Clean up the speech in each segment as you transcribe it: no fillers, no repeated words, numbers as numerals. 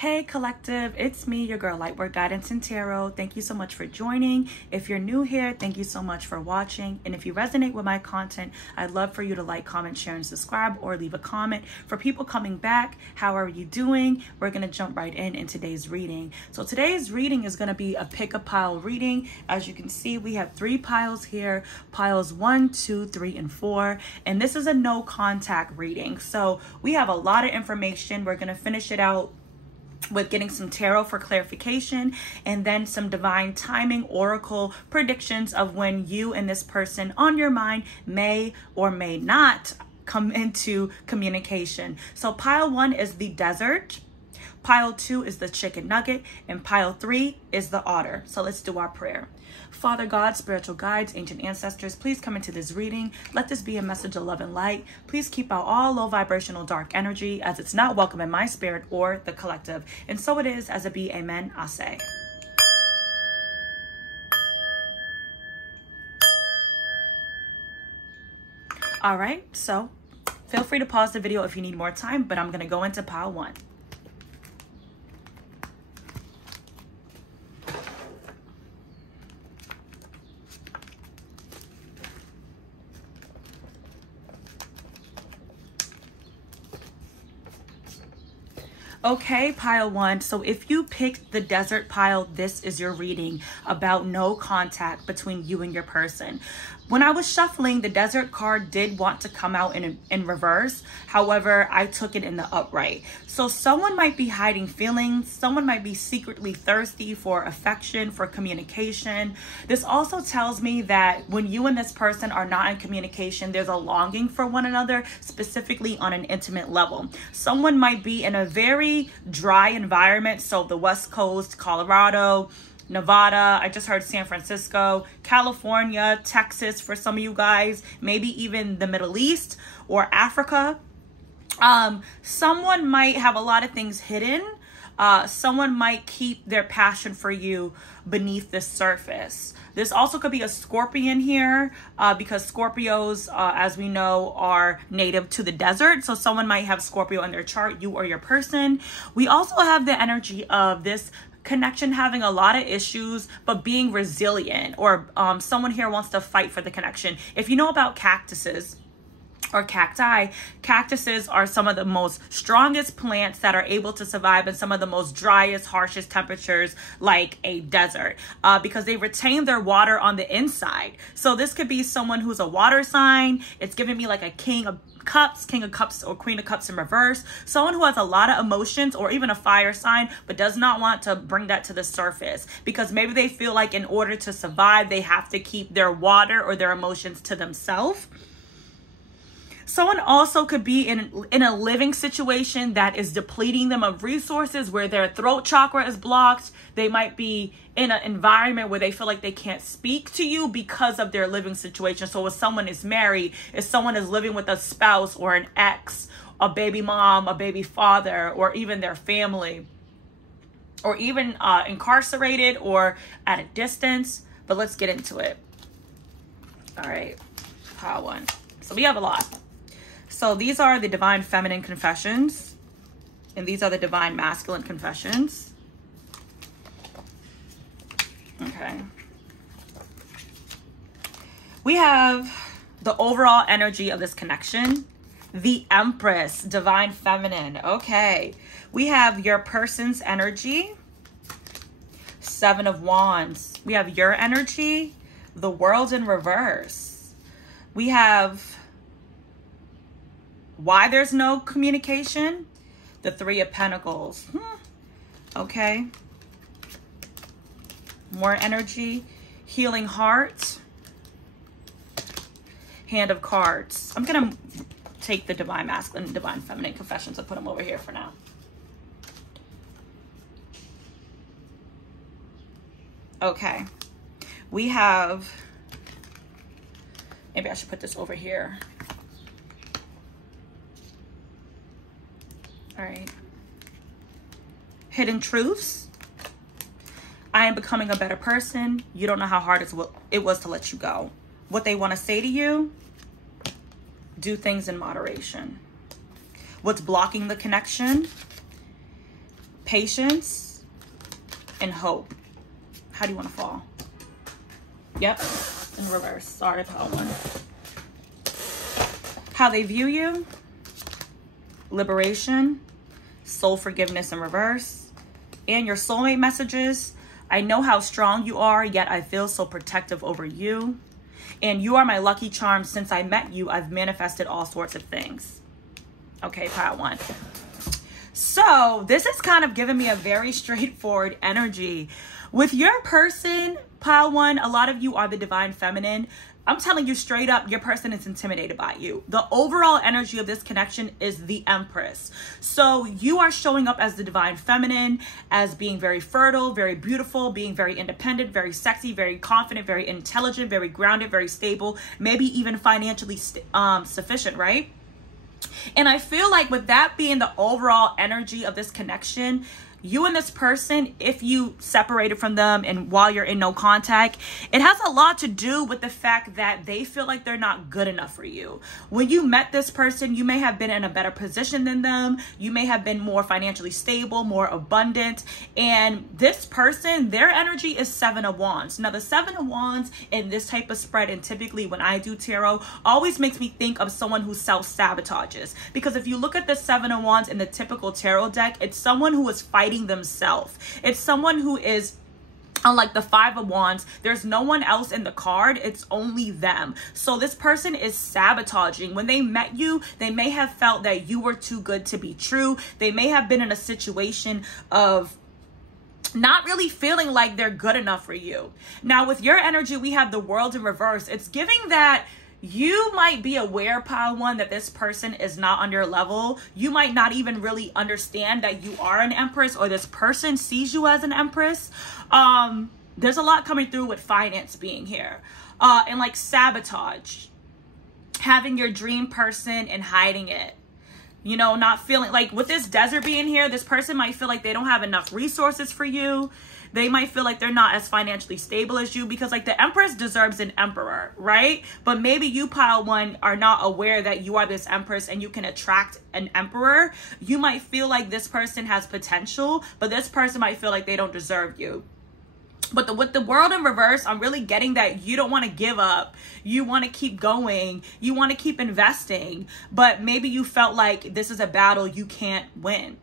Hey collective, it's me, your girl LightWerk Guidance and Tarot. Thank you so much for joining. If you're new here, thank you so much for watching. And if you resonate with my content, I'd love for you to like, comment, share, and subscribe, or leave a comment. For people coming back, how are you doing? We're gonna jump right in today's reading. So today's reading is gonna be a pick a pile reading. As you can see, we have 3 piles here, piles 1, 2, 3, and 4. And this is a no contact reading. So we have a lot of information. We're gonna finish it out with getting some tarot for clarification, and then some divine timing oracle predictions of when you and this person on your mind may or may not come into communication. So pile 1 is the desert, pile 2 is the chicken nugget, and pile 3 is the otter. So let's do our prayer. Father God, spiritual guides, ancient ancestors, please come into this reading. Let this be a message of love and light. Please keep out all low vibrational dark energy, as it's not welcome in my spirit or the collective. And so it is, as it be. Amen, I say. All right, so feel free to pause the video if you need more time, but I'm going to go into pile 1. Okay, pile 1. So if you picked the desert pile, this is your reading about no contact between you and your person. When I was shuffling, the desert card did want to come out in reverse. However, I took it in the upright. So someone might be hiding feelings. Someone might be secretly thirsty for affection, for communication. This also tells me that when you and this person are not in communication, there's a longing for one another, specifically on an intimate level. Someone might be in a very dry environment. So the West Coast, Colorado, Nevada, I just heard San Francisco, California, Texas for some of you guys, maybe even the Middle East or Africa. Someone might have a lot of things hidden. Someone might keep their passion for you beneath the surface. This also could be a Scorpion here, because Scorpios, as we know, are native to the desert. So someone might have Scorpio in their chart, you or your person. We also have the energy of this connection having a lot of issues, but being resilient, or someone here wants to fight for the connection. If you know about cactuses or cacti, cactuses are some of the most strongest plants that are able to survive in some of the most driest, harshest temperatures, like a desert, because they retain their water on the inside. So this could be someone who's a water sign. It's giving me like a king of cups or queen of cups in reverse. Someone who has a lot of emotions, or even a fire sign, but does not want to bring that to the surface, because maybe they feel like in order to survive, they have to keep their water or their emotions to themselves. Someone also could be in a living situation that is depleting them of resources, where their throat chakra is blocked. They might be in an environment where they feel like they can't speak to you because of their living situation. So if someone is married, if someone is living with a spouse or an ex, a baby mom, a baby father, or even their family, or even incarcerated or at a distance. But let's get into it. All right, pile 1. So we have a lot. So these are the divine feminine confessions, and these are the divine masculine confessions. Okay. We have the overall energy of this connection. The Empress, divine feminine. Okay. We have your person's energy. 7 of Wands. We have your energy. The World in reverse. We have why there's no communication. The 3 of Pentacles. Okay. More energy. Healing heart. Hand of Cards. I'm going to take the divine masculine and divine feminine confessions and put them over here for now. Okay. We have, maybe I should put this over here. All right. Hidden truths. I am becoming a better person. You don't know how hard it was to let you go. What they want to say to you, do things in moderation. What's blocking the connection? patience, and hope. How do you want to fall? Yep, in reverse. Sorry, pile one. How they view you, liberation, soul forgiveness in reverse, and your soulmate messages. I know how strong you are, yet I feel so protective over you. And you are my lucky charm. Since I met you, I've manifested all sorts of things. Okay, pile one. So this is kind of giving me a very straightforward energy. With your person, pile one, a lot of you are the divine feminine. I'm telling you straight up, your person is intimidated by you. The overall energy of this connection is the Empress. So you are showing up as the divine feminine, as being very fertile, very beautiful, being very independent, very sexy, very confident, very intelligent, very grounded, very stable, maybe even financially sufficient, right? And I feel like with that being the overall energy of this connection, you and this person, if you separated from them and while you're in no contact, it has a lot to do with the fact that they feel like they're not good enough for you. When you met this person, you may have been in a better position than them. You may have been more financially stable, more abundant. And this person, their energy is Seven of Wands. Now, the Seven of Wands in this type of spread, and typically when I do tarot, always makes me think of someone who self-sabotages. Because if you look at the Seven of Wands in the typical tarot deck, it's someone who is fighting themselves. It's someone who is, unlike the Five of Wands, there's no one else in the card. It's only them. So this person is sabotaging. When they met you, they may have felt that you were too good to be true. They may have been in a situation of not really feeling like they're good enough for you. Now, with your energy, we have the World in reverse. It's giving that you might be aware, pile one, that this person is not on your level. You might not even really understand that you are an Empress, or this person sees you as an Empress. There's a lot coming through with finance being here. And like sabotage. Having your dream person and hiding it. You know, not feeling like with this Desert being here, this person might feel like they don't have enough resources for you. They might feel like they're not as financially stable as you, because like the Empress deserves an emperor, right? But maybe you, pile one, are not aware that you are this Empress and you can attract an emperor. You might feel like this person has potential, but this person might feel like they don't deserve you. But with the World in reverse, I'm really getting that you don't want to give up. You want to keep going. You want to keep investing. But maybe you felt like this is a battle you can't win.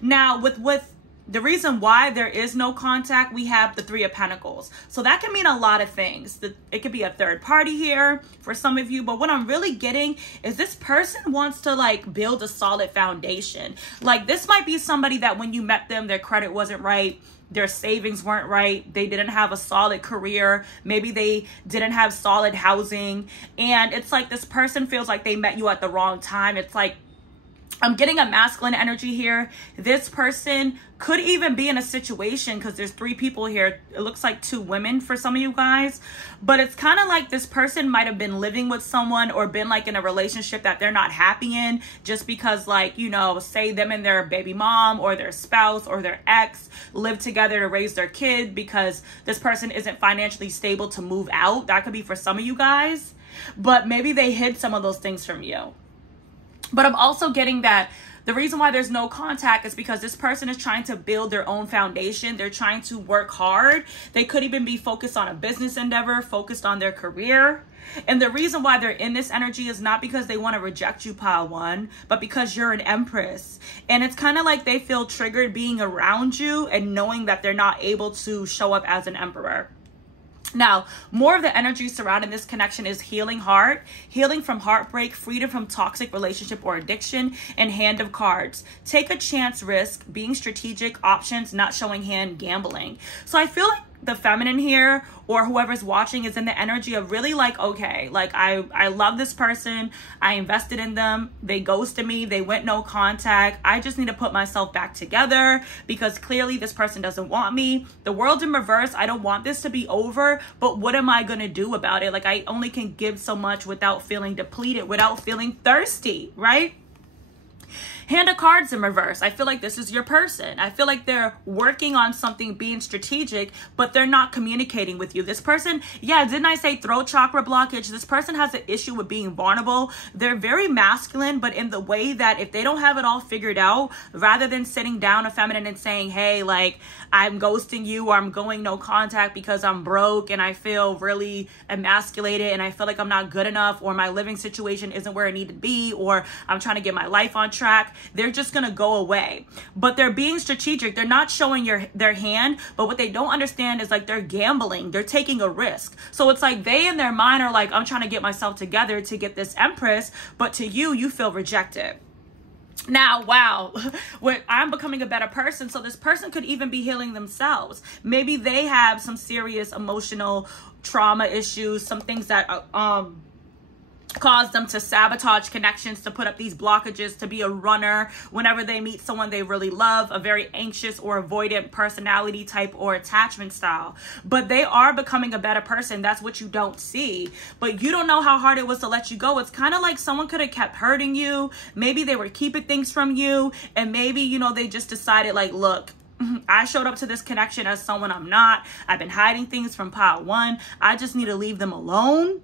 Now, with the reason why there is no contact, we have the Three of Pentacles. So that can mean a lot of things. It could be a third party here for some of you. But what I'm really getting is this person wants to like build a solid foundation. Like this might be somebody that when you met them, their credit wasn't right. Their savings weren't right. They didn't have a solid career. Maybe they didn't have solid housing. And it's like this person feels like they met you at the wrong time. It's like, I'm getting a masculine energy here. This person could even be in a situation, because there's three people here. It looks like two women for some of you guys. But it's kind of like this person might have been living with someone or been like in a relationship that they're not happy in, just because like, you know, say them and their baby mom or their spouse or their ex live together to raise their kid because this person isn't financially stable to move out. That could be for some of you guys. But maybe they hid some of those things from you. But I'm also getting that the reason why there's no contact is because this person is trying to build their own foundation. They're trying to work hard. They could even be focused on a business endeavor, focused on their career. And the reason why they're in this energy is not because they want to reject you, pile one, but because you're an Empress. And it's kind of like they feel triggered being around you and knowing that they're not able to show up as an emperor. Now, more of the energy surrounding this connection is healing heart, healing from heartbreak, freedom from toxic relationship or addiction, and Hand of Cards. Take a chance, risk, being strategic, options, not showing hand, gambling. So I feel like the feminine here, or whoever's watching, is in the energy of really like, okay, like I love this person. I invested in them. They ghosted me. They went no contact. I just need to put myself back together because clearly this person doesn't want me. The World in reverse, I don't want this to be over, but what am I going to do about it? Like I only can give so much without feeling depleted, without feeling thirsty, right? Hand of Cards in reverse. I feel like this is your person. I feel like they're working on something, being strategic, but they're not communicating with you. This person, yeah, didn't I say throat chakra blockage? This person has an issue with being vulnerable. They're very masculine, but in the way that if they don't have it all figured out, rather than sitting down a feminine and saying, hey, like, I'm ghosting you, or I'm going no contact because I'm broke and I feel really emasculated and I feel like I'm not good enough, or my living situation isn't where it needs to be, or I'm trying to get my life on track, they're just gonna go away. But they're being strategic. They're not showing their hand, but what they don't understand is like they're gambling. They're taking a risk. So it's like they in their mind are like, I'm trying to get myself together to get this Empress, but to you, you feel rejected. Now, wow, I'm becoming a better person. So this person could even be healing themselves. Maybe they have some serious emotional trauma issues, some things that cause them to sabotage connections, to put up these blockages, to be a runner whenever they meet someone they really love, a very anxious or avoidant personality type or attachment style. But they are becoming a better person. That's what you don't see. But you don't know how hard it was to let you go. It's kind of like someone could have kept hurting you. Maybe they were keeping things from you, and maybe, you know, they just decided like, look, I showed up to this connection as someone I'm not. I've been hiding things from pile one. I just need to leave them alone.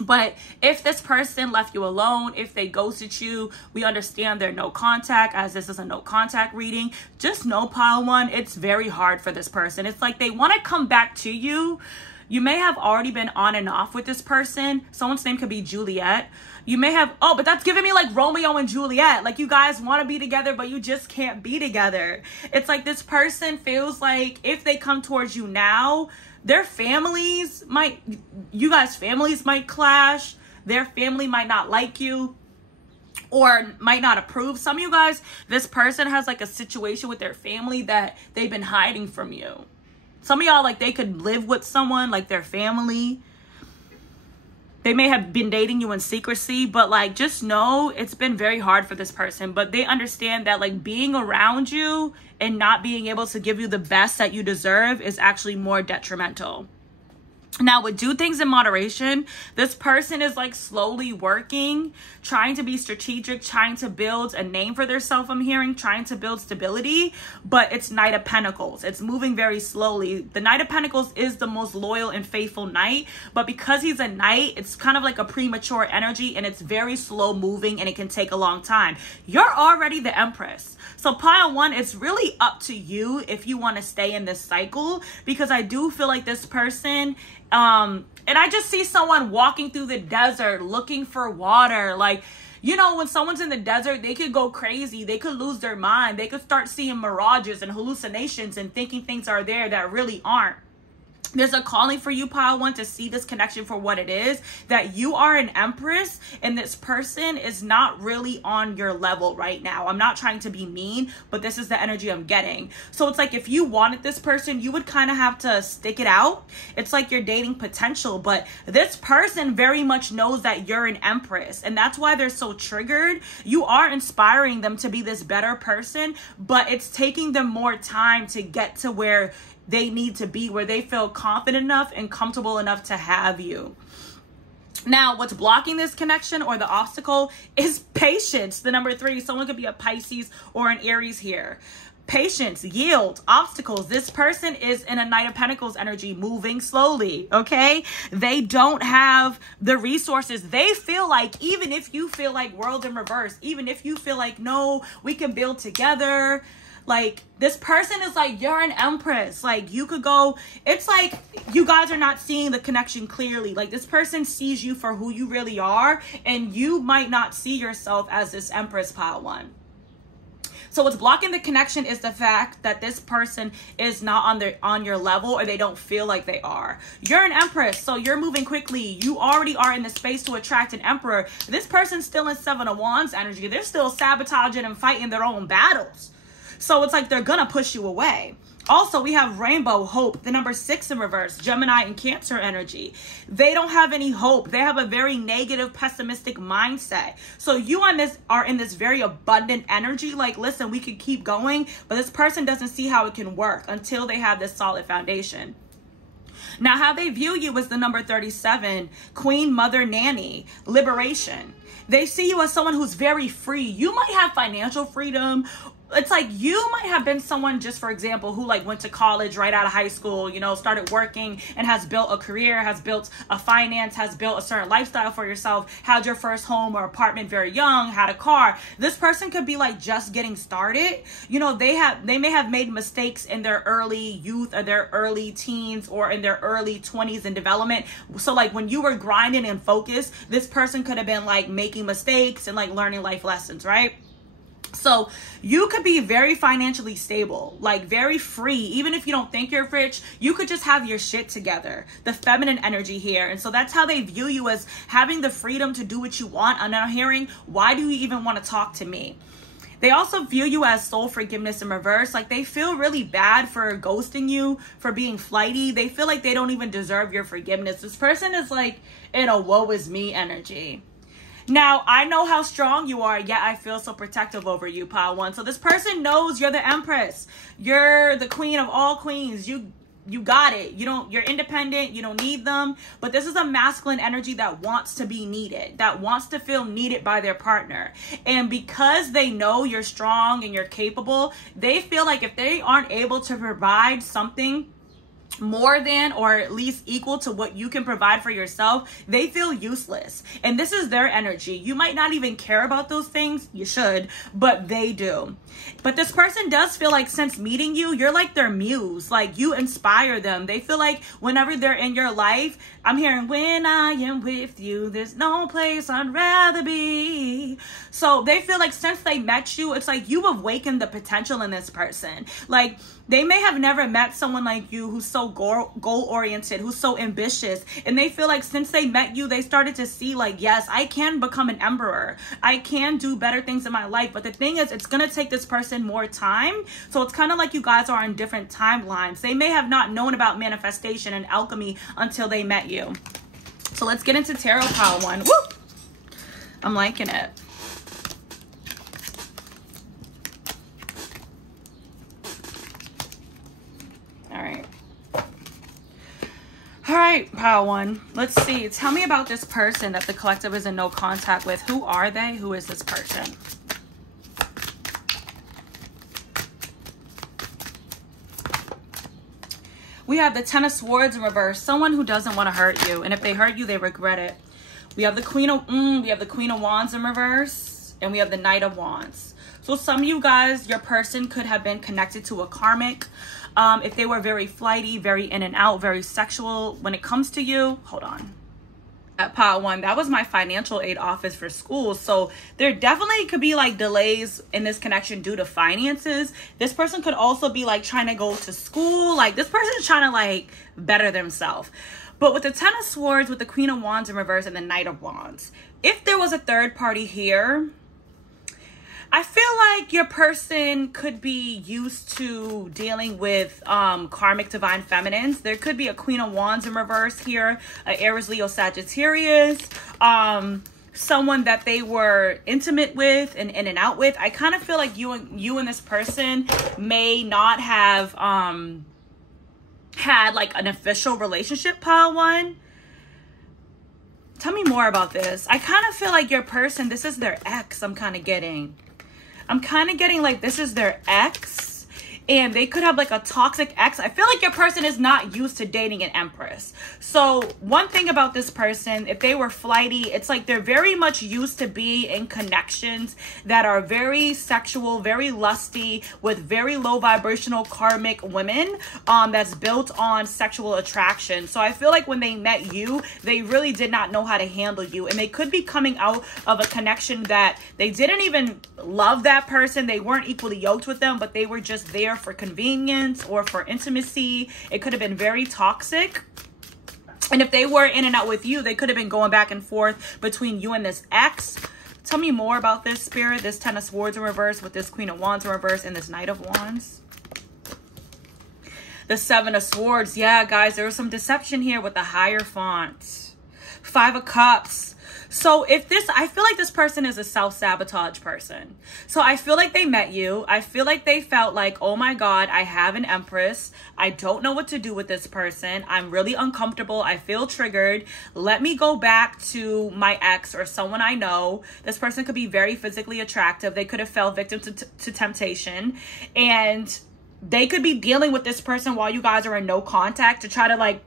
But if this person left you alone, if they ghosted you, we understand they're no contact, as this is a no contact reading. Just know, pile one, it's very hard for this person. It's like they want to come back to you. You may have already been on and off with this person. Someone's name could be Juliet. You may have, oh, but that's giving me like Romeo and Juliet. Like you guys want to be together, but you just can't be together. It's like this person feels like if they come towards you now, their families might, you guys' families might clash. Their family might not like you or might not approve. Some of you guys, this person has like a situation with their family that they've been hiding from you. Some of y'all, like, they could live with someone, like their family. They may have been dating you in secrecy, but like, just know it's been very hard for this person. But they understand that like being around you and not being able to give you the best that you deserve is actually more detrimental. Now, with do things in moderation, this person is like slowly working, trying to be strategic, trying to build a name for themselves, I'm hearing, trying to build stability, but it's Knight of Pentacles. It's moving very slowly. The Knight of Pentacles is the most loyal and faithful knight, but because he's a knight, it's kind of like a premature energy and it's very slow moving and it can take a long time. You're already the Empress. So pile one, it's really up to you if you want to stay in this cycle, because I do feel like this person, and I just see someone walking through the desert looking for water. Like, you know, when someone's in the desert, they could go crazy. They could lose their mind. They could start seeing mirages and hallucinations and thinking things are there that really aren't. There's a calling for you, pile one, to see this connection for what it is, that you are an Empress and this person is not really on your level right now. I'm not trying to be mean, but this is the energy I'm getting. So it's like if you wanted this person, you would kind of have to stick it out. It's like you're dating potential, but this person very much knows that you're an Empress, and that's why they're so triggered. You are inspiring them to be this better person, but it's taking them more time to get to where they need to be, where they feel confident enough and comfortable enough to have you. Now, what's blocking this connection or the obstacle is patience. The number 3, someone could be a Pisces or an Aries here. Patience, yield, obstacles. This person is in a Knight of Pentacles energy, moving slowly, okay? They don't have the resources. They feel like, even if you feel like world in reverse, even if you feel like, no, we can build together, like, this person is like, you're an Empress. Like, you could go, it's like you guys are not seeing the connection clearly. Like, this person sees you for who you really are, and you might not see yourself as this Empress, pile one. So what's blocking the connection is the fact that this person is not on your level, or they don't feel like they are. You're an Empress, so you're moving quickly. You already are in the space to attract an Emperor. This person's still in 7 of Wands energy. They're still sabotaging and fighting their own battles. So it's like they're gonna push you away. Also, we have Rainbow, Hope, the number 6 in reverse, Gemini and Cancer energy. They don't have any hope. They have a very negative, pessimistic mindset. So you are in this very abundant energy. Like, listen, we could keep going, but this person doesn't see how it can work until they have this solid foundation. Now, how they view you is the number 37, Queen, Mother, Nanny, liberation. They see you as someone who's very free. You might have financial freedom. It's like you might have been someone, just for example, who like went to college right out of high school, you know, started working and has built a career, has built a finance, has built a certain lifestyle for yourself, had your first home or apartment very young, had a car. This person could be like just getting started. You know, they may have made mistakes in their early youth or their early teens or in their early 20s in development. So like when you were grinding and focused, this person could have been like making mistakes and like learning life lessons, right? So you could be very financially stable, like very free. Even if you don't think you're rich, you could just have your shit together. The feminine energy here. And so that's how they view you, as having the freedom to do what you want. And I'm hearing, why do you even want to talk to me? They also view you as soul forgiveness in reverse. Like they feel really bad for ghosting you, for being flighty. They feel like they don't even deserve your forgiveness. This person is like in a woe is me energy. Now, I know how strong you are, yet I feel so protective over you, Pile 1. So this person knows you're the Empress. You're the queen of all queens. You got it. You're independent. You don't need them. But this is a masculine energy that wants to be needed, that wants to feel needed by their partner. And because they know you're strong and you're capable, they feel like if they aren't able to provide something more than or at least equal to what you can provide for yourself, they feel useless. And this is their energy. You might not even care about those things. You should, but they do. But this person does feel like since meeting you, you're like their muse. Like you inspire them. They feel like whenever they're in your life, I'm hearing, when I am with you, there's no place I'd rather be. So they feel like since they met you, it's like you've awakened the potential in this person. Like they may have never met someone like you who's so goal-oriented, who's so ambitious. And they feel like since they met you, they started to see like, yes, I can become an emperor. I can do better things in my life. But the thing is, it's going to take this person more time. So it's kind of like you guys are on different timelines. They may have not known about manifestation and alchemy until they met you. So let's get into Tarot Pile 1. Woo! I'm liking it. All right, Pile 1. Let's see. Tell me about this person that the collective is in no contact with. Who are they? Who is this person? We have the Ten of Swords in reverse. Someone who doesn't want to hurt you, and if they hurt you, they regret it. We have the Queen of Wands in reverse, and we have the Knight of Wands. So some of you guys, your person could have been connected to a karmic. If they were very flighty, very in and out, very sexual when it comes to you. Hold on. At Pile 1, that was my financial aid office for school. So there definitely could be like delays in this connection due to finances. This person could also be like trying to go to school. Like this person is trying to like better themselves. But with the Ten of Swords, with the Queen of Wands in reverse and the Knight of Wands, if there was a third party here, I feel like your person could be used to dealing with karmic divine feminines. There could be a Queen of Wands in reverse here, a Aries, Leo, Sagittarius, someone that they were intimate with and in and out with. I kind of feel like you and this person may not have had like an official relationship, Pile 1. Tell me more about this. I kind of feel like your person, this is their ex. I'm kind of getting like this is their ex, and they could have like a toxic ex. I feel like your person is not used to dating an empress. So one thing about this person, if they were flighty, it's like they're very much used to be in connections that are very sexual, very lusty, with very low vibrational karmic women that's built on sexual attraction. So I feel like when they met you, they really did not know how to handle you, and they could be coming out of a connection that they didn't even love that person. They weren't equally yoked with them, but they were just there for convenience or for intimacy. It could have been very toxic. And if they were in and out with you, they could have been going back and forth between you and this ex. Tell me more about this, Spirit. This Ten of Swords in reverse with this Queen of Wands in reverse and this Knight of Wands. The Seven of Swords. Yeah, guys, there was some deception here with the Hierophant. Five of Cups. So if this, I feel like this person is a self-sabotage person. So I feel like they met you. I feel like they felt like, oh my God, I have an Empress. I don't know what to do with this person. I'm really uncomfortable. I feel triggered. Let me go back to my ex or someone I know. This person could be very physically attractive. They could have fell victim to temptation. And they could be dealing with this person while you guys are in no contact to try to like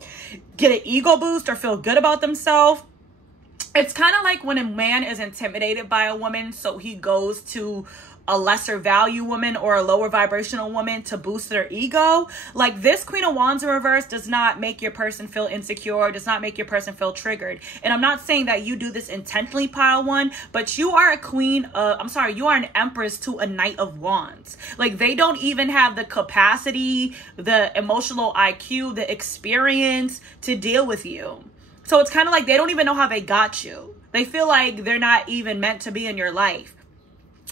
get an ego boost or feel good about themselves. It's kind of like when a man is intimidated by a woman, so he goes to a lesser value woman or a lower vibrational woman to boost their ego. Like this Queen of Wands in reverse does not make your person feel insecure, does not make your person feel triggered. And I'm not saying that you do this intentionally, pile one, but you are a queen, you are an Empress to a Knight of Wands. Like they don't even have the capacity, the emotional IQ, the experience to deal with you. So it's kind of like they don't even know how they got you. They feel like they're not even meant to be in your life.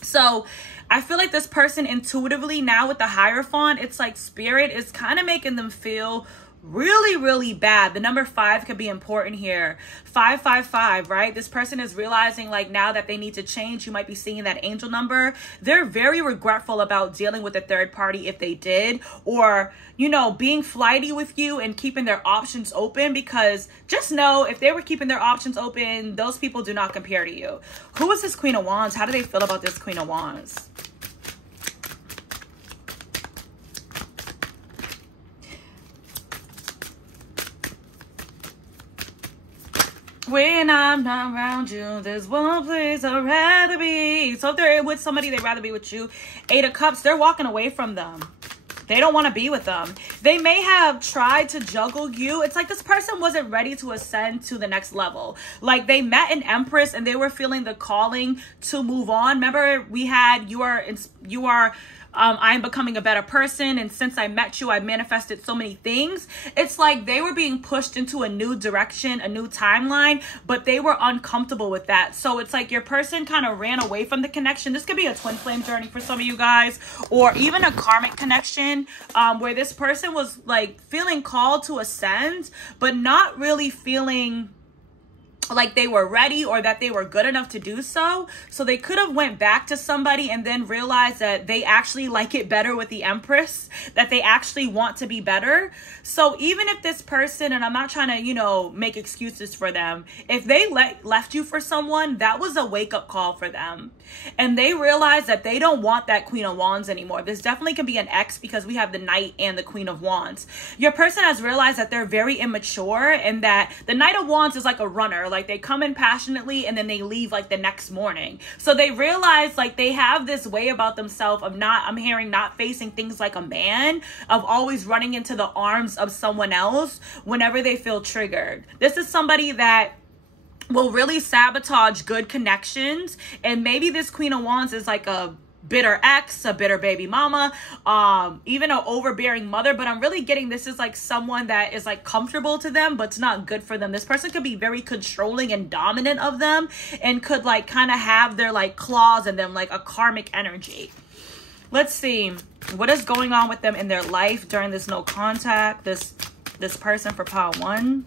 So I feel like this person intuitively now with the Hierophant, it's like spirit is kind of making them feel really, really bad. The number 5 could be important here. 555, right? This person is realizing like now that they need to change. You might be seeing that angel number. They're very regretful about dealing with a third party if they did, or, you know, being flighty with you and keeping their options open, because just know if they were keeping their options open, those people do not compare to you. Who is this Queen of Wands? How do they feel about this Queen of Wands? When I'm not around you, there's one place I'd rather be. So if they're with somebody, they'd rather be with you. 8 of Cups, they're walking away from them. They don't want to be with them. They may have tried to juggle you. It's like this person wasn't ready to ascend to the next level. Like they met an Empress and they were feeling the calling to move on. Remember we had, I'm becoming a better person, and since I met you, I've manifested so many things. It's like they were being pushed into a new direction, a new timeline, but they were uncomfortable with that. So it's like your person kind of ran away from the connection. This could be a twin flame journey for some of you guys, or even a karmic connection, where this person was like feeling called to ascend, but not really feeling like they were ready or that they were good enough to do so. So they could have went back to somebody and then realized that they actually like it better with the Empress, that they actually want to be better. So even if this person, and I'm not trying to, you know, make excuses for them, if they left you for someone, that was a wake-up call for them. And they realized that they don't want that Queen of Wands anymore. This definitely can be an ex because we have the Knight and the Queen of Wands. Your person has realized that they're very immature, and that the Knight of Wands is like a runner. Like they come in passionately and then they leave like the next morning. So they realize like they have this way about themselves of not facing things like a man, of always running into the arms of someone else whenever they feel triggered. This is somebody that will really sabotage good connections. And maybe this Queen of Wands is like a bitter ex, a bitter baby mama, even an overbearing mother. But I'm really getting this is like someone that is like comfortable to them, but it's not good for them. This person could be very controlling and dominant of them, and could like kind of have their like claws in them, like a karmic energy. Let's see what is going on with them in their life during this no contact, this person for pile 1.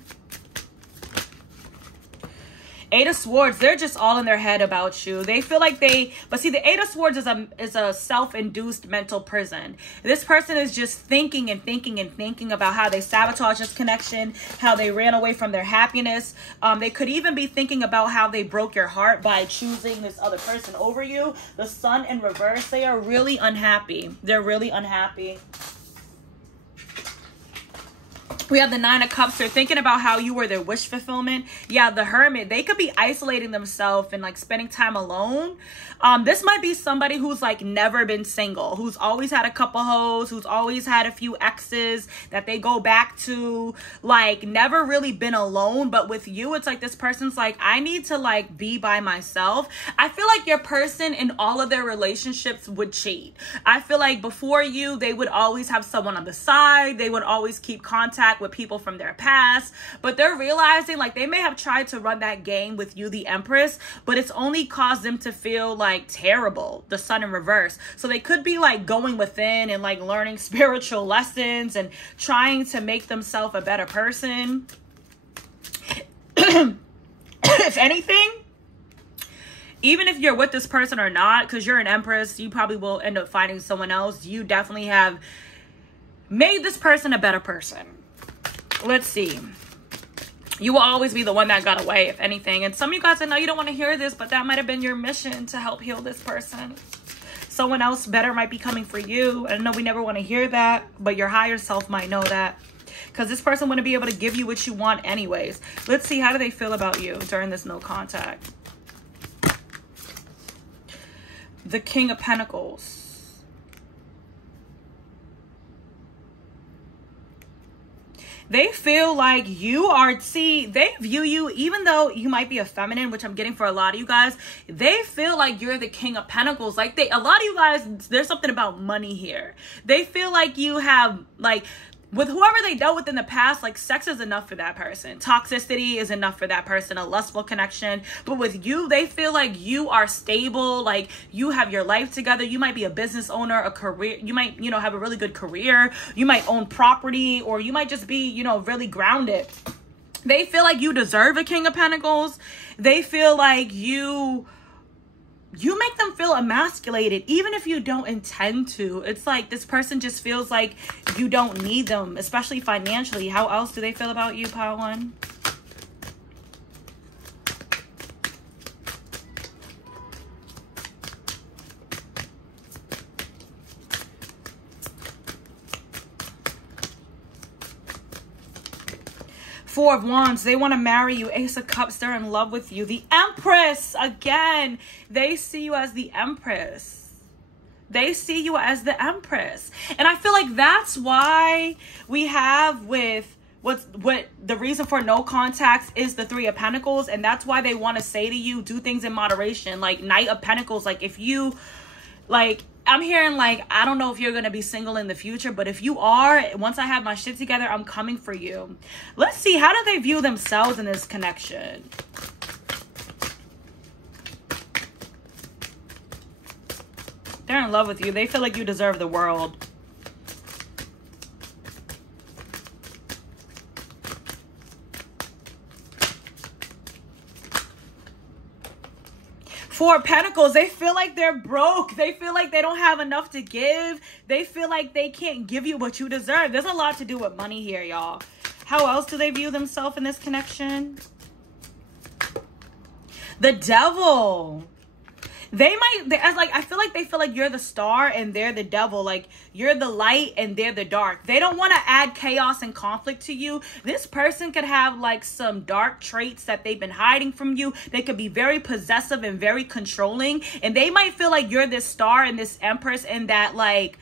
8 of Swords, they're just all in their head about you. They feel like but see, the 8 of Swords is a self-induced mental prison. This person is just thinking and thinking and thinking about how they sabotage this connection, how they ran away from their happiness. They could even be thinking about how they broke your heart by choosing this other person over you. The Sun in reverse, they are really unhappy. They're really unhappy. We have the 9 of Cups. They're thinking about how you were their wish fulfillment. Yeah, the Hermit. They could be isolating themselves and like spending time alone. This might be somebody who's like never been single, who's always had a couple hoes, who's always had a few exes that they go back to, like never really been alone. But with you, it's like this person's like, I need to like be by myself. I feel like your person in all of their relationships would cheat. I feel like before you, they would always have someone on the side. They would always keep contact with people from their past, but they're realizing like they may have tried to run that game with you, the Empress, but it's only caused them to feel like terrible, the Sun in reverse. So they could be like going within and like learning spiritual lessons and trying to make themselves a better person. If anything, even if you're with this person or not, because you're an Empress, you probably will end up finding someone else. You definitely have made this person a better person. Let's see. You will always be the one that got away, if anything. And some of you guys, I know you don't want to hear this, but that might have been your mission to help heal this person. Someone else better might be coming for you. I know we never want to hear that, but your higher self might know that. Because this person wouldn't be able to give you what you want anyways. Let's see, how do they feel about you during this no contact? The King of Pentacles. They feel like you are, see, they view you, even though you might be a feminine, which I'm getting for a lot of you guys, they feel like you're the King of Pentacles. Like a lot of you guys, there's something about money here. They feel like you have, like, with whoever they dealt with in the past, like, sex is enough for that person. Toxicity is enough for that person, a lustful connection. But with you, they feel like you are stable, like you have your life together. You might be a business owner, a career. You might, you know, have a really good career. You might own property, or you might just be, you know, really grounded. They feel like you deserve a King of Pentacles. They feel like you make them feel emasculated, even if you don't intend to. It's like this person just feels like you don't need them, especially financially. How else do they feel about you, Pile 1? Four of Wands, they want to marry you. Ace of Cups, they're in love with you. The Empress, again, they see you as the Empress. They see you as the Empress. And I feel like that's why we have with what the reason for no contacts is the Three of Pentacles. And that's why they want to say to you, do things in moderation. Like Knight of Pentacles, like if you, like, I'm hearing like, I don't know if you're going to be single in the future, but if you are, once I have my shit together, I'm coming for you. Let's see, how do they view themselves in this connection? They're in love with you. They feel like you deserve the world. Four of Pentacles, they feel like they're broke. They feel like they don't have enough to give. They feel like they can't give you what you deserve. There's a lot to do with money here, y'all. How else do they view themselves in this connection? The Devil. I feel like they feel like you're the star and they're the devil. Like you're the light and they're the dark. They don't want to add chaos and conflict to you. This person could have like some dark traits that they've been hiding from you. They could be very possessive and very controlling. And they might feel like you're this star and this Empress and that like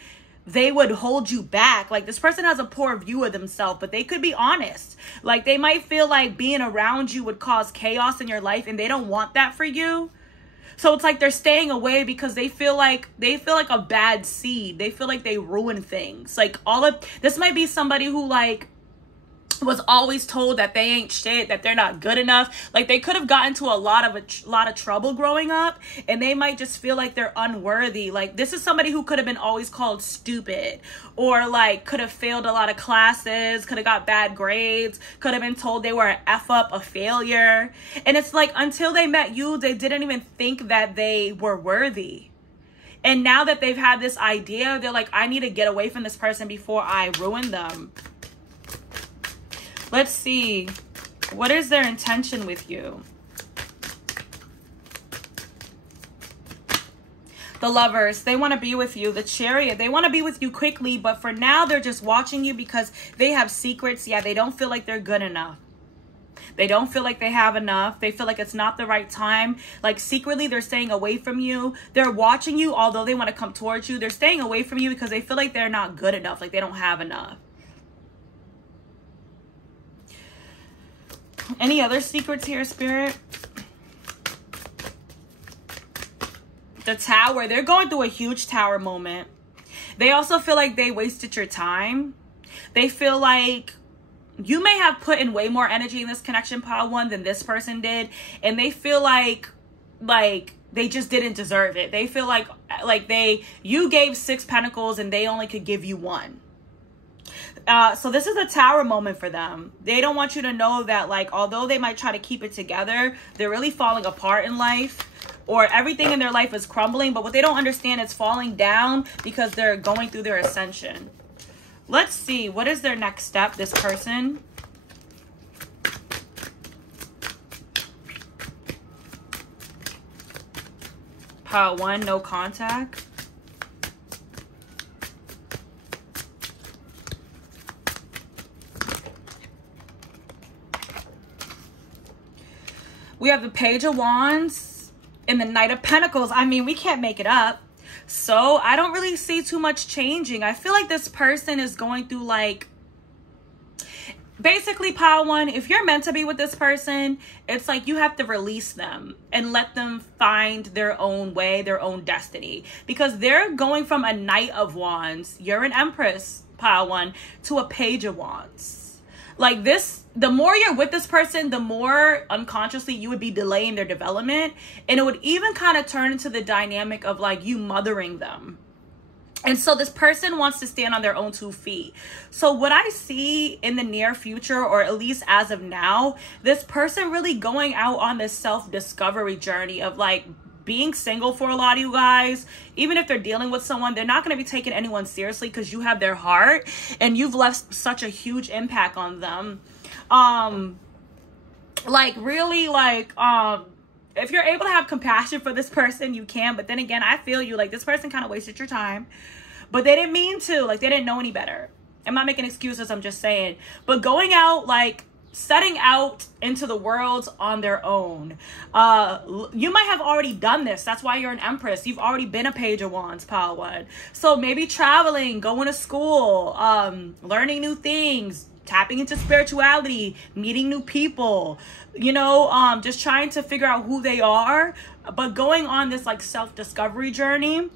they would hold you back. Like this person has a poor view of themselves, but they could be honest. Like they might feel like being around you would cause chaos in your life and they don't want that for you. So it's like they're staying away because they feel like a bad seed. They feel like they ruin things. Like this might be somebody who like was always told that they ain't shit, that they're not good enough. Like they could have gotten into a lot of trouble growing up and they might just feel like they're unworthy. Like this is somebody who could have been always called stupid or like could have failed a lot of classes, could have got bad grades, could have been told they were an F up, a failure. And it's like until they met you, they didn't even think that they were worthy. And now that they've had this idea, they're like, I need to get away from this person before I ruin them. Let's see. What is their intention with you? The Lovers, they want to be with you. The Chariot, they want to be with you quickly, but for now they're just watching you because they have secrets. Yeah, they don't feel like they're good enough. They don't feel like they have enough. They feel like it's not the right time. Like secretly they're staying away from you. They're watching you, although they want to come towards you. They're staying away from you because they feel like they're not good enough. Like they don't have enough. Any other secrets here, Spirit? The Tower. They're going through a huge Tower moment. They also feel like they wasted your time. They feel like you may have put in way more energy in this connection, Pile 1, than this person did. And they feel like they just didn't deserve it. They feel like you gave 6 pentacles and they only could give you 1. So this is a Tower moment for them. They don't want you to know that, like, although they might try to keep it together, they're really falling apart in life. or everything in their life is crumbling, but what they don't understand is falling down because they're going through their ascension. Let's see, what is their next step, this person? Pile 1, no contact. We have the Page of Wands and the Knight of Pentacles. I mean, we can't make it up. So I don't really see too much changing. I feel like this person is going through like, basically, pile 1, if you're meant to be with this person, it's like you have to release them and let them find their own way, their own destiny. Because they're going from a Knight of Wands, you're an Empress, pile 1, to a Page of Wands. Like this, the more you're with this person, the more unconsciously you would be delaying their development. And it would even kind of turn into the dynamic of like you mothering them. And so this person wants to stand on their own 2 feet. So what I see in the near future, or at least as of now, this person really going out on this self-discovery journey of like being single for a lot of you guys. Even if they're dealing with someone, they're not going to be taking anyone seriously because you have their heart and you've left such a huge impact on them. Like really like, if you're able to have compassion for this person, you can. But then again, I feel you, like this person kind of wasted your time, but they didn't mean to, like they didn't know any better. I'm not making excuses, I'm just saying. But going out, like setting out into the world on their own. You might have already done this. That's why you're an Empress. You've already been a Page of Wands, pile 1. So maybe traveling, going to school, learning new things, tapping into spirituality, meeting new people, you know, just trying to figure out who they are, but going on this like self-discovery journey.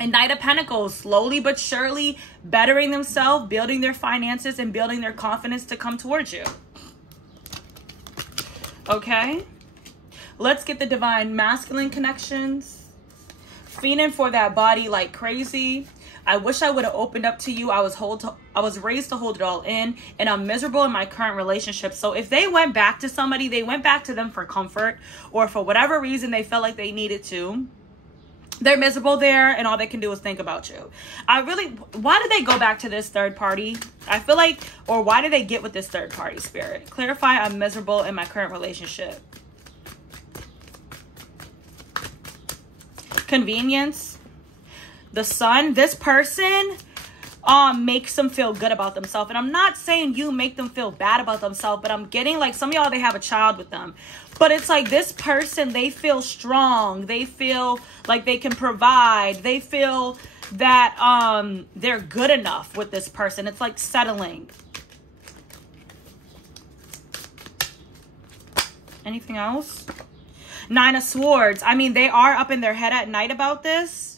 And Knight of Pentacles, slowly but surely bettering themselves, building their finances and building their confidence to come towards you. Okay, let's get the Divine Masculine connections. Fiending for that body like crazy. I wish I would have opened up to you. I was raised to hold it all in, and I'm miserable in my current relationship. So if they went back to somebody, they went back to them for comfort, or for whatever reason they felt like they needed to. They're miserable there, and all they can do is think about you. Why did they go back to this third party? I feel like, or why did they get with this third party, Spirit? Clarify, I'm miserable in my current relationship. Convenience. The Sun, this person makes them feel good about themselves. And I'm not saying you make them feel bad about themselves, but I'm getting like some of y'all, they have a child with them. But it's like this person, they feel strong. They feel like they can provide. They feel that they're good enough with this person. It's like settling. Anything else? 9 of Swords. I mean, they are up in their head at night about this.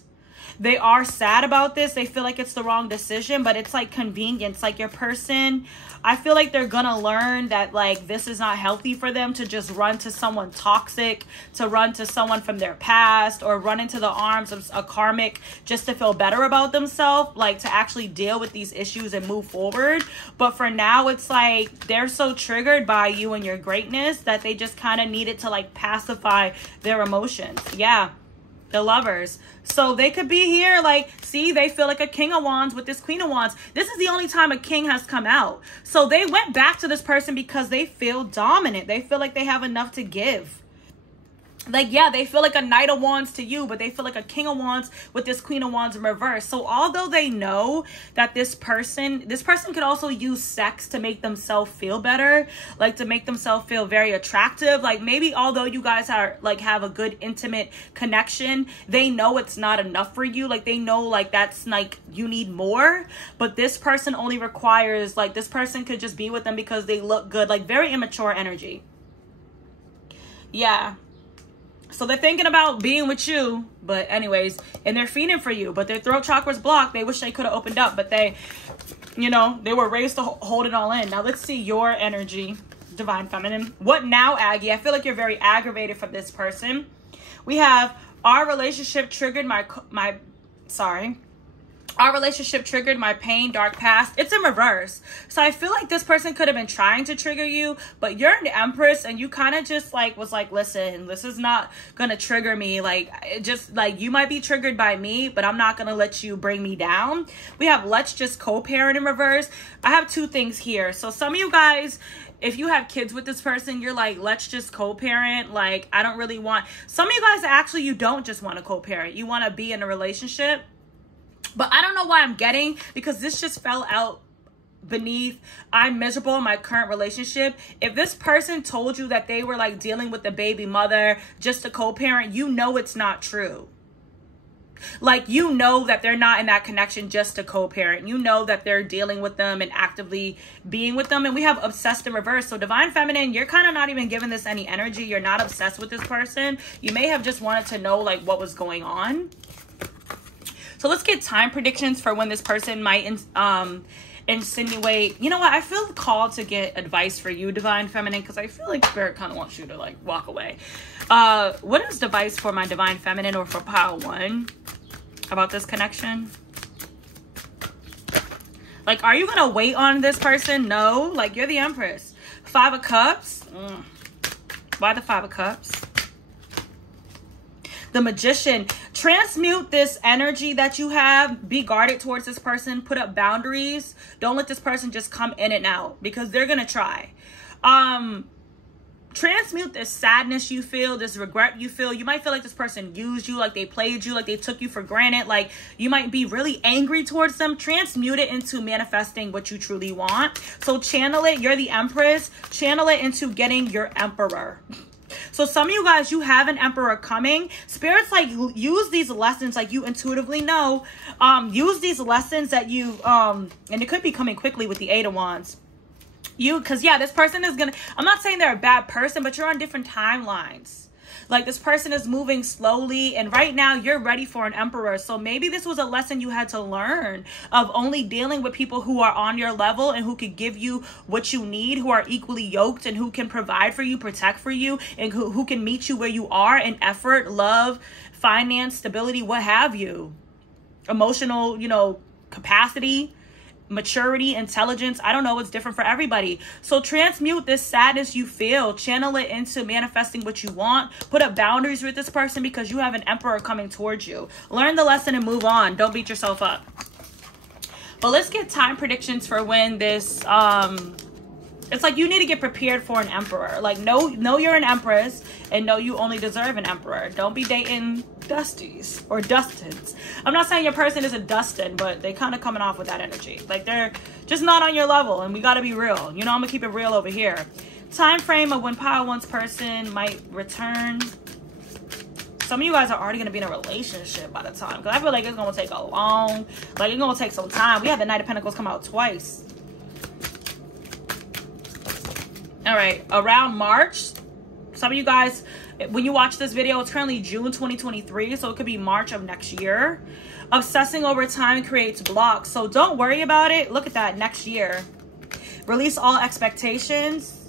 They are sad about this. They feel like it's the wrong decision, but it's like convenience. Like your person, I feel like they're gonna learn that like this is not healthy for them to just run to someone toxic, to run to someone from their past, or run into the arms of a karmic just to feel better about themselves, like to actually deal with these issues and move forward. But for now, it's like they're so triggered by you and your greatness that they just kind of needed to like pacify their emotions. Yeah. The Lovers. So they could be here like, see, they feel like a King of Wands with this Queen of Wands. This is the only time a king has come out. So they went back to this person because they feel dominant. They feel like they have enough to give. Like, yeah, they feel like a Knight of Wands to you, but they feel like a King of Wands with this Queen of Wands in reverse. So although they know that this person could also use sex to make themselves feel better, like to make themselves feel very attractive. Like maybe although you guys are like have a good intimate connection, they know it's not enough for you. Like they know like that's like you need more, but this person only requires like this person could just be with them because they look good, like very immature energy. Yeah. So they're thinking about being with you, but anyways, and they're fiending for you, but their throat chakra's blocked. They wish they could have opened up, but they, you know, they were raised to hold it all in. Now let's see your energy, Divine Feminine. What now, Aggie? I feel like you're very aggravated from this person. We have our relationship triggered Our relationship triggered my pain, dark past. It's in reverse. So I feel like this person could have been trying to trigger you, but you're an Empress and you kind of just like was like, listen, this is not gonna trigger me. Like, it just like, you might be triggered by me, but I'm not gonna let you bring me down. We have let's just co-parent in reverse. I have two things here. So some of you guys, if you have kids with this person, you're like, let's just co-parent. Like, I don't really want. Some of you guys actually, you don't just want to co-parent. You want to be in a relationship. But I don't know why I'm getting, because this just fell out beneath, I'm miserable in my current relationship. If this person told you that they were like dealing with the baby mother just to co-parent, you know it's not true. Like, you know that they're not in that connection just to co-parent. You know that they're dealing with them and actively being with them. And we have obsessed in reverse. So Divine Feminine, you're kind of not even giving this any energy. You're not obsessed with this person. You may have just wanted to know like what was going on. So let's get time predictions for when this person might insinuate. You know what? I feel called to get advice for you, Divine Feminine, because I feel like Spirit kind of wants you to like walk away. What is advice for my Divine Feminine or for Pile 1 about this connection? Like, are you gonna wait on this person? No. Like, you're the Empress. 5 of Cups. Why the 5 of Cups? The Magician. Transmute this energy that you have. Be guarded towards this person. Put up boundaries. Don't let this person just come in and out, because they're gonna try. Transmute this sadness you feel, this regret you feel. You might feel like this person used you, like they played you, like they took you for granted. Like, you might be really angry towards them. Transmute it into manifesting what you truly want. So channel it. You're the Empress. Channel it into getting your Emperor. So some of you guys, you have an Emperor coming. Spirits like use these lessons, like you intuitively know. Use these lessons that you and it could be coming quickly with the 8 of Wands. Because yeah, this person is gonna, I'm not saying they're a bad person, but you're on different timelines. Like, this person is moving slowly, and right now you're ready for an Emperor. So maybe this was a lesson you had to learn, of only dealing with people who are on your level and who could give you what you need, who are equally yoked and who can provide for you, protect for you, and who can meet you where you are in effort, love, finance, stability, what have you. Emotional, you know, capacity, maturity, intelligence. I don't know, it's different for everybody. So transmute this sadness you feel, channel it into manifesting what you want. Put up boundaries with this person, because you have an Emperor coming towards you. Learn the lesson and move on. Don't beat yourself up. But let's get time predictions for when this it's like you need to get prepared for an Emperor. Like, know you're an Empress, and know you only deserve an Emperor. Don't be dating Dusties or Dustins. I'm not saying your person is a Dustin, but they kind of coming off with that energy. Like, they're just not on your level, and we got to be real. You know, I'm gonna keep it real over here. Time frame of when Pile 1's person might return. Some of you guys are already going to be in a relationship by the time, because I feel like it's going to take it's going to take some time. We had the Knight of Pentacles come out twice. All right, around March, some of you guys, when you watch this video, it's currently June 2023, so it could be March of next year. Obsessing over time creates blocks, so don't worry about it. Look at that, next year. Release all expectations.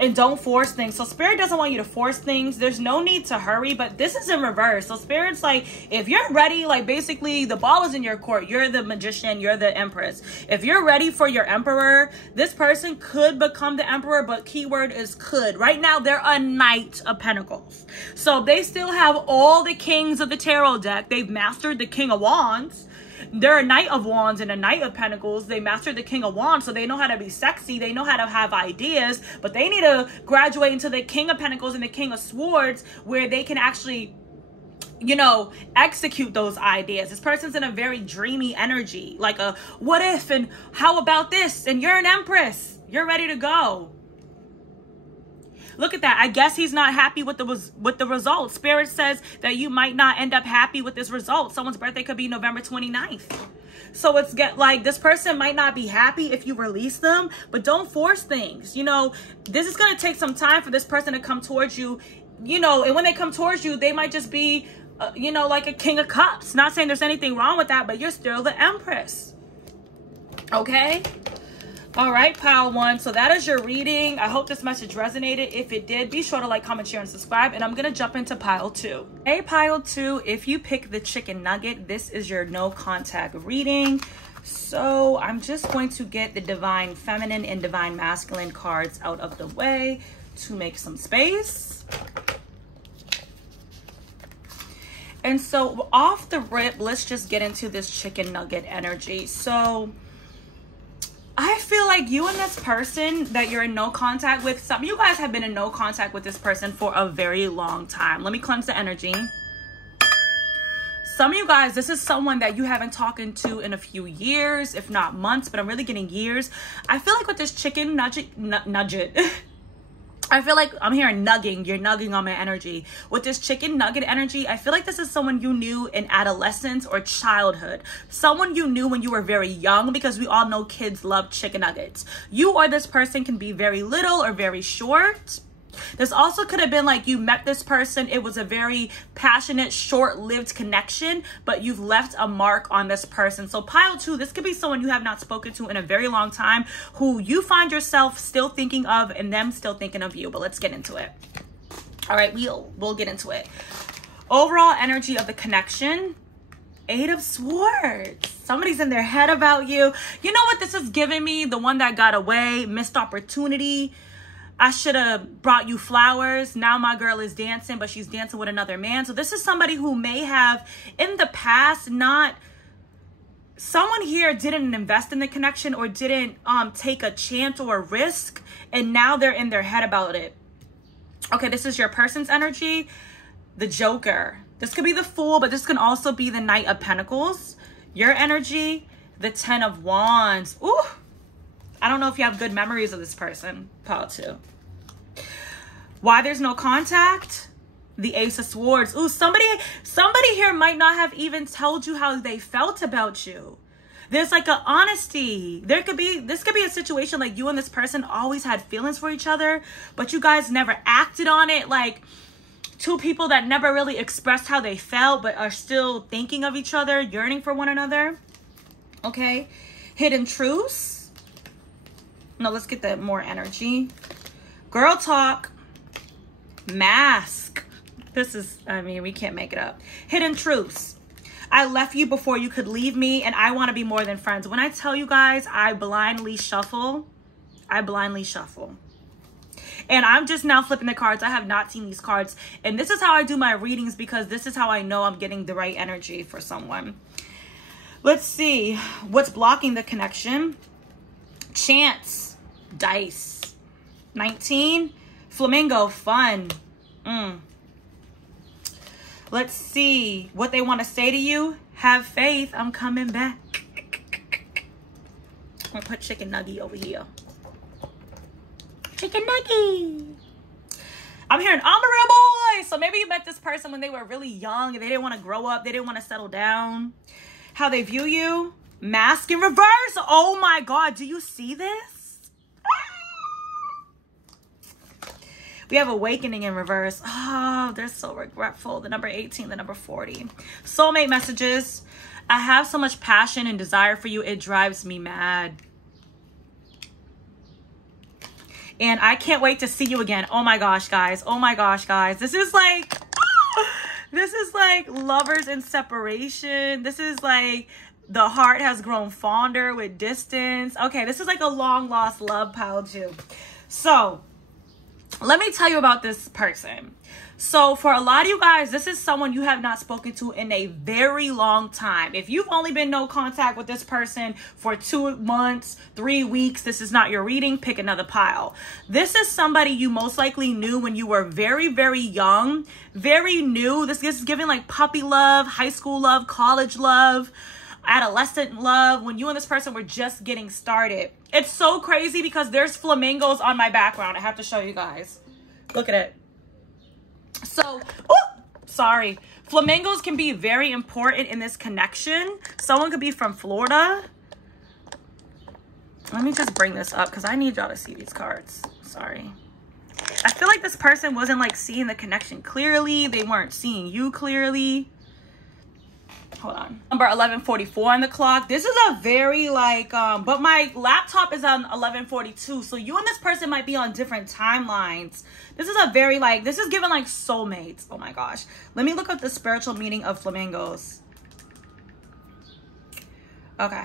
And don't force things. So Spirit doesn't want you to force things. There's no need to hurry, but this is in reverse. So Spirit's like, if you're ready, like basically the ball is in your court. You're the Magician. You're the Empress. If you're ready for your Emperor, this person could become the Emperor, but keyword is could. Right now, they're a Knight of Pentacles. So they still have all the kings of the tarot deck. They've mastered the King of Wands. They're a Knight of Wands and a Knight of Pentacles. They mastered the King of Wands, so they know how to be sexy. They know how to have ideas, but they need to graduate into the King of Pentacles and the King of Swords, where they can actually, you know, execute those ideas. This person's in a very dreamy energy, like a what if and how about this, and you're an Empress. You're ready to go. Look at that. I guess he's not happy with the result. Spirit says that you might not end up happy with this result. Someone's birthday could be November 29th. So it's like this person might not be happy if you release them, but don't force things. You know, this is going to take some time for this person to come towards you, you know, and when they come towards you, they might just be, you know, like a King of Cups. Not saying there's anything wrong with that, but you're still the Empress. Okay? All right, pile one. So that is your reading. I hope this message resonated. If it did, be sure to like, comment, share, and subscribe. And I'm going to jump into pile two. Hey, pile two, if you pick the chicken nugget, this is your no contact reading. So I'm just going to get the divine feminine and divine masculine cards out of the way to make some space. And so off the rip, let's just get into this chicken nugget energy. So I feel like you and this person that you're in no contact with, some of you guys have been in no contact with this person for a very long time. Let me cleanse the energy. Some of you guys, this is someone that you haven't talked to in a few years, if not months, but I'm really getting years. I feel like with this chicken nugget, I feel like I'm hearing nugging. You're nugging on my energy. With this chicken nugget energy, I feel like this is someone you knew in adolescence or childhood. Someone you knew when you were very young, because we all know kids love chicken nuggets. You or this person can be very little or very short. This also could have been like you met this person. It was a very passionate, short-lived connection, but you've left a mark on this person. So pile two, this could be someone you have not spoken to in a very long time, who you find yourself still thinking of and them still thinking of you. But let's get into it. All right, we'll get into it. Overall energy of the connection. 8 of Swords. Somebody's in their head about you. You know what this is giving me? The one that got away, missed opportunity. I should have brought you flowers. Now my girl is dancing, but she's dancing with another man. So this is somebody who may have in the past someone here didn't invest in the connection or didn't take a chance or a risk. And now they're in their head about it. Okay, this is your person's energy. The Joker. This could be the Fool, but this can also be the Knight of Pentacles. Your energy, the 10 of Wands. Ooh. I don't know if you have good memories of this person. Pile two. Why there's no contact? The Ace of Swords. Ooh, somebody here might not have even told you how they felt about you. There's like an honesty. This could be a situation like you and this person always had feelings for each other, but you guys never acted on it. Like two people that never really expressed how they felt, but are still thinking of each other, yearning for one another. Okay. Hidden truths. No, let's get that more energy. Girl talk. Mask. This is, I mean, we can't make it up. Hidden truths. I left you before you could leave me, and I want to be more than friends. When I tell you guys, I blindly shuffle. And I'm just now flipping the cards. I have not seen these cards. And this is how I do my readings, because this is how I know I'm getting the right energy for someone. Let's see. What's blocking the connection? Chance. Dice. 19. Flamingo. Fun. Let's see what they want to say to you. Have faith. I'm coming back. I'm gonna put Chicken Nugget over here. Chicken Nugget. I'm hearing I'm a real boy. So maybe you met this person when they were really young and they didn't want to grow up. They didn't want to settle down. How they view you. Mask in reverse. Oh my God. Do you see this? We have awakening in reverse. Oh, they're so regretful. The number 18, the number 40. Soulmate messages. I have so much passion and desire for you. It drives me mad. And I can't wait to see you again. Oh my gosh, guys. Oh my gosh, guys. This is like lovers in separation. This is like the heart has grown fonder with distance. Okay, this is like a long lost love, pile two. So let me tell you about this person. So for a lot of you guys, this is someone you have not spoken to in a very long time. If you've only been no contact with this person for 2 months, 3 weeks, this is not your reading. Pick another pile. This is somebody you most likely knew when you were very, very young, very new. This is giving like puppy love, high school love, college love, adolescent love, when you and this person were just getting started. It's so crazy because there's flamingos on my background. I have to show you guys. Look at it. So, sorry. Flamingos can be very important in this connection. Someone could be from Florida. Let me just bring this up because I need y'all to see these cards. Sorry. I feel like this person wasn't like seeing the connection clearly. They weren't seeing you clearly. hold on, number 11:44 on the clock. This is a very like but my laptop is on 11:42, so you and this person might be on different timelines. This is a very like, this is given like soulmates. Oh my gosh, let me look up the spiritual meaning of flamingos. Okay.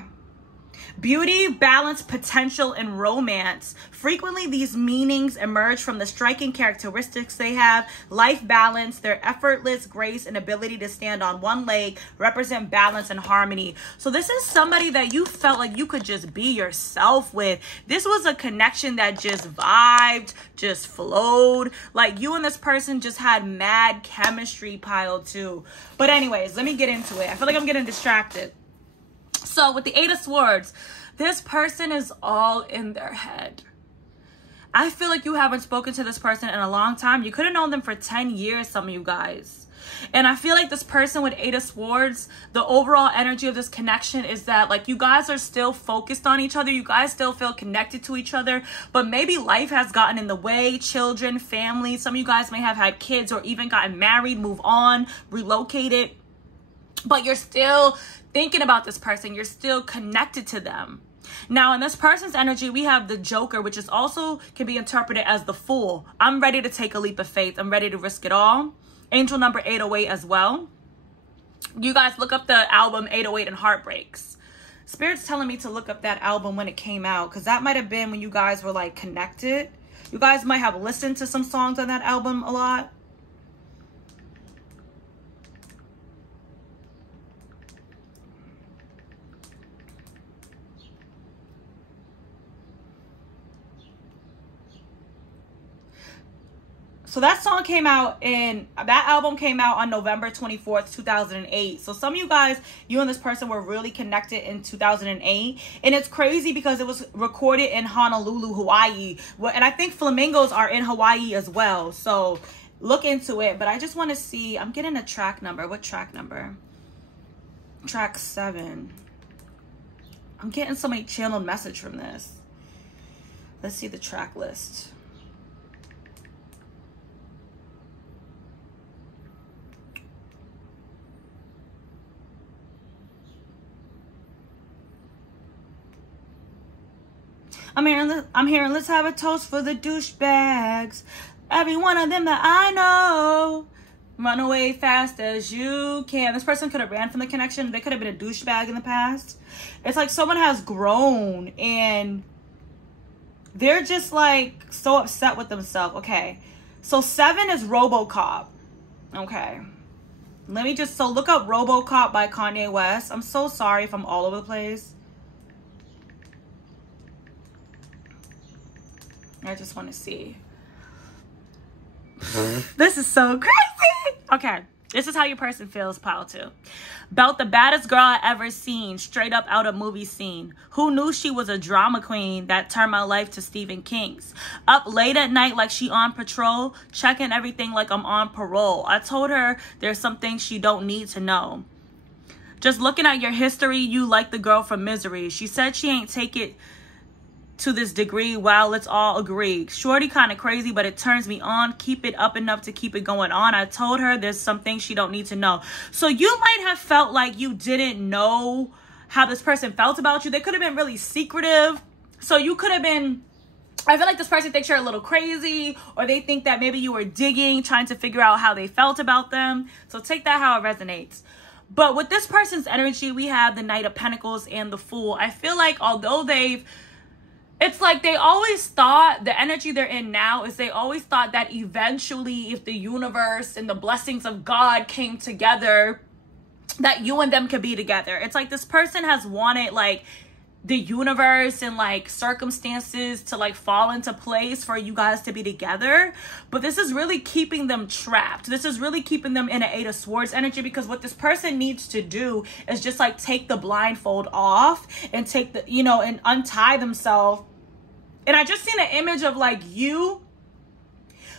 Beauty, balance, potential, and romance. Frequently, these meanings emerge from the striking characteristics they have. Life balance, their effortless grace and ability to stand on one leg represent balance and harmony. So this is somebody that you felt like you could just be yourself with. This was a connection that just vibed, just flowed. Like you and this person just had mad chemistry piled too. But anyways, let me get into it. I feel like I'm getting distracted. So with the 8 of Swords, this person is all in their head. I feel like you haven't spoken to this person in a long time. You could have known them for 10 years, some of you guys. And I feel like this person with 8 of Swords, the overall energy of this connection is that like you guys are still focused on each other. You guys still feel connected to each other, but maybe life has gotten in the way. Children, family, some of you guys may have had kids or even gotten married, move on, relocated, but you're still thinking about this person. You're still connected to them. Now, in this person's energy, we have the Joker, which is also can be interpreted as the Fool. I'm ready to take a leap of faith. I'm ready to risk it all. Angel number 808 as well. You guys look up the album 808 and Heartbreaks. Spirit's telling me to look up that album when it came out, because that might have been when you guys were like connected. You guys might have listened to some songs on that album a lot. So that song came out that album came out on November 24th, 2008. So some of you guys, you and this person were really connected in 2008. And it's crazy because it was recorded in Honolulu, Hawaii. And I think flamingos are in Hawaii as well. So look into it. But I just want to see, I'm getting a track number. What track number? Track 7. I'm getting so many channeled message from this. Let's see the track list. I'm hearing, let's have a toast for the douchebags. Every one of them that I know. Run away fast as you can. This person could have ran from the connection. They could have been a douchebag in the past. It's like someone has grown and they're just like so upset with themselves. Okay. So 7 is RoboCop. Okay. Let me just, so look up RoboCop by Kanye West. I'm so sorry if I'm all over the place. I just want to see. This is so crazy. Okay. This is how your person feels, pile 2. About the baddest girl I ever seen, straight up out of movie scene. Who knew she was a drama queen that turned my life to Stephen King's? Up late at night like she on patrol, checking everything like I'm on parole. I told her there's some things she don't need to know. Just looking at your history, you like the girl from Misery. She said she ain't take it to this degree. Wow, let's all agree. Shorty kind of crazy, but it turns me on. Keep it up enough to keep it going on. I told her there's some things she don't need to know. So you might have felt like you didn't know how this person felt about you. They could have been really secretive. So you could have been, I feel like this person thinks you're a little crazy, or they think that maybe you were digging, trying to figure out how they felt about them. So take that how it resonates. But with this person's energy, we have the Knight of Pentacles and the Fool. I feel like although it's like they always thought, the energy they're in now is they always thought that eventually if the universe and the blessings of God came together, that you and them could be together. It's like this person has wanted like the universe and like circumstances to like fall into place for you guys to be together. But this is really keeping them trapped. This is really keeping them in an 8 of Swords energy, because what this person needs to do is just like take the blindfold off and take the, you know, and untie themselves. And I just seen an image of like you.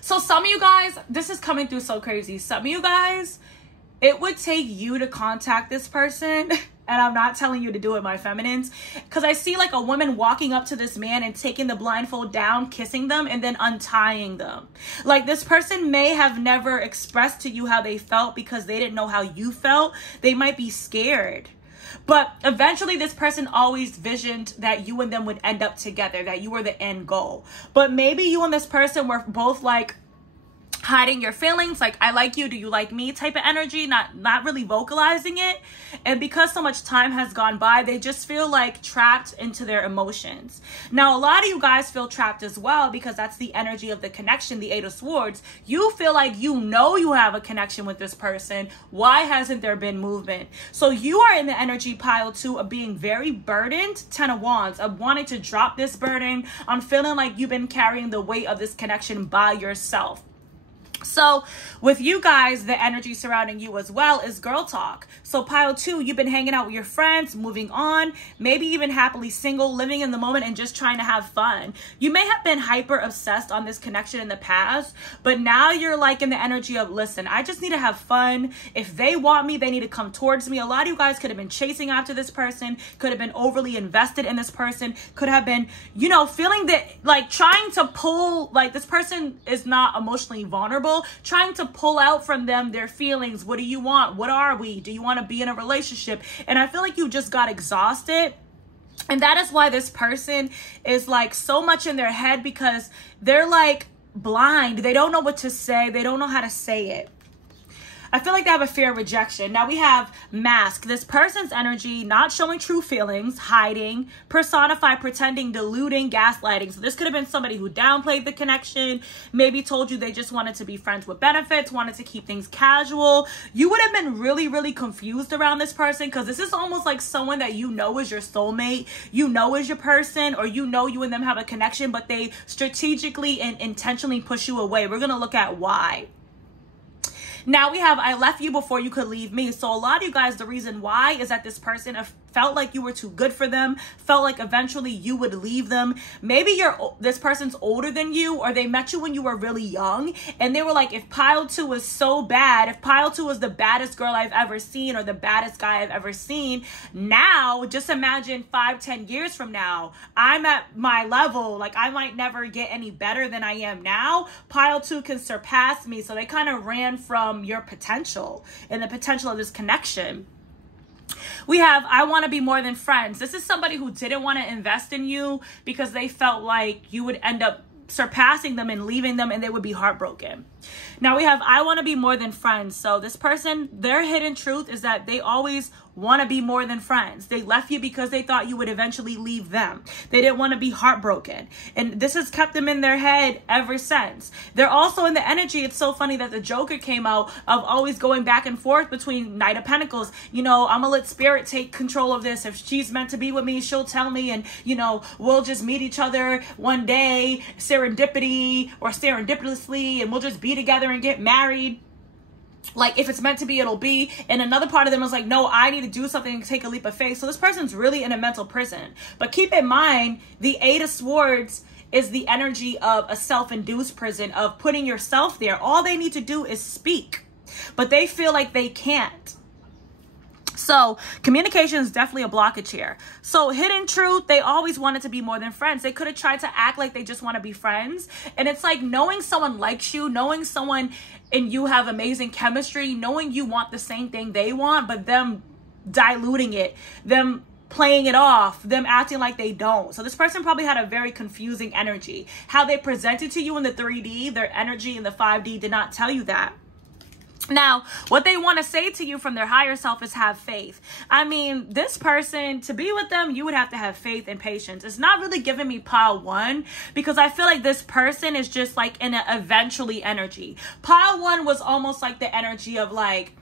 So some of you guys, this is coming through so crazy. Some of you guys, it would take you to contact this person. And I'm not telling you to do it, my feminines, because I see like a woman walking up to this man and taking the blindfold down, kissing them, and then untying them. Like, this person may have never expressed to you how they felt because they didn't know how you felt. They might be scared. But eventually this person always visioned that you and them would end up together, that you were the end goal. But maybe you and this person were both like hiding your feelings, like, I like you, do you like me type of energy, not really vocalizing it. And because so much time has gone by, they just feel like trapped into their emotions. Now, a lot of you guys feel trapped as well, because that's the energy of the connection, the Eight of Swords. You feel like you know you have a connection with this person. Why hasn't there been movement? So you are in the energy pile 2 of being very burdened, 10 of Wands, of wanting to drop this burden, on feeling like you've been carrying the weight of this connection by yourself. So with you guys, the energy surrounding you as well is girl talk. So pile 2, you've been hanging out with your friends, moving on, maybe even happily single, living in the moment and just trying to have fun. You may have been hyper obsessed on this connection in the past, but now you're like in the energy of, listen, I just need to have fun. If they want me, they need to come towards me. A lot of you guys could have been chasing after this person, could have been overly invested in this person, could have been, you know, feeling that, like, trying to pull, like, this person is not emotionally vulnerable, trying to pull out from them their feelings. What do you want? What are we? Do you want to be in a relationship? And I feel like you just got exhausted. And that is why this person is like so much in their head, because they're like blind. They don't know what to say. They don't know how to say it. I feel like they have a fear of rejection. Now we have mask. This person's energy, not showing true feelings, hiding, personify, pretending, deluding, gaslighting. So this could have been somebody who downplayed the connection, maybe told you they just wanted to be friends with benefits, wanted to keep things casual. You would have been really, really confused around this person, because this is almost like someone that you know is your soulmate, you know is your person, or you know you and them have a connection, but they strategically and intentionally push you away. We're going to look at why. Now we have, I left you before you could leave me. So a lot of you guys, the reason why is that this person felt like you were too good for them, felt like eventually you would leave them. Maybe this person's older than you, or they met you when you were really young, and they were like, if pile 2 is so bad, if pile 2 is the baddest girl I've ever seen, or the baddest guy I've ever seen, now just imagine 5-10 years from now, I'm at my level, like I might never get any better than I am now. Pile 2 can surpass me. So they kind of ran from your potential and the potential of this connection. We have, I want to be more than friends. This is somebody who didn't want to invest in you because they felt like you would end up surpassing them and leaving them, and they would be heartbroken. Now we have, I want to be more than friends. So this person, their hidden truth is that they always want to be more than friends. They left you because they thought you would eventually leave them. They didn't want to be heartbroken. And this has kept them in their head ever since. They're also in the energy. It's so funny that the Joker came out of always going back and forth between Knight of Pentacles. You know, I'm gonna let spirit take control of this. If she's meant to be with me, she'll tell me, and you know, we'll just meet each other one day, serendipity or serendipitously, and we'll just be together and get married. Like, if it's meant to be, it'll be. And another part of them is like, no, I need to do something and take a leap of faith. So this person's really in a mental prison. But keep in mind, the Eight of Swords is the energy of a self-induced prison, of putting yourself there. All they need to do is speak, but they feel like they can't. So communication is definitely a blockage here. So hidden truth, they always wanted to be more than friends. They could have tried to act like they just want to be friends. And it's like knowing someone likes you, knowing someone and you have amazing chemistry, knowing you want the same thing they want, but them diluting it, them playing it off, them acting like they don't. So this person probably had a very confusing energy. How they presented to you in the 3D, their energy in the 5D did not tell you that. Now, what they want to say to you from their higher self is have faith. I mean, this person, to be with them, you would have to have faith and patience. It's not really giving me pile 1, because I feel like this person is just like in an eventually energy. Pile 1 was almost like the energy of like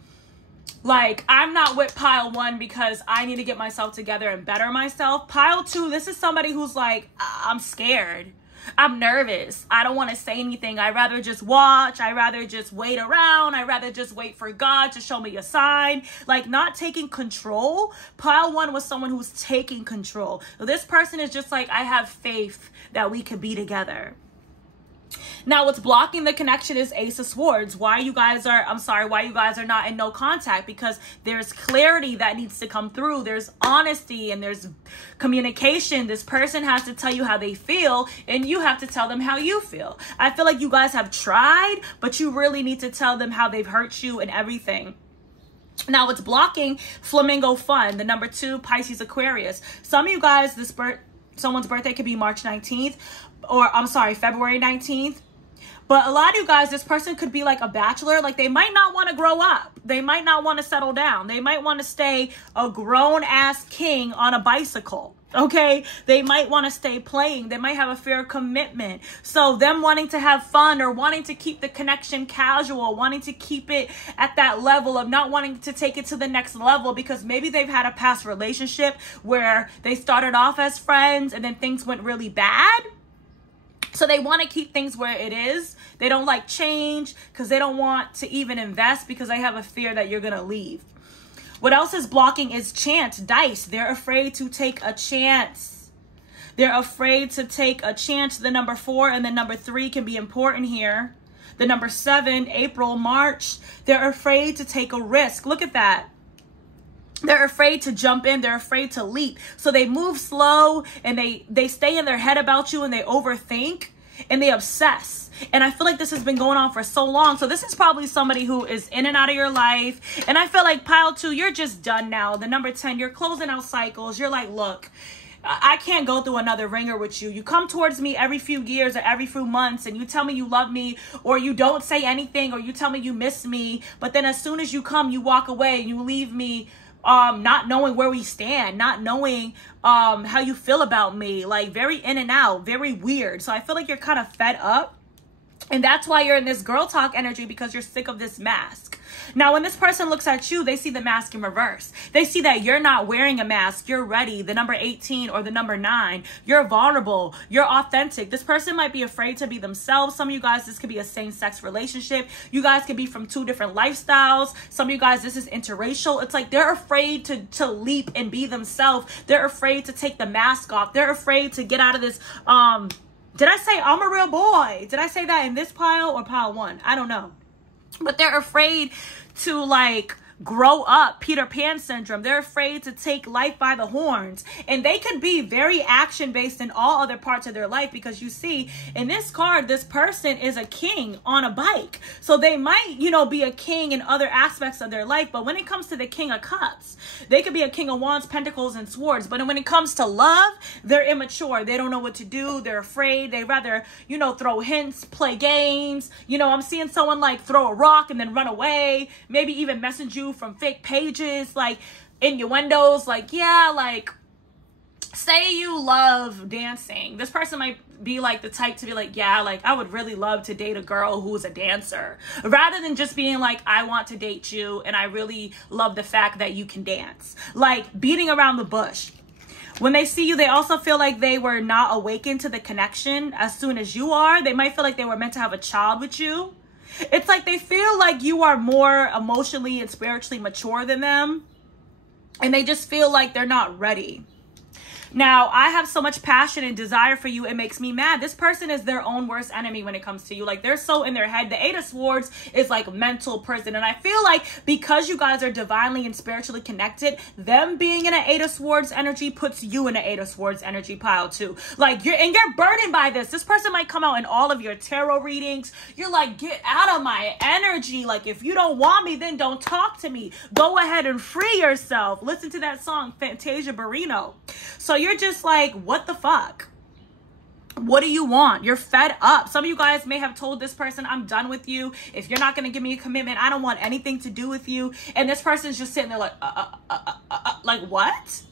I'm not with pile 1 because I need to get myself together and better myself. Pile 2, this is somebody who's like, I'm scared. I'm nervous. I don't want to say anything. I'd rather just watch. I'd rather just wait around. I'd rather just wait for God to show me a sign. Like, not taking control. Pile 1 was someone who's taking control. This person is just like, I have faith that we could be together. Now, what's blocking the connection is Ace of Swords. Why you guys are not in no contact? Because there's clarity that needs to come through. There's honesty and there's communication. This person has to tell you how they feel, and you have to tell them how you feel. I feel like you guys have tried, but you really need to tell them how they've hurt you and everything. Now, what's blocking Flamingo Fun, the number 2, Pisces, Aquarius. Some of you guys, someone's birthday could be March 19th, or I'm sorry, February 19th. But a lot of you guys, this person could be like a bachelor. Like, they might not want to grow up. They might not want to settle down. They might want to stay a grown-ass king on a bicycle. Okay, they might want to stay playing. They might have a fear of commitment. So them wanting to have fun or wanting to keep the connection casual, wanting to keep it at that level of not wanting to take it to the next level, because maybe they've had a past relationship where they started off as friends and then things went really bad. So they want to keep things where it is. They don't like change because they don't want to even invest because they have a fear that you're going to leave. What else is blocking is chance, dice. They're afraid to take a chance. They're afraid to take a chance. The number 4 and the number 3 can be important here. The number 7, April, March. They're afraid to take a risk. Look at that. They're afraid to jump in. They're afraid to leap. So they move slow and they stay in their head about you and they overthink and they obsess. And I feel like this has been going on for so long. So this is probably somebody who is in and out of your life. And I feel like pile 2, you're just done now. The number 10, you're closing out cycles. You're like, look, I can't go through another ringer with you. You come towards me every few years or every few months and you tell me you love me, or you don't say anything, or you tell me you miss me. But then as soon as you come, you walk away and you leave me not knowing where we stand, not knowing how you feel about me, like very in and out, very weird. So I feel like you're kind of fed up. And that's why you're in this girl talk energy, because you're sick of this mask. Now, when this person looks at you, they see the mask in reverse. They see that you're not wearing a mask. You're ready. The number 18 or the number 9. You're vulnerable. You're authentic. This person might be afraid to be themselves. Some of you guys, this could be a same-sex relationship. You guys could be from 2 different lifestyles. Some of you guys, this is interracial. It's like they're afraid to leap and be themselves. They're afraid to take the mask off. They're afraid to get out of this did I say I'm a real boy? Did I say that in this pile or pile 1? I don't know. But they're afraid to like grow up, Peter Pan syndrome. They're afraid to take life by the horns. And they could be very action-based in all other parts of their life, because you see in this card, this person is a king on a bike. So they might, you know, be a king in other aspects of their life. But when it comes to the King of Cups, they could be a King of Wands, Pentacles, and Swords. But when it comes to love, they're immature. They don't know what to do. They're afraid. They rather, you know, throw hints, play games. You know, I'm seeing someone like throw a rock and then run away. Maybe even message you from fake pages, like innuendos, like, yeah, like, say you love dancing. This person might be like the type to be like, yeah, like, I would really love to date a girl who's a dancer, rather than just being like, I want to date you and I really love the fact that you can dance. Like, beating around the bush. When they see you, they also feel like they were not awakened to the connection as soon as you are. They might feel like they were meant to have a child with you. It's like they feel like you are more emotionally and spiritually mature than them. And they just feel like they're not ready. Now, I have so much passion and desire for you, it makes me mad. This person is their own worst enemy when it comes to you. Like, they're so in their head. The 8 of Swords is like mental prison. And I feel like because you guys are divinely and spiritually connected, them being in an 8 of Swords energy puts you in an 8 of Swords energy pile too. Like, you're burdened by this. This person might come out in all of your tarot readings. You're like, get out of my energy. Like, if you don't want me, then don't talk to me. Go ahead and free yourself. Listen to that song, Fantasia Barrino. So you're just like, what the fuck? What do you want? You're fed up. Some of you guys may have told this person, I'm done with you. If you're not going to give me a commitment, I don't want anything to do with you. And this person's just sitting there like what?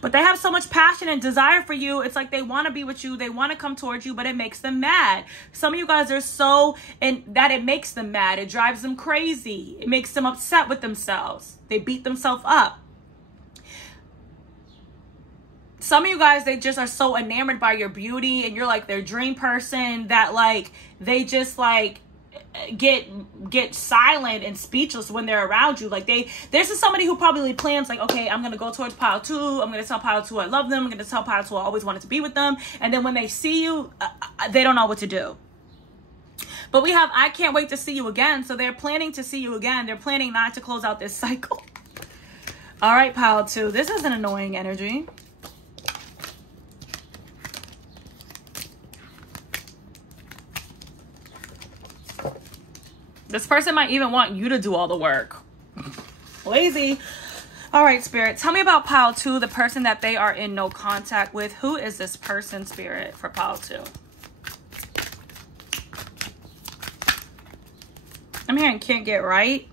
But they have so much passion and desire for you. It's like they want to be with you. They want to come towards you, but it makes them mad. Some of you guys are so in that it makes them mad. It drives them crazy. It makes them upset with themselves. They beat themselves up. Some of you guys, they just are so enamored by your beauty and you're like their dream person that like they just like get silent and speechless when they're around you. Like this is somebody who probably plans like, okay, I'm going to go towards pile 2. I'm going to tell pile 2 I love them. I'm going to tell pile 2 I always wanted to be with them. And then when they see you, they don't know what to do. But we have, I can't wait to see you again. So they're planning to see you again. They're planning not to close out this cycle. All right, pile 2. This is an annoying energy. This person might even want you to do all the work. Lazy. All right, Spirit. Tell me about pile 2, the person that they are in no contact with. Who is this person, Spirit, for pile 2? I'm hearing can't get right.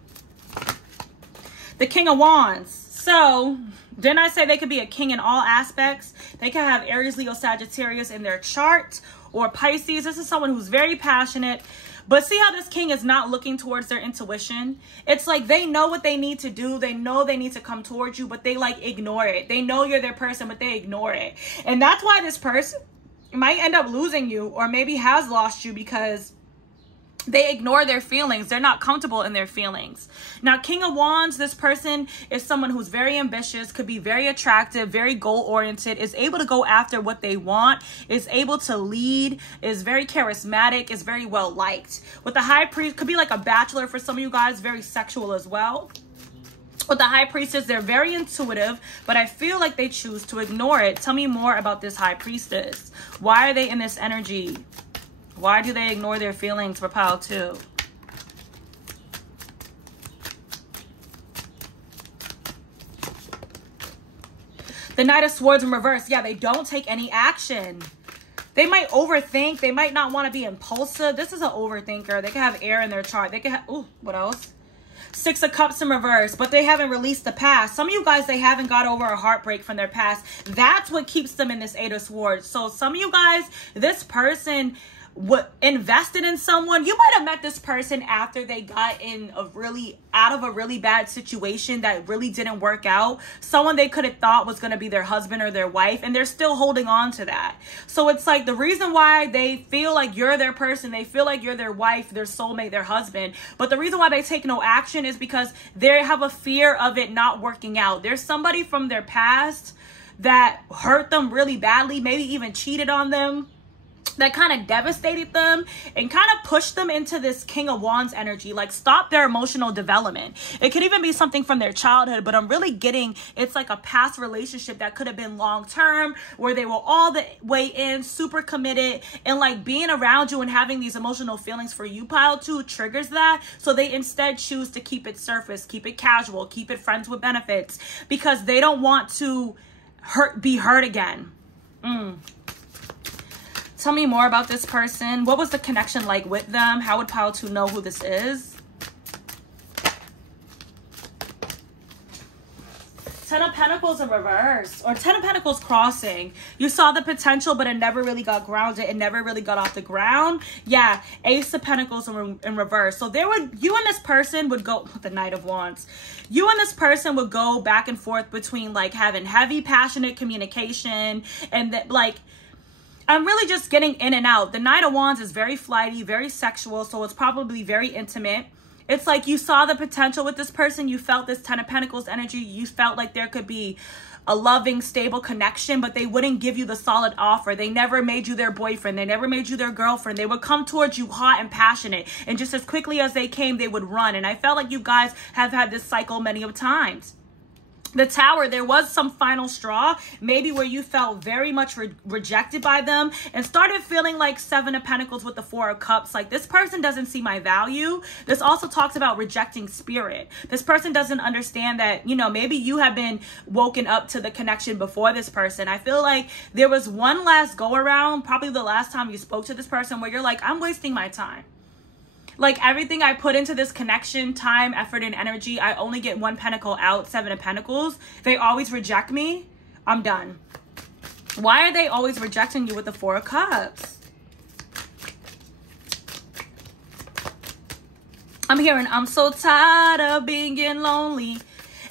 The King of Wands. So, didn't I say they could be a king in all aspects? They could have Aries, Leo, Sagittarius in their chart, or Pisces. This is someone who's very passionate. But see how this king is not looking towards their intuition? It's like they know what they need to do. They know they need to come towards you, but they like ignore it. They know you're their person, but they ignore it. And that's why this person might end up losing you, or maybe has lost you, because they ignore their feelings. They're not comfortable in their feelings. Now, King of Wands, this person is someone who's very ambitious, could be very attractive, very goal-oriented, is able to go after what they want, is able to lead, is very charismatic, is very well-liked. With the High Priest, could be like a bachelor for some of you guys, very sexual as well. With the High Priestess, they're very intuitive, but I feel like they choose to ignore it. Tell me more about this High Priestess. Why are they in this energy? Why do they ignore their feelings for pile 2? The Knight of Swords in reverse. Yeah, they don't take any action. They might overthink. They might not want to be impulsive. This is an overthinker. They can have air in their chart. They can have, ooh, what else? Six of Cups in reverse, but they haven't released the past. Some of you guys, they haven't got over a heartbreak from their past. That's what keeps them in this Eight of Swords. So some of you guys, this person invested in someone. You might have met this person after they got out of a really bad situation that really didn't work out. Someone they could have thought was going to be their husband or their wife, and they're still holding on to that. So it's like the reason why they feel like you're their person, they feel like you're their wife, their soulmate, their husband. But the reason why they take no action is because they have a fear of it not working out. There's somebody from their past that hurt them really badly, maybe even cheated on them, that kind of devastated them and kind of pushed them into this King of Wands energy, like stop their emotional development. It could even be something from their childhood, but I'm really getting it's like a past relationship that could have been long-term, where they were all the way in, super committed, and like being around you and having these emotional feelings for you, pile 2, triggers that. So they instead choose to keep it surface, keep it casual, keep it friends with benefits, because they don't want to be hurt again. Tell me more about this person. What was the connection like with them? How would pile 2 know who this is? Ten of Pentacles in reverse, or Ten of Pentacles crossing. You saw the potential, but it never really got grounded. It never really got off the ground. Yeah, Ace of Pentacles in reverse. So you and this person would go, the Knight of Wands. You and this person would go back and forth between like having heavy, passionate communication and that like, I'm really just getting in and out. The Knight of Wands is very flighty, very sexual, so it's probably very intimate. It's like you saw the potential with this person. You felt this Ten of Pentacles energy. You felt like there could be a loving, stable connection, but they wouldn't give you the solid offer. They never made you their boyfriend. They never made you their girlfriend. They would come towards you hot and passionate, and just as quickly as they came, they would run. And I felt like you guys have had this cycle many of times. The Tower, there was some final straw, maybe where you felt very much rejected by them and started feeling like Seven of Pentacles with the Four of Cups. Like, this person doesn't see my value. This also talks about rejecting spirit. This person doesn't understand that, you know, maybe you have been woken up to the connection before this person. I feel like there was one last go around, probably the last time you spoke to this person, where you're like, I'm wasting my time. Like, everything I put into this connection, time, effort, and energy, I only get one pentacle out, Seven of Pentacles. They always reject me. I'm done. Why are they always rejecting you with the Four of Cups? I'm hearing, I'm so tired of being lonely.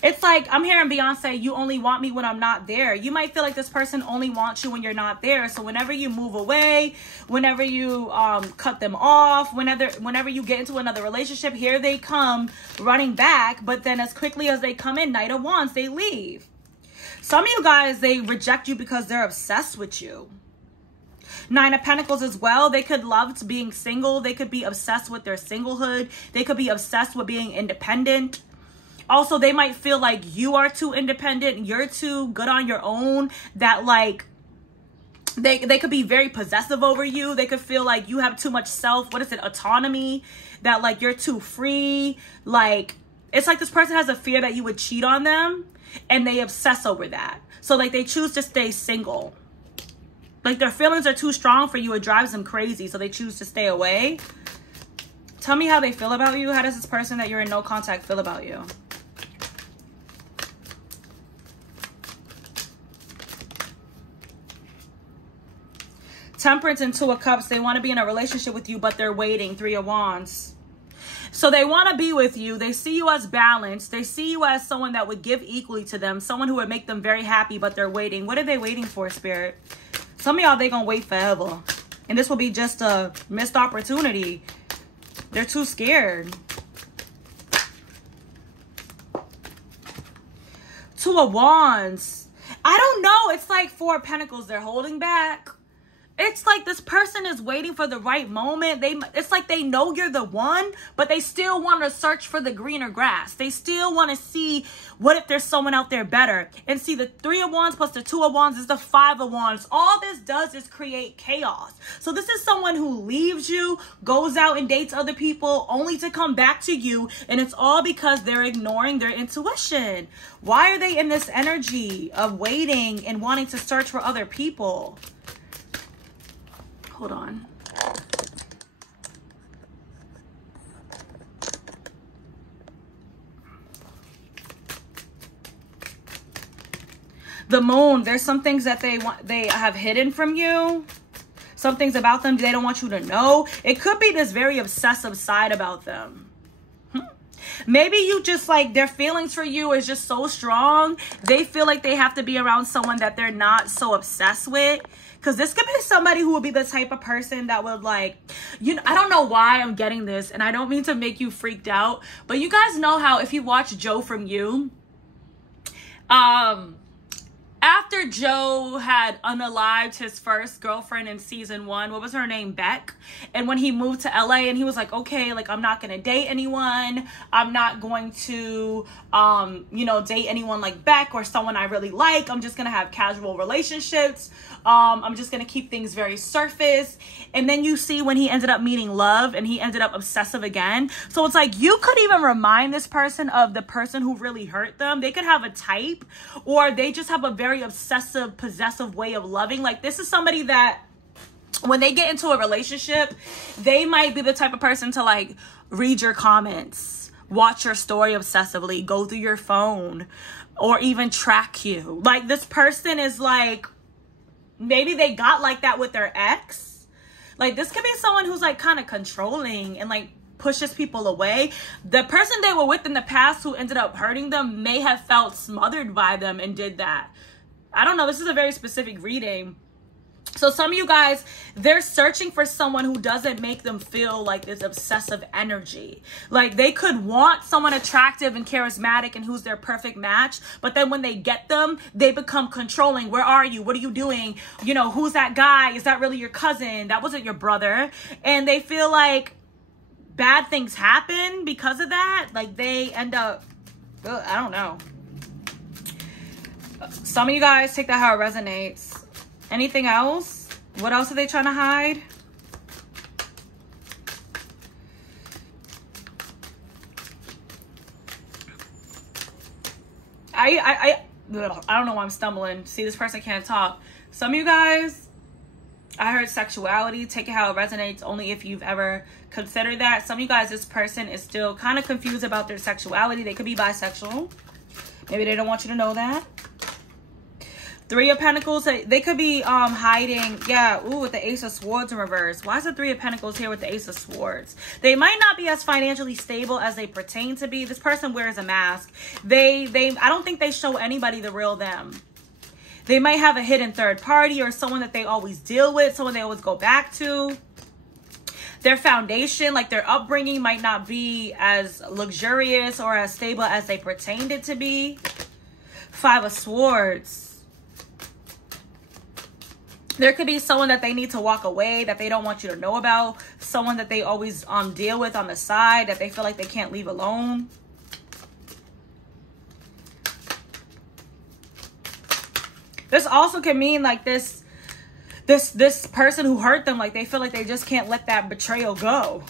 It's like, I'm hearing Beyonce, you only want me when I'm not there. You might feel like this person only wants you when you're not there. So whenever you move away, whenever you cut them off, whenever you get into another relationship, here they come running back. But then as quickly as they come in, Knight of Wands, they leave. Some of you guys, they reject you because they're obsessed with you. Nine of Pentacles as well. They could love being single. They could be obsessed with their singlehood. They could be obsessed with being independent. Also, they might feel like you are too independent. You're too good on your own. That like, they could be very possessive over you. They could feel like you have too much autonomy. That like you're too free. Like, it's like this person has a fear that you would cheat on them. And they obsess over that. So like they choose to stay single. Like their feelings are too strong for you. It drives them crazy. So they choose to stay away. Tell me how they feel about you. How does this person that you're in no contact feel about you? Temperance and Two of Cups. They want to be in a relationship with you, but they're waiting. Three of Wands. So they want to be with you. They see you as balanced. They see you as someone that would give equally to them. Someone who would make them very happy, but they're waiting. What are they waiting for, Spirit? Some of y'all, they going to wait forever. And this will be just a missed opportunity. They're too scared. Two of Wands. I don't know. It's like Four of Pentacles. They're holding back. It's like this person is waiting for the right moment. It's like they know you're the one, but they still want to search for the greener grass. They still want to see what if there's someone out there better. And see, the Three of Wands plus the Two of Wands is the Five of Wands. All this does is create chaos. So this is someone who leaves you, goes out and dates other people, only to come back to you. And it's all because they're ignoring their intuition. Why are they in this energy of waiting and wanting to search for other people? Hold on. The Moon, there's some things that they have hidden from you. Some things about them they don't want you to know. It could be this very obsessive side about them. Maybe you just like their feelings for you is just so strong. They feel like they have to be around someone that they're not so obsessed with. Because this could be somebody who would be the type of person that would like, you know, I don't know why I'm getting this. And I don't mean to make you freaked out. But you guys know how if you watch Joe from You, after Joe had unalived his first girlfriend in season 1, what was her name? Beck. And when he moved to LA and he was like, okay, like I'm not going to date anyone. I'm not going to, you know, date anyone like Beck or someone I really like. I'm just going to have casual relationships. I'm just going to keep things very surface. And then you see when he ended up meeting love and he ended up obsessive again. So it's like you could even remind this person of the person who really hurt them. They could have a type or they just have a very obsessive, possessive way of loving. Like this is somebody that when they get into a relationship, they might be the type of person to like read your comments, watch your story obsessively, go through your phone, or even track you. Like this person is like, maybe they got like that with their ex. Like this could be someone who's like kind of controlling and like pushes people away. The person they were with in the past who ended up hurting them may have felt smothered by them and did that. I don't know. This is a very specific reading. So some of you guys, they're searching for someone who doesn't make them feel like this obsessive energy. Like they could want someone attractive and charismatic and who's their perfect match. But then when they get them, they become controlling. Where are you? What are you doing? You know, who's that guy? Is that really your cousin? That wasn't your brother. And they feel like bad things happen because of that. Like they end up, I don't know. Some of you guys take that how it resonates. Anything else? What else are they trying to hide? I don't know why I'm stumbling. See, this person can't talk. Some of you guys, I heard sexuality. Take it how it resonates only if you've ever considered that. Some of you guys, this person is still kind of confused about their sexuality. They could be bisexual. Maybe they don't want you to know that. Three of Pentacles, they could be hiding, yeah, ooh, with the Ace of Swords in reverse. Why is the Three of Pentacles here with the Ace of Swords? They might not be as financially stable as they pertain to be. This person wears a mask. I don't think they show anybody the real them. They might have a hidden third party or someone that they always deal with, someone they always go back to. Their foundation, like their upbringing, might not be as luxurious or as stable as they pretend it to be. Five of Swords. There could be someone that they need to walk away, that they don't want you to know about. Someone that they always deal with on the side, that they feel like they can't leave alone. This also can mean like this person who hurt them, like they feel like they just can't let that betrayal go.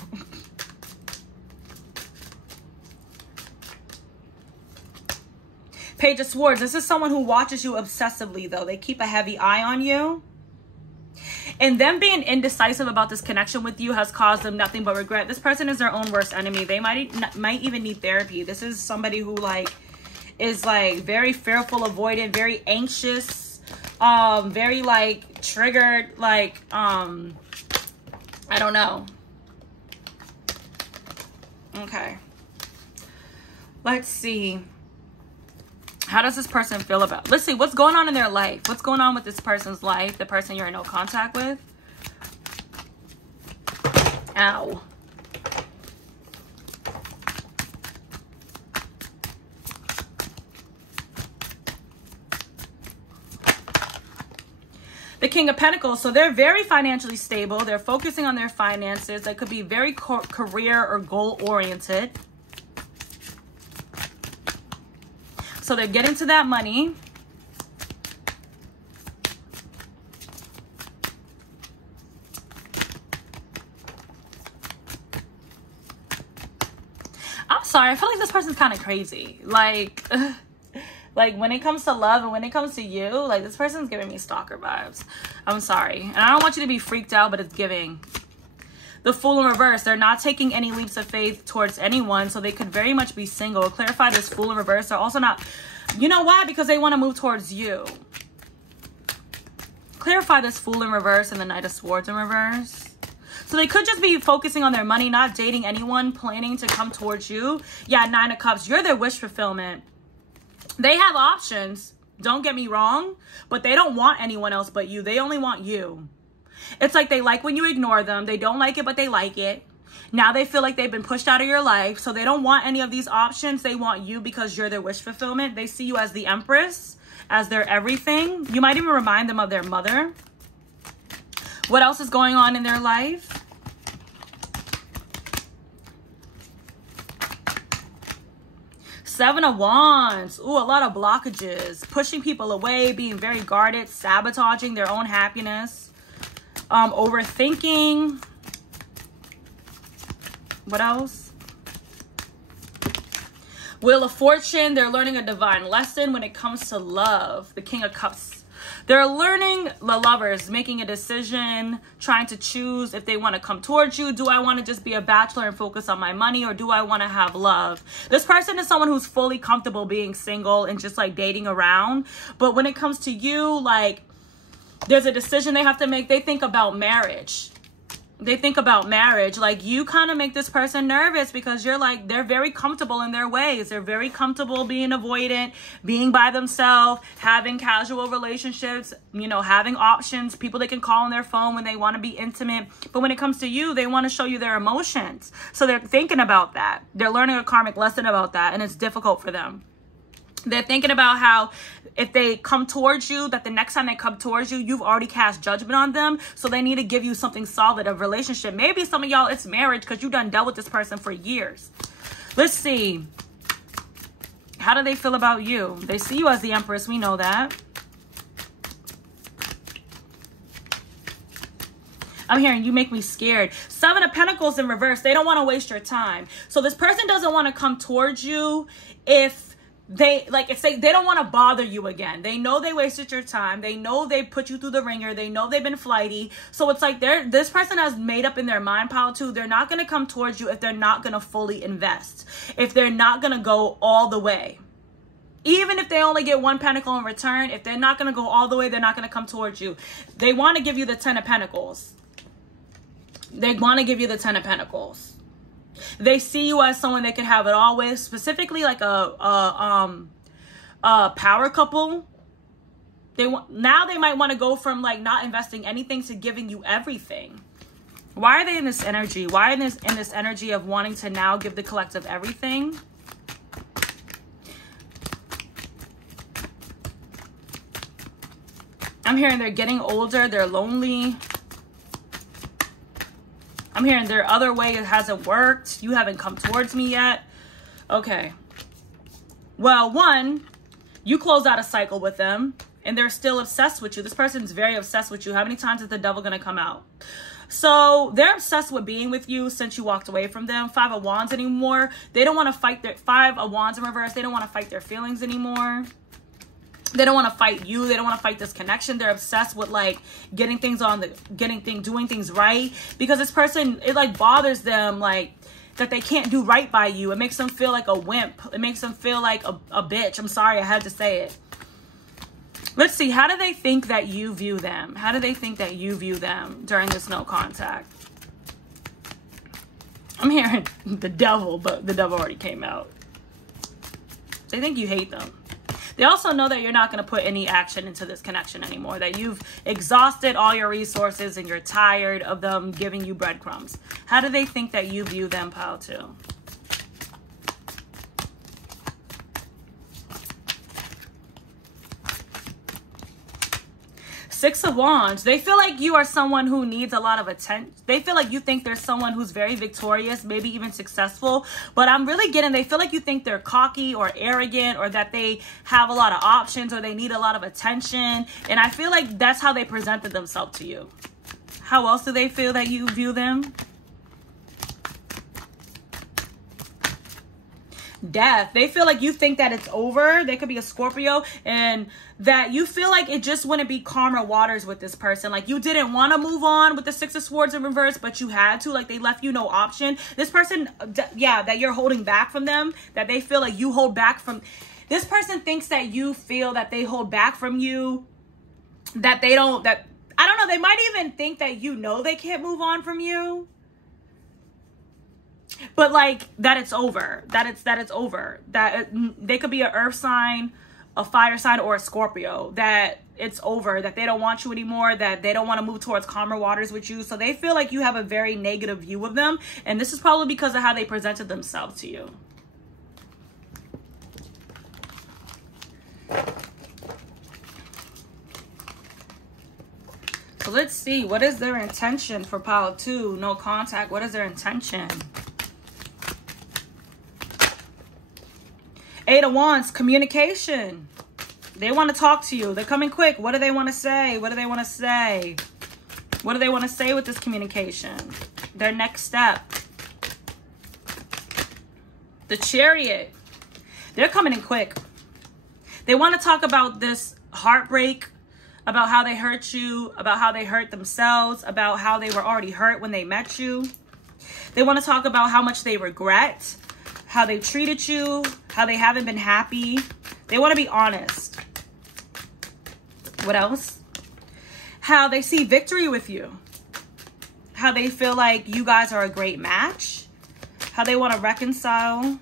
Page of Swords. This is someone who watches you obsessively, though. They keep a heavy eye on you. And them being indecisive about this connection with you has caused them nothing but regret. This person is their own worst enemy. They might even need therapy. This is somebody who like is like very fearful, avoidant, very anxious, very like triggered, like I don't know. Okay. Let's see. How does this person feel about? Let's see what's going on in their life. What's going on with this person's life? The person you're in no contact with. Ow. The King of Pentacles. So they're very financially stable. They're focusing on their finances. They could be very career or goal oriented. So they're getting to that money. I'm sorry. I feel like this person's kind of crazy. Like when it comes to love and when it comes to you, like this person's giving me stalker vibes. I'm sorry. And I don't want you to be freaked out, but it's giving. The Fool in reverse. They're not taking any leaps of faith towards anyone, so they could very much be single. Clarify this Fool in reverse. They're also not... You know why? Because they want to move towards you. Clarify this Fool in reverse and the Knight of Swords in reverse. So they could just be focusing on their money, not dating anyone, planning to come towards you. Yeah, Nine of Cups. You're their wish fulfillment. They have options. Don't get me wrong. But they don't want anyone else but you. They only want you. It's like they like when you ignore them. They don't like it, but they like it. Now they feel like they've been pushed out of your life. So they don't want any of these options. They want you because you're their wish fulfillment. They see you as the Empress, as their everything. You might even remind them of their mother. What else is going on in their life? Seven of Wands. Ooh, a lot of blockages. Pushing people away, being very guarded, sabotaging their own happiness. Overthinking. What else? Wheel of Fortune. They're learning a divine lesson when it comes to love. The King of Cups. They're learning, the lovers, making a decision, trying to choose if they want to come towards you. Do I want to just be a bachelor and focus on my money, or do I want to have love? This person is someone who's fully comfortable being single and just like dating around. But when it comes to you, like, there's a decision they have to make. They think about marriage. They think about marriage. Like, you kind of make this person nervous because you're like, they're very comfortable in their ways. They're very comfortable being avoidant, being by themselves, having casual relationships, you know, having options, people they can call on their phone when they want to be intimate. But when it comes to you, they want to show you their emotions. So they're thinking about that. They're learning a karmic lesson about that, and it's difficult for them. They're thinking about how if they come towards you, that the next time they come towards you, you've already cast judgment on them. So they need to give you something solid, a relationship. Maybe some of y'all, it's marriage because you done dealt with this person for years. Let's see. How do they feel about you? They see you as the Empress. We know that. I'm hearing you make me scared. Seven of Pentacles in reverse. They don't want to waste your time. So this person doesn't want to come towards you if they don't want to bother you again. They know they wasted your time. They know they put you through the ringer. They know they've been flighty. So it's like this person has made up in their mind pile too. They're not going to come towards you if they're not going to fully invest. If they're not going to go all the way. Even if they only get one pentacle in return, if they're not going to go all the way, they're not going to come towards you. They want to give you the 10 of Pentacles. They want to give you the 10 of Pentacles. They see you as someone they can have it all with, specifically like a power couple. Now they might want to go from like not investing anything to giving you everything. Why are they in this energy? Why are they in this energy of wanting to now give the collective everything? I'm hearing they're getting older. They're lonely. I'm hearing their other way it hasn't worked. You haven't come towards me yet. Okay. Well, one, you closed out a cycle with them and they're still obsessed with you. This person's very obsessed with you. How many times is the devil going to come out? So they're obsessed with being with you since you walked away from them. 5 of Wands anymore. They don't want to fight their 5 of Wands in reverse. They don't want to fight their feelings anymore. They don't want to fight you. They don't want to fight this connection. They're obsessed with like doing things right, because this person, it like bothers them like that they can't do right by you. It makes them feel like a wimp. It makes them feel like a bitch. I'm sorry, I had to say it. Let's see. How do they think that you view them? How do they think that you view them during this no contact? I'm hearing the devil, but the devil already came out. They think you hate them. They also know that you're not going to put any action into this connection anymore, that you've exhausted all your resources and you're tired of them giving you breadcrumbs. How do they think that you view them, pile 2? Six of Wands. They feel like you are someone who needs a lot of attention. They feel like you think there's someone who's very victorious, maybe even successful. But I'm really getting, they feel like you think they're cocky or arrogant, or that they have a lot of options, or they need a lot of attention. And I feel like that's how they presented themselves to you. How else do they feel that you view them? Death. They feel like you think that it's over. They could be a Scorpio, and that you feel like it just wouldn't be calmer waters with this person. Like you didn't want to move on with the 6 of Swords in reverse, but you had to. Like they left you no option. This person, yeah, that you're holding back from them, that they feel like you hold back from. This person thinks that you feel that they hold back from you, that they don't, that, I don't know, they might even think that you know they can't move on from you. But like that it's over, that it's over, that they could be an earth sign, a fire sign, or a Scorpio, that it's over, that they don't want you anymore, that they don't want to move towards calmer waters with you. So they feel like you have a very negative view of them. And this is probably because of how they presented themselves to you. So let's see, what is their intention for pile 2? No contact. What is their intention? 8 of Wands, communication. They want to talk to you. They're coming quick. What do they want to say? What do they want to say? What do they want to say with this communication? Their next step. The Chariot. They're coming in quick. They want to talk about this heartbreak, about how they hurt you, about how they hurt themselves, about how they were already hurt when they met you. They want to talk about how much they regret, how they treated you, how they haven't been happy. They want to be honest. What else? How they see victory with you. How they feel like you guys are a great match. How they want to reconcile.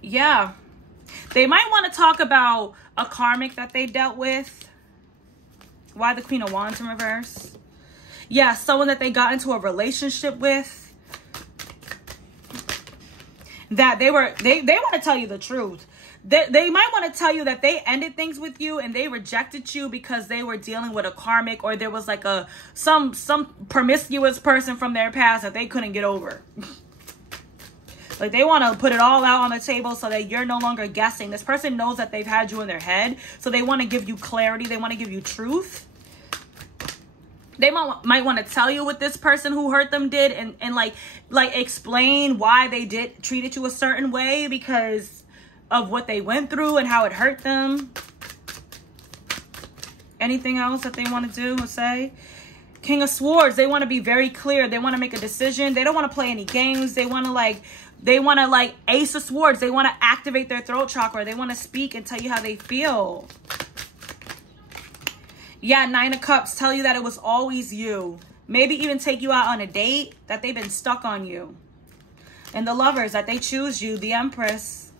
Yeah. They might want to talk about a karmic that they dealt with. Why the Queen of Wands in reverse? Yeah, someone that they got into a relationship with. That they want to tell you the truth. They might want to tell you that they ended things with you and they rejected you because they were dealing with a karmic, or there was like some promiscuous person from their past that they couldn't get over. Like they want to put it all out on the table so that you're no longer guessing. This person knows that they've had you in their head, so they want to give you clarity. They want to give you truth. They might want to tell you what this person who hurt them did, and like explain why they treated you a certain way because of what they went through and how it hurt them. Anything else that they want to do or say? King of Swords, they want to be very clear. They want to make a decision. They don't want to play any games. They want to like Ace of Swords. They want to activate their throat chakra. They want to speak and tell you how they feel. Yeah, 9 of Cups, tell you that it was always you. Maybe even take you out on a date, that they've been stuck on you. And the Lovers, that they choose you, the Empress.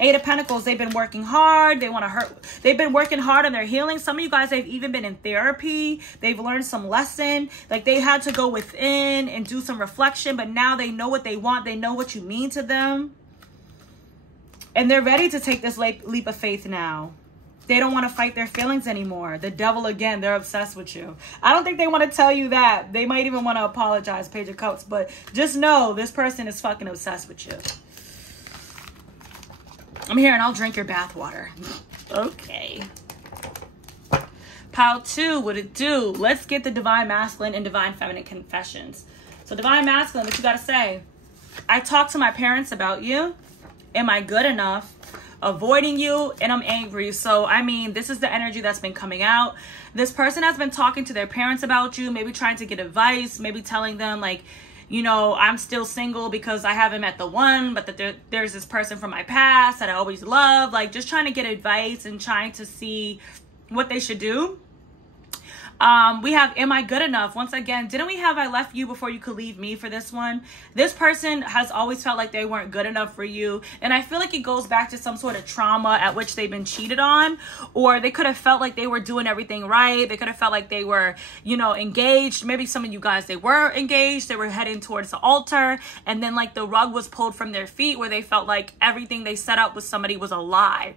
8 of Pentacles, they've been working hard. They've been working hard on their healing. Some of you guys, they've even been in therapy. They've learned some lesson. Like they had to go within and do some reflection, but now they know what they want. They know what you mean to them. And they're ready to take this leap of faith now. They don't want to fight their feelings anymore. The devil, again, they're obsessed with you. I don't think they want to tell you that. They might even want to apologize, Page of Cups. But just know this person is fucking obsessed with you. I'm here and I'll drink your bathwater. Okay. Pile 2, what it do? Let's get the Divine Masculine and Divine Feminine confessions. So Divine Masculine, what you got to say? I talked to my parents about you. Am I good enough? Avoiding you, and I'm angry. So I mean, this is the energy that's been coming out. This person has been talking to their parents about you, maybe trying to get advice, maybe telling them like, you know, I'm still single because I haven't met the one, but that there's this person from my past that I always loved, like just trying to get advice and trying to see what they should do. We have, am I good enough? Once again, didn't we have I left you before you could leave me for this one? This person has always felt like they weren't good enough for you. And I feel like it goes back to some sort of trauma at which they've been cheated on, or they could have felt like they were doing everything right. They could have felt like they were, you know, engaged. Maybe some of you guys, they were engaged. They were heading towards the altar. And then like the rug was pulled from their feet where they felt like everything they set up with somebody was a lie.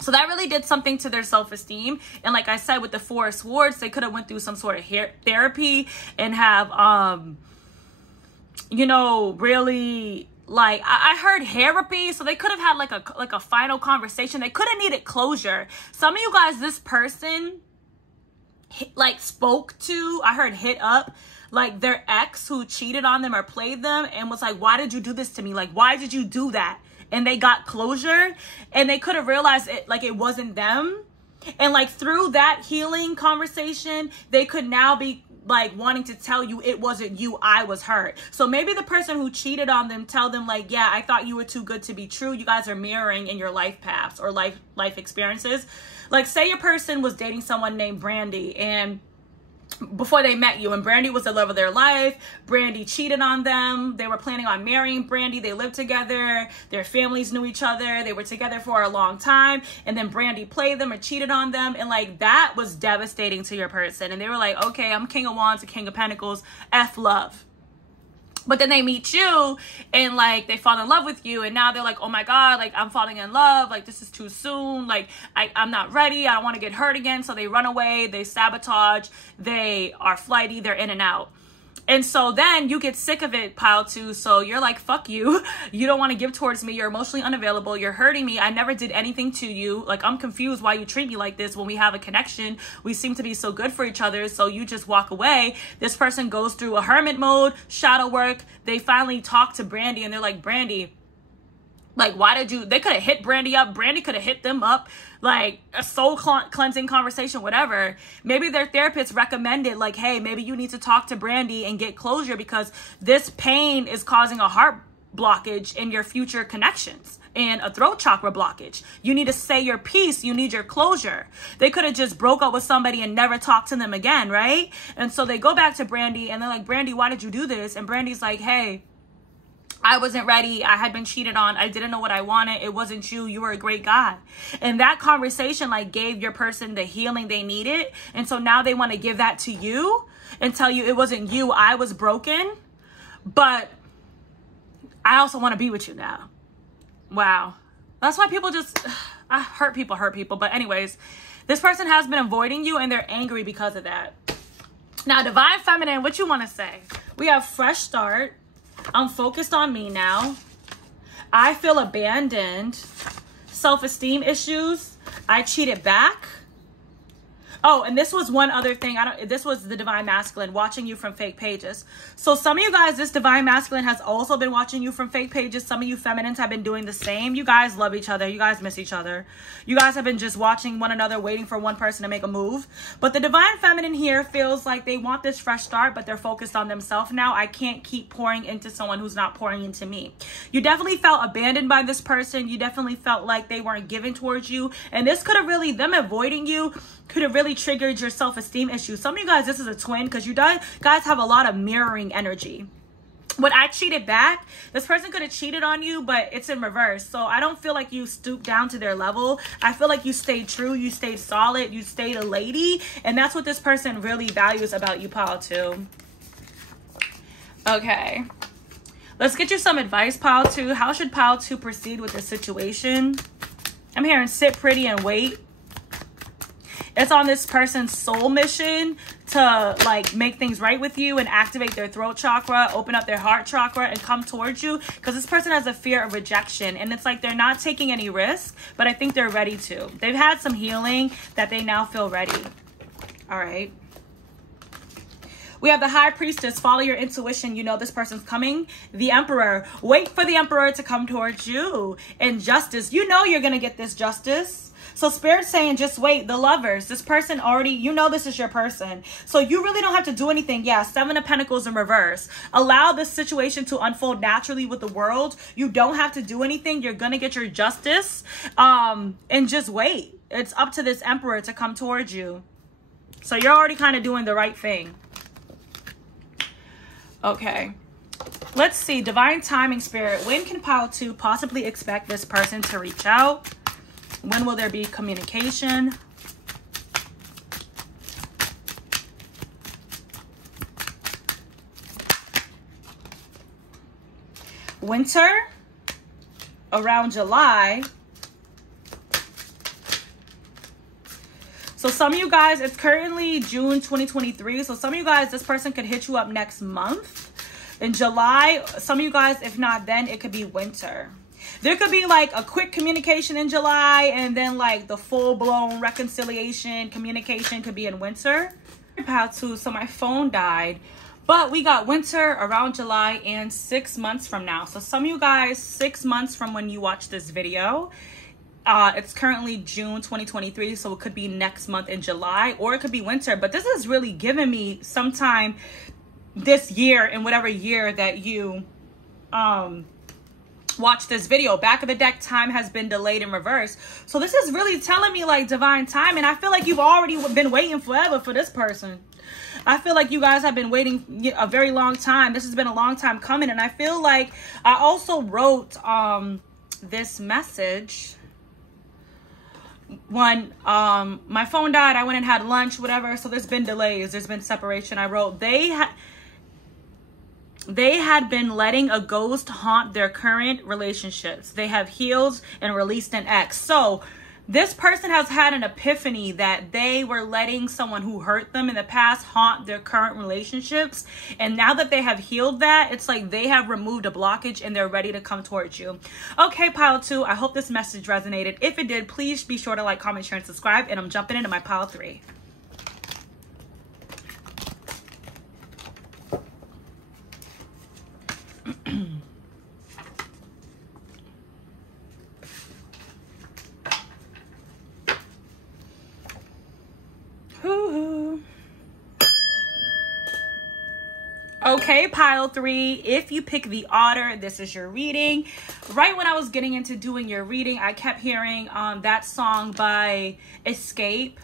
So that really did something to their self-esteem. And like I said, with the Four of Swords, they could have went through some sort of therapy and have, you know, really like, I heard therapy. So they could have had like a final conversation. They could have needed closure. Some of you guys, this person like spoke to, I heard hit up like their ex who cheated on them or played them and was like, why did you do this to me? Like, why did you do that? And they got closure, and they could have realized it, like it wasn't them. And like through that healing conversation, they could now be like wanting to tell you it wasn't you, I was hurt. So maybe the person who cheated on them tell them like, yeah, I thought you were too good to be true. You guys are mirroring in your life paths or life experiences. Like say your person was dating someone named Brandy, and before they met you, and Brandy was the love of their life. Brandy cheated on them. They were planning on marrying Brandy. They lived together. Their families knew each other. They were together for a long time. And then Brandy played them or cheated on them. And like that was devastating to your person. And they were like, okay, I'm King of Wands and King of Pentacles. F love. But then they meet you and like they fall in love with you, and now they're like, oh my God, like I'm falling in love, like this is too soon, like I'm not ready, I don't want to get hurt again. So they run away, they sabotage, they are flighty, they're in and out. And so then you get sick of it, pile 2. So you're like, fuck you. You don't want to give towards me. You're emotionally unavailable. You're hurting me. I never did anything to you. Like, I'm confused why you treat me like this when we have a connection. We seem to be so good for each other. So you just walk away. This person goes through a hermit mode, shadow work. They finally talk to Brandy and they're like, Brandy, like, why did you, they could have hit Brandy up. Brandy could have hit them up, like a soul cleansing conversation, whatever. Maybe their therapist recommended like, hey, maybe you need to talk to Brandy and get closure because this pain is causing a heart blockage in your future connections and a throat chakra blockage. You need to say your piece. You need your closure. They could have just broke up with somebody and never talked to them again, right? And so they go back to Brandy and they're like, Brandy, why did you do this? And Brandy's like, hey, I wasn't ready. I had been cheated on. I didn't know what I wanted. It wasn't you. You were a great guy. And that conversation like gave your person the healing they needed. And so now they want to give that to you and tell you it wasn't you. I was broken, but I also want to be with you now. Wow. That's why people just hurt people. But anyways, this person has been avoiding you and they're angry because of that. Now, Divine Feminine, what you want to say? We have fresh start. I'm focused on me now. I feel abandoned. Self-esteem issues. I cheated back. Oh, and this was one other thing. This was the Divine Masculine watching you from fake pages. So some of you guys, this Divine Masculine has also been watching you from fake pages. Some of you feminines have been doing the same. You guys love each other. You guys miss each other. You guys have been just watching one another, waiting for one person to make a move. But the Divine Feminine here feels like they want this fresh start, but they're focused on themselves now. I can't keep pouring into someone who's not pouring into me. You definitely felt abandoned by this person. You definitely felt like they weren't giving towards you. And this could have really, them avoiding you could have really triggered your self-esteem issues. Some of you guys, this is a twin because you guys have a lot of mirroring energy. When I cheated back, this person could have cheated on you, but it's in reverse. So I don't feel like you stooped down to their level. I feel like you stayed true, you stayed solid, you stayed a lady. And that's what this person really values about you, Paul, too. Okay. Let's get you some advice, pile 2. How should pile 2 proceed with this situation? I'm hearing sit pretty and wait. It's on this person's soul mission to like make things right with you and activate their throat chakra, open up their heart chakra and come towards you, because this person has a fear of rejection and it's like they're not taking any risk, but I think they're ready to. They've had some healing that they now feel ready. All right. We have the High Priestess. Follow your intuition. You know this person's coming. The Emperor. Wait for the Emperor to come towards you. And Justice. You know you're going to get this justice. So Spirit's saying just wait. The Lovers. This person already, you know this is your person. So you really don't have to do anything. Yeah, 7 of Pentacles in reverse. Allow this situation to unfold naturally with the world. You don't have to do anything. You're going to get your justice. And just wait. It's up to this Emperor to come towards you. So you're already kind of doing the right thing. Okay. Let's see. Divine timing, Spirit. When can pile 2 possibly expect this person to reach out? When will there be communication? Winter. Around July. So some of you guys, it's currently June 2023. So some of you guys, this person could hit you up next month. In July, some of you guys, if not then, it could be winter. There could be like a quick communication in July and then like the full-blown reconciliation, communication could be in winter. So my phone died. But we got winter around July and 6 months from now. So some of you guys, 6 months from when you watch this video, it's currently June 2023, so it could be next month in July, or it could be winter. But this is really giving me sometime this year, in whatever year that you watch this video. Back of the deck, time has been delayed in reverse. So this is really telling me like divine time, and I feel like you've already been waiting forever for this person. I feel like you guys have been waiting a very long time. This has been a long time coming, and I feel like I also wrote this message when my phone died. I went and had lunch, whatever. So there's been delays, there's been separation. I wrote they had been letting a ghost haunt their current relationships. They have healed and released an ex. So this person has had an epiphany that they were letting someone who hurt them in the past haunt their current relationships. And now that they have healed that, it's like they have removed a blockage and they're ready to come towards you. Okay, pile 2, I hope this message resonated. If it did, please be sure to like, comment, share, and subscribe. And I'm jumping into my pile 3. Okay, pile 3, if you pick the Otter, this is your reading. Right when I was getting into doing your reading, I kept hearing that song by Escape.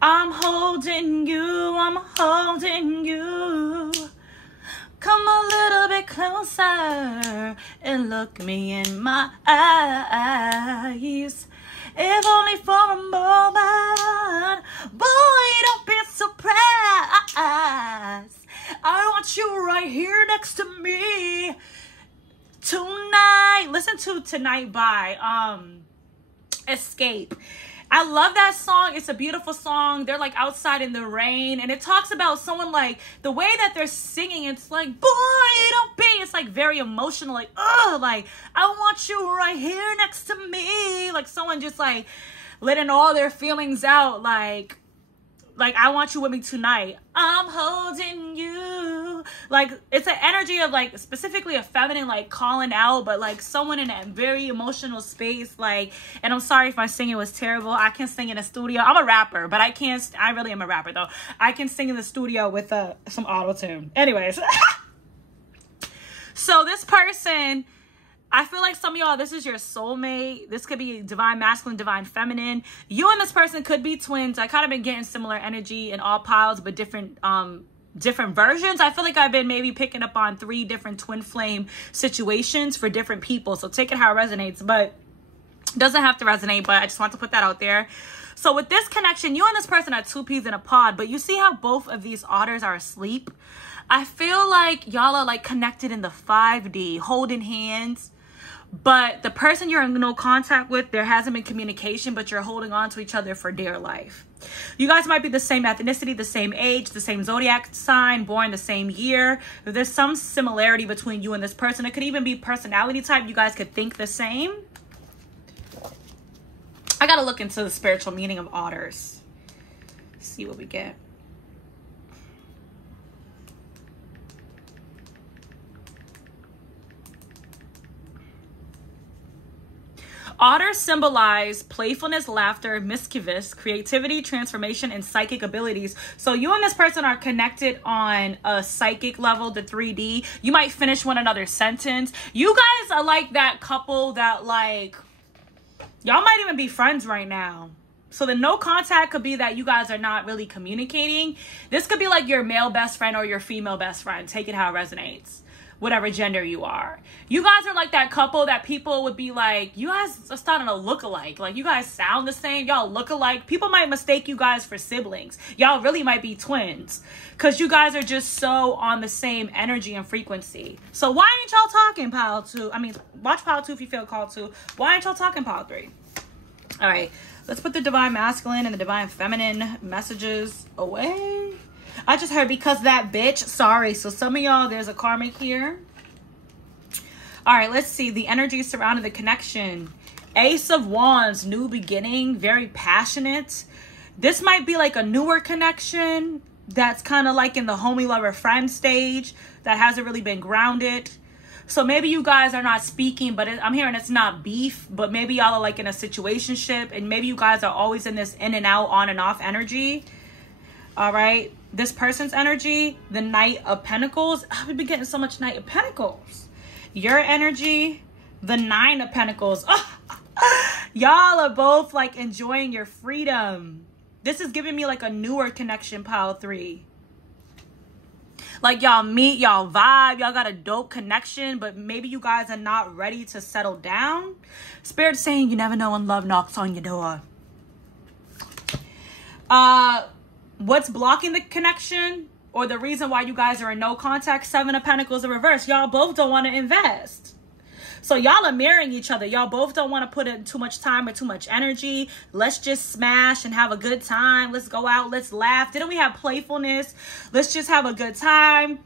I'm holding you, I'm holding you. Come a little bit closer and look me in my eyes. If only for a moment, boy, don't be surprised. I want you right here next to me tonight. Listen to Tonight by Escape. I love that song. It's a beautiful song. They're like outside in the rain, and it talks about someone, like the way that they're singing, it's like, boy, don't be, it's like very emotional, like, oh, like I want you right here next to me, like someone just like letting all their feelings out, like I want you with me tonight. I'm holding you. Like, it's an energy of, like, specifically a feminine, like, calling out, but, like, someone in a very emotional space, like, and I'm sorry if my singing was terrible. I can sing in a studio. I'm a rapper, but I really am a rapper, though. I can sing in the studio with some auto-tune. Anyways. So, this person, I feel like some of y'all, this is your soulmate. This could be divine masculine, divine feminine. You and this person could be twins. I kind of been getting similar energy in all piles, but different versions. I feel like I've been maybe picking up on 3 different twin flame situations for different people. So take it how it resonates, but it doesn't have to resonate, but I just want to put that out there. So with this connection, you and this person are 2 peas in a pod, but you see how both of these otters are asleep? I feel like y'all are like connected in the 5D, holding hands. But the person you're in no contact with, there hasn't been communication, but you're holding on to each other for dear life. You guys might be the same ethnicity, the same age, the same zodiac sign, born the same year. If there's some similarity between you and this person, it could even be personality type. You guys could think the same. I got to look into the spiritual meaning of otters. See what we get. Otters symbolize playfulness, laughter, mischievous, creativity, transformation, and psychic abilities. So you and this person are connected on a psychic level, the 3D. You might finish one another's sentence. You guys are like that couple that like, y'all might even be friends right now. So the no contact could be that you guys are not really communicating. This could be like your male best friend or your female best friend. Take it how it resonates. Whatever gender you are. You guys are like that couple that people would be like, you guys are starting to look alike. Like, you guys sound the same. Y'all look alike. People might mistake you guys for siblings. Y'all really might be twins. Because you guys are just so on the same energy and frequency. So why ain't y'all talking, pile 2? I mean, watch pile 2 if you feel called to. Why ain't y'all talking, pile 3? All right. Let's put the divine masculine and the divine feminine messages away. I just heard because that bitch. Sorry. So some of y'all, there's a karmic here. All right, let's see. The energy surrounding the connection. Ace of Wands, new beginning, very passionate. This might be like a newer connection that's kind of like in the homie lover friend stage that hasn't really been grounded. So maybe you guys are not speaking, but I'm hearing it's not beef, but maybe y'all are like in a situationship, and maybe you guys are always in this in and out, on and off energy. All right. This person's energy, the Knight of Pentacles. We've been getting so much Knight of Pentacles. Your energy, the 9 of Pentacles. Oh, y'all are both like enjoying your freedom. This is giving me like a newer connection, pile 3. Like y'all meet, y'all vibe, y'all got a dope connection, but maybe you guys are not ready to settle down. Spirit's saying you never know when love knocks on your door. What's blocking the connection or the reason why you guys are in no contact? 7 of Pentacles in reverse. Y'all both don't want to invest. So y'all are mirroring each other. Y'all both don't want to put in too much time or too much energy. Let's just smash and have a good time. Let's go out. Let's laugh. Didn't we have playfulness? Let's just have a good time.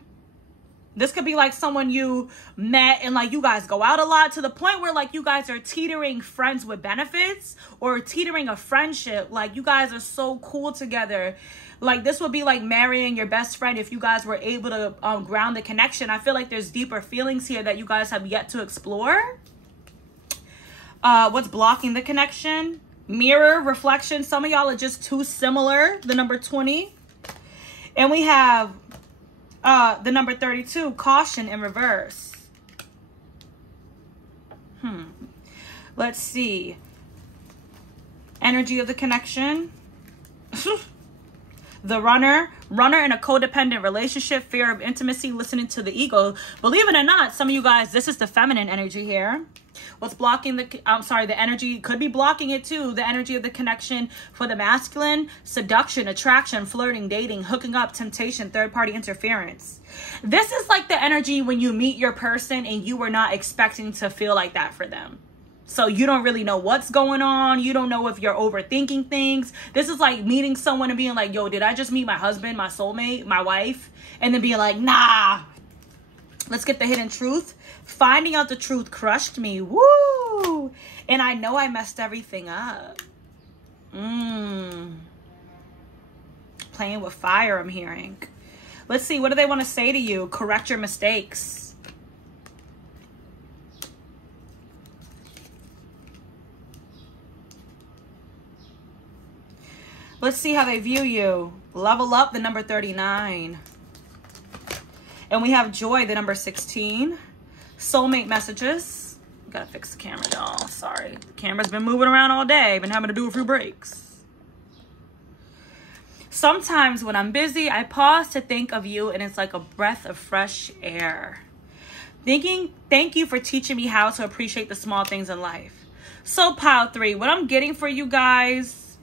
This could be like someone you met and like you guys go out a lot to the point where like you guys are teetering friends with benefits or teetering a friendship. Like you guys are so cool together. Like this would be like marrying your best friend if you guys were able to ground the connection. I feel like there's deeper feelings here that you guys have yet to explore. What's blocking the connection? Mirror, reflection. Some of y'all are just too similar. The number 20. And we have the number 32, caution in reverse. Let's see. Energy of the connection. The runner in a codependent relationship, fear of intimacy, listening to the ego. Believe it or not, some of you guys, this is the feminine energy here. What's blocking the energy could be blocking it too. The energy of the connection for the masculine, seduction, attraction, flirting, dating, hooking up, temptation, third-party interference. This is like the energy when you meet your person and you were not expecting to feel like that for them. So you don't really know what's going on. You don't know if you're overthinking things. This is like meeting someone and being like, yo, did I just meet my husband, my soulmate, my wife? And then being like, nah. Let's get the hidden truth. Finding out the truth crushed me. Woo! And I know I messed everything up. Playing with fire, I'm hearing. Let's see. What do they want to say to you? Correct your mistakes. Let's see how they view you. Level up, the number 39. And we have joy, the number 16. Soulmate messages. Gotta fix the camera, y'all. Sorry. The camera's been moving around all day. Been having to do a few breaks. Sometimes when I'm busy, I pause to think of you, and it's like a breath of fresh air. Thank you for teaching me how to appreciate the small things in life. So, pile 3, what I'm getting for you guys,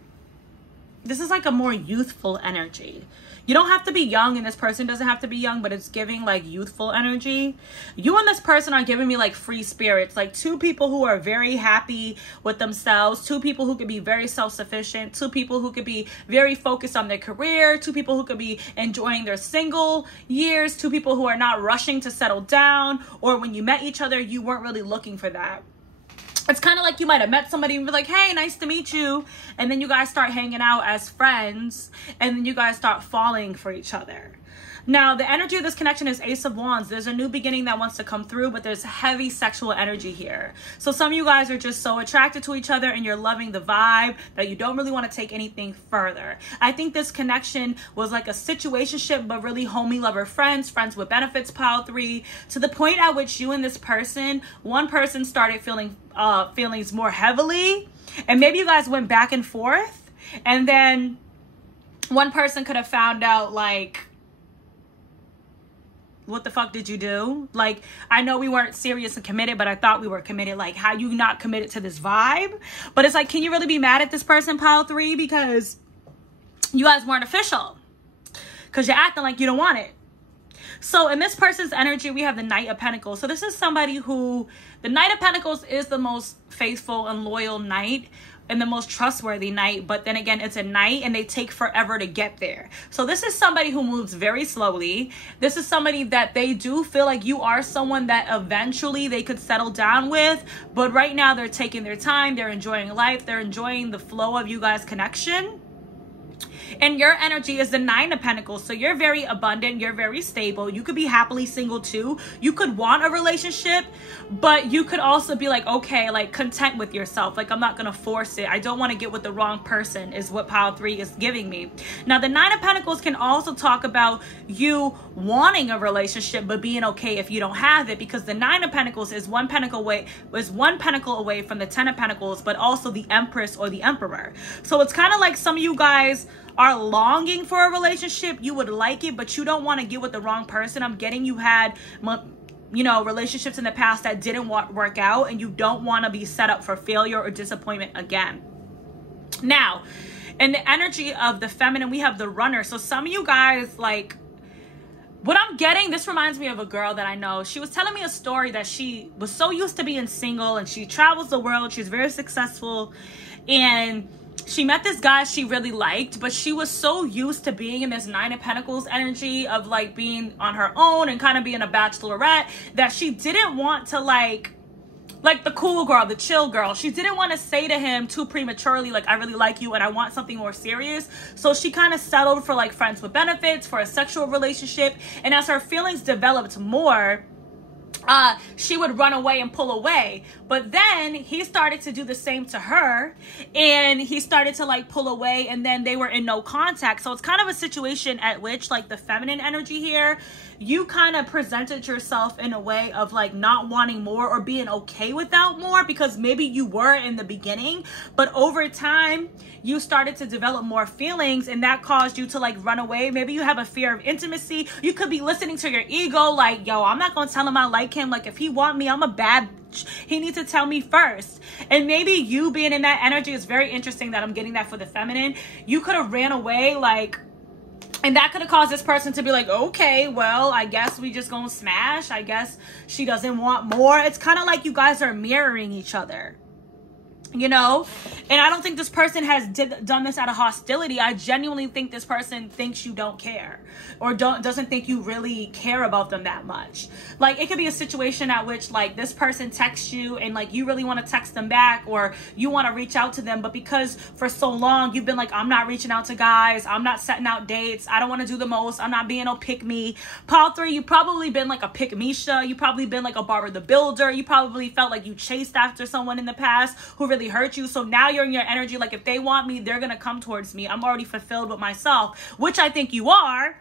this is like a more youthful energy. You don't have to be young, and this person doesn't have to be young, but it's giving like youthful energy. You and this person are giving me like free spirits, like two people who are very happy with themselves, two people who could be very self-sufficient, two people who could be very focused on their career, two people who could be enjoying their single years, two people who are not rushing to settle down, or when you met each other, you weren't really looking for that. It's kind of like you might have met somebody and be like, hey, nice to meet you. And then you guys start hanging out as friends. And then you guys start falling for each other. Now, the energy of this connection is Ace of Wands. There's a new beginning that wants to come through, but there's heavy sexual energy here. So some of you guys are just so attracted to each other and you're loving the vibe that you don't really want to take anything further. I think this connection was like a situationship, but really homie, lover, friends with benefits, pile 3, to the point at which you and this person, one person started feeling feelings more heavily, and maybe you guys went back and forth, and then one person could have found out like, what the fuck did you do? Like, I know we weren't serious and committed, but I thought we were committed. Like, how you not committed to this vibe? But it's like, can you really be mad at this person, pile 3? Because you guys weren't official. Because you're acting like you don't want it. So in this person's energy, we have the Knight of Pentacles. So this is somebody who, the Knight of Pentacles is the most faithful and loyal knight and the most trustworthy knight, but then again, it's a knight and they take forever to get there. So this is somebody who moves very slowly. This is somebody that they do feel like you are someone that eventually they could settle down with, but right now they're taking their time, they're enjoying life, they're enjoying the flow of you guys' connection. And your energy is the 9 of Pentacles. So you're very abundant. You're very stable. You could be happily single too. You could want a relationship, but you could also be like, okay, like content with yourself. Like, I'm not going to force it. I don't want to get with the wrong person is what pile 3 is giving me. Now, the 9 of Pentacles can also talk about you wanting a relationship, but being okay if you don't have it, because the 9 of Pentacles is one pentacle away from the 10 of Pentacles, but also the Empress or the Emperor. So it's kind of like some of you guys are longing for a relationship. You would like it, but you don't want to get with the wrong person. I'm getting you had, you know, relationships in the past that didn't work out, and you don't want to be set up for failure or disappointment again. Now, in the energy of the feminine, we have the Runner. So some of you guys, like, what I'm getting, this reminds me of a girl that I know. She was telling me a story that she was so used to being single, and she travels the world. She's very successful, and she met this guy she really liked, but she was so used to being in this 9 of Pentacles energy of like being on her own and kind of being a bachelorette, that she didn't want to like the cool girl, the chill girl. She didn't want to say to him too prematurely, like, I really like you and I want something more serious. So she kind of settled for like friends with benefits, for a sexual relationship. And as her feelings developed more, she would run away and pull away. But then he started to do the same to her, and he started to like pull away, and then they were in no contact. So it's kind of a situation at which, like, the feminine energy here, you kind of presented yourself in a way of like not wanting more or being okay without more, because maybe you were in the beginning, but over time you started to develop more feelings, and that caused you to like run away. Maybe you have a fear of intimacy. You could be listening to your ego, like, yo, I'm not gonna tell him I like him. Like, if he want me, I'm a bad bitch. He needs to tell me first. And maybe you being in that energy is very interesting that I'm getting that for the feminine. You could have ran away, like, and that could have caused this person to be like, okay, well, I guess we just gonna smash. I guess she doesn't want more. It's kind of like you guys are mirroring each other, you know? And I don't think this person has done this out of hostility. I genuinely think this person thinks you don't care, or doesn't think you really care about them that much. Like, it could be a situation at which like this person texts you and like you really want to text them back, or you want to reach out to them, but because for so long you've been like, I'm not reaching out to guys, I'm not setting out dates, I don't want to do the most, I'm not being no pick me. Pile 3, you probably been like a pick Misha, you probably been like a Barbara the Builder, you probably felt like you chased after someone in the past who really hurt you. So now you're in your energy like, if they want me, they're gonna come towards me. I'm already fulfilled with myself, which I think you are.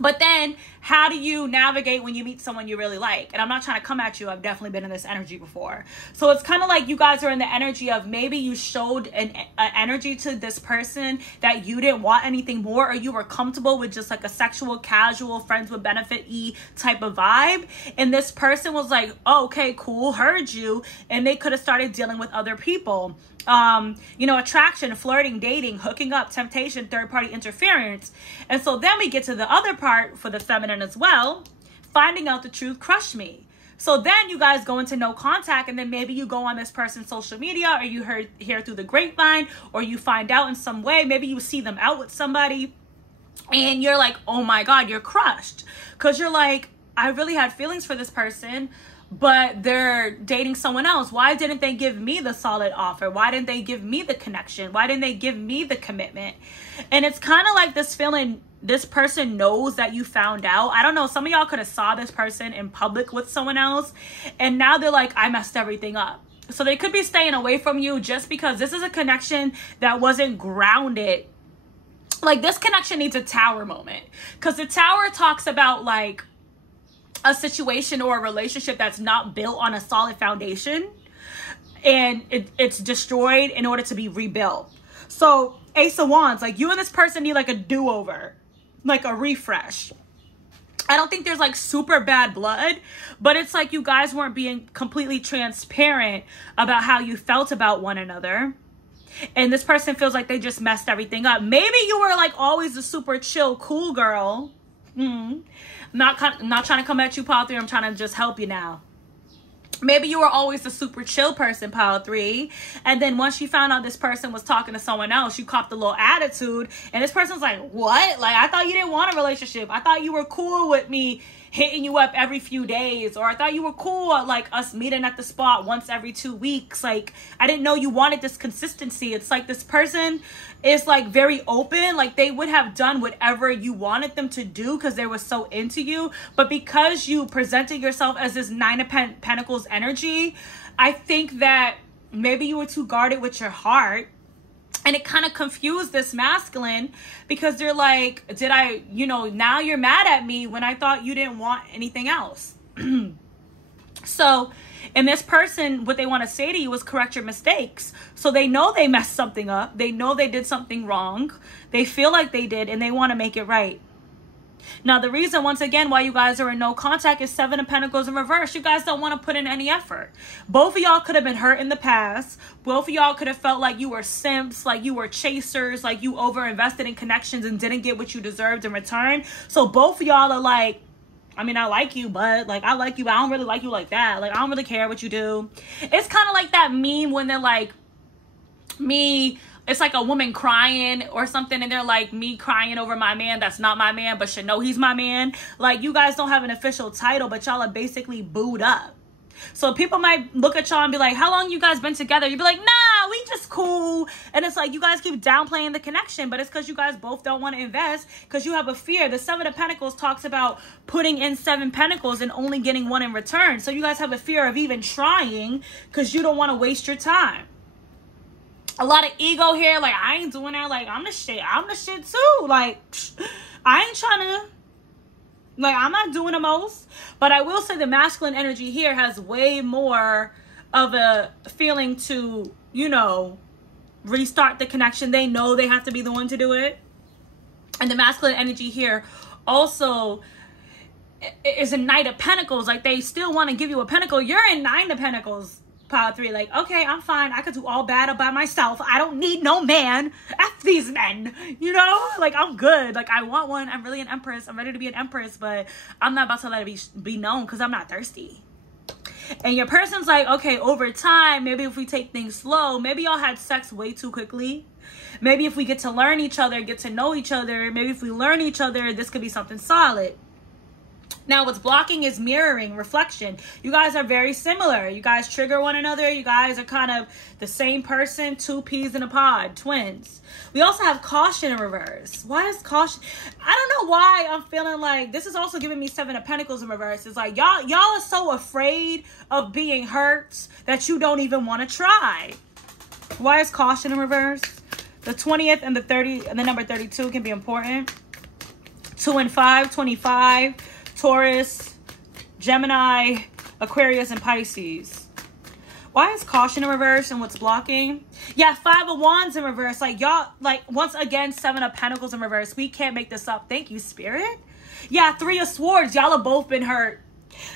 But then how do you navigate when you meet someone you really like? And I'm not trying to come at you. I've definitely been in this energy before. So it's kind of like you guys are in the energy of maybe you showed an energy to this person that you didn't want anything more, or you were comfortable with just like a sexual, casual, friends with benefit-y type of vibe. And this person was like, oh, okay, cool, heard you. And they could have started dealing with other people. You know, attraction, flirting, dating, hooking up, temptation, third-party interference. And so then we get to the other part for the feminine as well. Finding out the truth crushed me. So then you guys go into no contact, and then maybe you go on this person's social media, or you hear through the grapevine, or you find out in some way. Maybe you see them out with somebody, and you're like, oh my God, you're crushed. Because you're like, I really had feelings for this person, but they're dating someone else. Why didn't they give me the solid offer? Why didn't they give me the connection? Why didn't they give me the commitment? And it's kind of like this feeling, this person knows that you found out. I don't know, some of y'all could have saw this person in public with someone else, and now they're like, I messed everything up. So they could be staying away from you just because this is a connection that wasn't grounded. Like, this connection needs a tower moment, because the tower talks about like a situation or a relationship that's not built on a solid foundation, and it's destroyed in order to be rebuilt. So Ace of Wands, like, you and this person need like a do-over, like a refresh. I don't think there's like super bad blood, but it's like you guys weren't being completely transparent about how you felt about one another. And this person feels like they just messed everything up. Maybe you were like always a super chill, cool girl. Not trying to come at you, pile 3. I'm trying to just help you now. Maybe you were always a super chill person, pile 3. And then once you found out this person was talking to someone else, you copped a little attitude. And this person's like, what? Like, I thought you didn't want a relationship. I thought you were cool with me hitting you up every few days. Or I thought you were cool at like us meeting at the spot once every 2 weeks. Like, I didn't know you wanted this consistency. It's like this person is like very open. Like, they would have done whatever you wanted them to do because they were so into you. But because you presented yourself as this 9 of Pentacles energy, I think that maybe you were too guarded with your heart. And it kind of confused this masculine, because they're like, did I, you know, now you're mad at me when I thought you didn't want anything else. So, and this person, what they want to say to you is correct your mistakes. So they know they messed something up. They know they did something wrong. They feel like they did, and they want to make it right. Now, the reason, once again, why you guys are in no contact is 7 of Pentacles in reverse. You guys don't want to put in any effort. Both of y'all could have been hurt in the past. Both of y'all could have felt like you were simps, like you were chasers, like you over-invested in connections and didn't get what you deserved in return. So both of y'all are like, I mean, I like you, but like, I like you, but I don't really like you like that. Like, I don't really care what you do. It's kind of like that meme when they're like, it's like a woman crying or something, and they're like, me crying over my man that's not my man but should know he's my man. Like, you guys don't have an official title, but y'all are basically booed up. So people might look at y'all and be like, how long you guys been together? You'd be like, nah, we just cool. And it's like, you guys keep downplaying the connection, but it's because you guys both don't want to invest, because you have a fear. The 7 of Pentacles talks about putting in 7 Pentacles and only getting 1 in return. So you guys have a fear of even trying because you don't want to waste your time. A lot of ego here. Like, I ain't doing that. Like, I'm the shit. I'm the shit too. Like, I ain't trying to, like, I'm not doing the most. But I will say the masculine energy here has way more of a feeling to, you know, restart the connection. They know they have to be the one to do it. And the masculine energy here also is a Knight of Pentacles. Like, they still want to give you a pentacle. You're in 9 of Pentacles. Pile 3, like, okay, I'm fine. I could do all bad by myself. I don't need no man. F these men, you know? Like, I'm good. Like, I want one. I'm really an empress. I'm ready to be an empress, but I'm not about to let it be known because I'm not thirsty. And your person's like, okay, over time, maybe if we take things slow, maybe y'all had sex way too quickly. Maybe if we get to learn each other, get to know each other, maybe if we learn each other, this could be something solid. Now, what's blocking is mirroring, reflection. You guys are very similar. You guys trigger one another. You guys are kind of the same person, 2 peas in a pod, twins. We also have caution in reverse. Why is caution? I don't know why I'm feeling like this is also giving me 7 of Pentacles in reverse. It's like y'all are so afraid of being hurt that you don't even want to try. Why is caution in reverse? The 20th and the 30 and the number 32 can be important. 2 and 5, 25, Taurus, Gemini, Aquarius, and Pisces. Why is caution in reverse and what's blocking? Yeah, 5 of Wands in reverse. Like, y'all, like, once again, 7 of Pentacles in reverse. We can't make this up. Thank you, Spirit. Yeah, 3 of Swords. Y'all have both been hurt.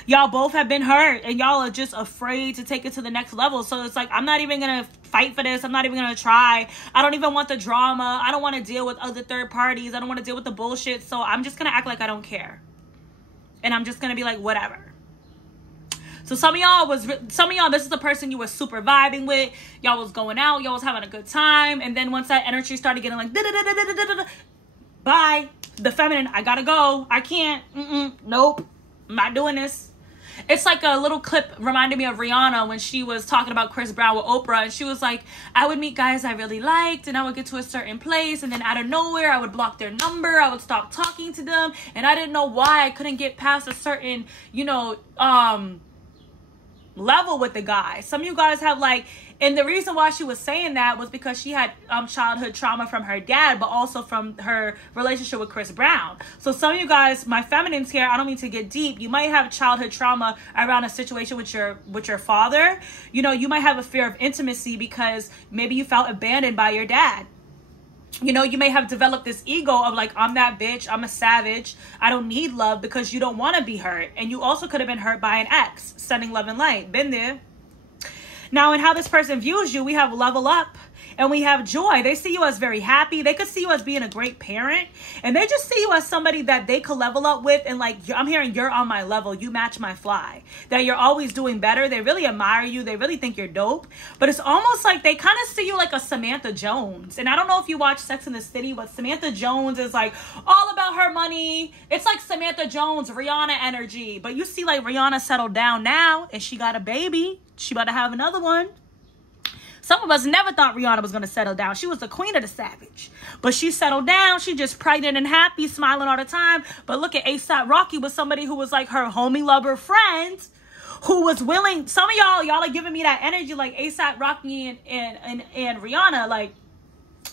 Y'all both have been hurt. And y'all are just afraid to take it to the next level. So it's like, I'm not even going to fight for this. I'm not even going to try. I don't even want the drama. I don't want to deal with other third parties. I don't want to deal with the bullshit. So I'm just going to act like I don't care. And I'm just going to be like, whatever. So some of y'all, this is the person you were super vibing with. Y'all was going out. Y'all was having a good time. And then once that energy started getting like, bye. The feminine, I gotta go. I can't. Nope. I'm not doing this. It's like a little clip reminded me of Rihanna when she was talking about Chris Brown with Oprah. And she was like, I would meet guys I really liked. And I would get to a certain place. And then out of nowhere, I would block their number. I would stop talking to them. And I didn't know why I couldn't get past a certain, level with the guy. Some of you guys have like, and the reason why she was saying that was because she had childhood trauma from her dad, but also from her relationship with Chris Brown. So some of you guys, my feminines here, I don't mean to get deep, you might have childhood trauma around a situation with your father. You might have a fear of intimacy because maybe you felt abandoned by your dad. You may have developed this ego of like, I'm that bitch, I'm a savage, I don't need love, because you don't want to be hurt. And you also could have been hurt by an ex, sending love and light. Been there. Now, in how this person views you, we have level up and we have joy. They see you as very happy. They could see you as being a great parent. And they just see you as somebody that they could level up with. And like, I'm hearing you're on my level. You match my fly. That you're always doing better. They really admire you. They really think you're dope. But it's almost like they kind of see you like a Samantha Jones. And I don't know if you watch Sex and the City, but Samantha Jones is like all about her money. It's like Samantha Jones, Rihanna energy. But you see like Rihanna settled down now and she got a baby. She about to have another one. Some of us never thought Rihanna was going to settle down. She was the queen of the savage. But she settled down. She just pregnant and happy, smiling all the time. But look at A$AP Rocky was somebody who was like her homie lover friend who was willing. Some of y'all are giving me that energy like A$AP Rocky and Rihanna. Like,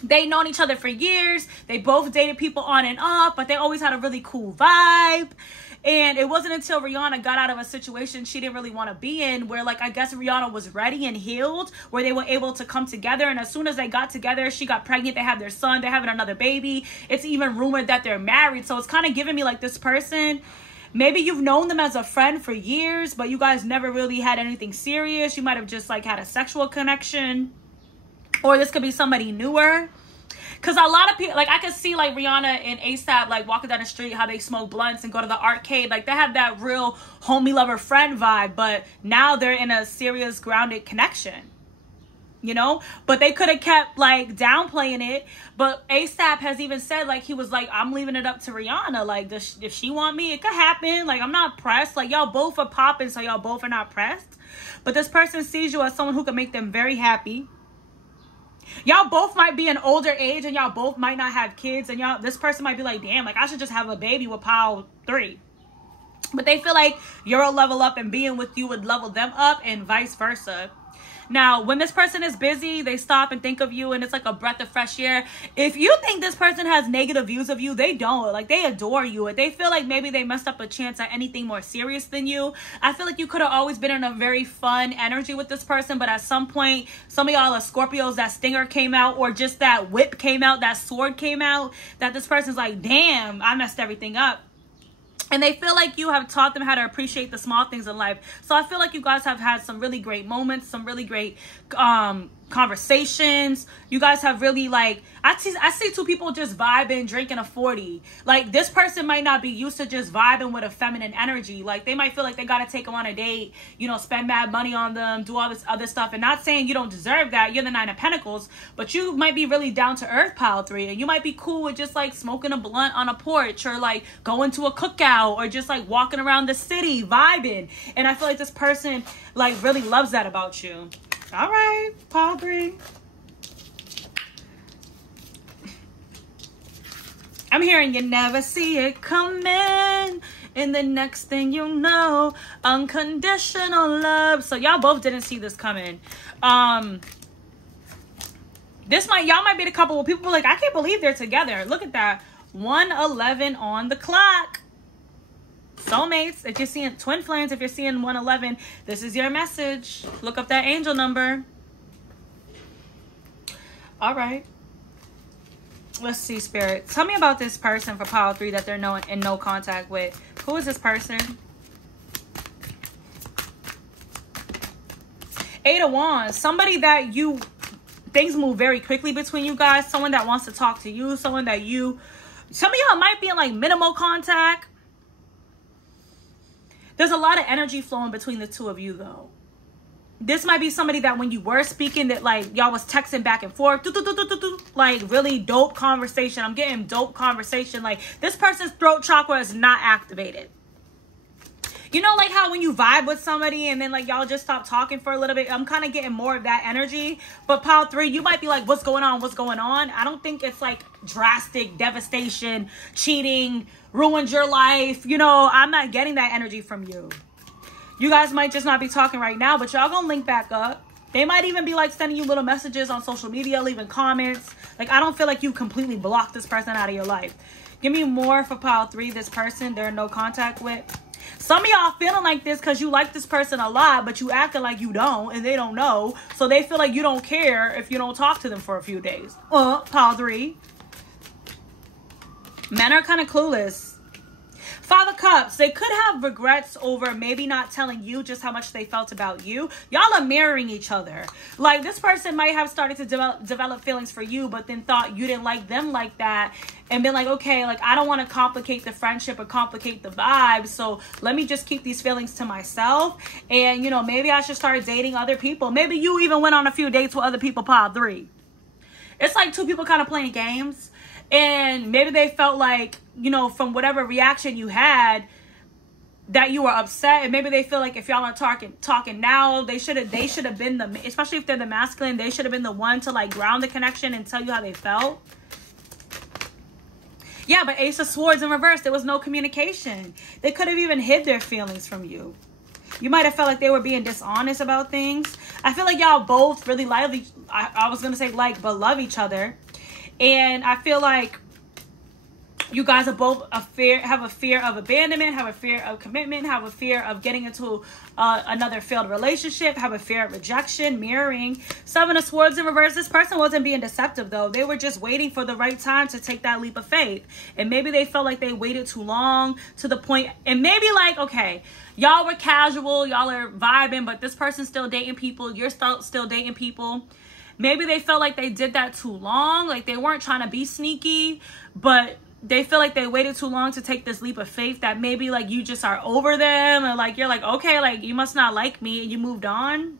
they known each other for years. They both dated people on and off, but they always had a really cool vibe. And it wasn't until Rihanna got out of a situation she didn't really want to be in, where like, I guess Rihanna was ready and healed, where they were able to come together. And as soon as they got together, she got pregnant. They have their son. They're having another baby. It's even rumored that they're married. So it's kind of giving me like this person, maybe you've known them as a friend for years, but you guys never really had anything serious. You might have just like had a sexual connection, or this could be somebody newer. Because a lot of people, like I could see like Rihanna and A$AP like walking down the street, how they smoke blunts and go to the arcade. Like they have that real homie lover friend vibe, but now they're in a serious grounded connection, but they could have kept like downplaying it. But A$AP has even said like, he was like, I'm leaving it up to Rihanna. Like if she want me, it could happen. Like I'm not pressed. Like y'all both are popping, so y'all both are not pressed. But this person sees you as someone who can make them very happy. Y'all both might be an older age and y'all both might not have kids, and this person might be like, damn, like I should just have a baby with Pile 3. But they feel like you're a level up and being with you would level them up, and vice versa. Now, when this person is busy, they stop and think of you, and it's like a breath of fresh air. If you think this person has negative views of you, they don't. Like, they adore you. And they feel like maybe they messed up a chance at anything more serious than you. I feel like you could have always been in a very fun energy with this person, but at some point, some of y'all are Scorpios, that stinger came out, or just that whip came out, that sword came out, that this person's like, damn, I messed everything up. And they feel like you have taught them how to appreciate the small things in life. So I feel like you guys have had some really great moments, some really great conversations. You guys have really like, I see two people just vibing, drinking a 40. Like this person might not be used to just vibing with a feminine energy. Like they might feel like they got to take them on a date, spend mad money on them, do all this other stuff. And not saying you don't deserve that. You're the 9 of Pentacles, but you might be really down to earth, Pile 3. And you might be cool with just like smoking a blunt on a porch, or like going to a cookout, or just like walking around the city vibing. And I feel like this person like really loves that about you. All right, Pile 3. I'm hearing you never see it coming, and the next thing you know, unconditional love. So y'all both didn't see this coming. Y'all might be the couple where people are like, I can't believe they're together. Look at that. 111 on the clock. Soulmates, if you're seeing twin flames, if you're seeing 111, this is your message. Look up that angel number. All right. Let's see, Spirit. Tell me about this person for pile 3 that they're in no contact with. Who is this person? 8 of Wands. Somebody that things move very quickly between you guys. Someone that wants to talk to you. Someone that some of y'all might be in like minimal contact. There's a lot of energy flowing between the two of you though. This might be somebody that when you were speaking that like y'all was texting back and forth, like really dope conversation. I'm getting dope conversation. Like this person's throat chakra is not activated. You know, like how when you vibe with somebody and then like y'all just stop talking for a little bit. I'm kind of getting more of that energy. But pile 3, you might be like, what's going on? What's going on? I don't think it's like drastic devastation, cheating, ruined your life. You know, I'm not getting that energy from you. You guys might just not be talking right now, but y'all gonna link back up. They might even be like sending you little messages on social media, leaving comments. Like, I don't feel like you completely blocked this person out of your life. Give me more for pile 3, this person they're in no contact with. Some of y'all feeling like this because you like this person a lot, but you acting like you don't, and they don't know. So they feel like you don't care if you don't talk to them for a few days. Pile 3. Men are kind of clueless. 5 of Cups, they could have regrets over maybe not telling you just how much they felt about you. Y'all are mirroring each other. Like, this person might have started to develop feelings for you, but then thought you didn't like them like that. And been like, okay, like, I don't want to complicate the friendship or complicate the vibe. So let me just keep these feelings to myself. And, you know, maybe I should start dating other people. Maybe you even went on a few dates with other people, pile 3. It's like 2 people kind of playing games. And maybe they felt like, you know, from whatever reaction you had, that you were upset. And maybe they feel like if y'all are talking now, they should have been especially if they're the masculine, they should have been the one to like ground the connection and tell you how they felt. Yeah, but Ace of Swords in reverse, there was no communication. They could have even hid their feelings from you. You might have felt like they were being dishonest about things. I feel like y'all both really love I was going to say like, but love each other. And I feel like you guys are both have a fear of abandonment, have a fear of commitment, have a fear of getting into another failed relationship, have a fear of rejection, mirroring. 7 of Swords in reverse. This person wasn't being deceptive though. They were just waiting for the right time to take that leap of faith. And maybe they felt like they waited too long to the point. And maybe like, okay, y'all were casual, y'all are vibing, but this person's still dating people. You're still dating people. Maybe they felt like they did that too long. Like they weren't trying to be sneaky, but they feel like they waited too long to take this leap of faith that maybe like you just are over them. Or like, you're like, okay, like you must not like me and you moved on.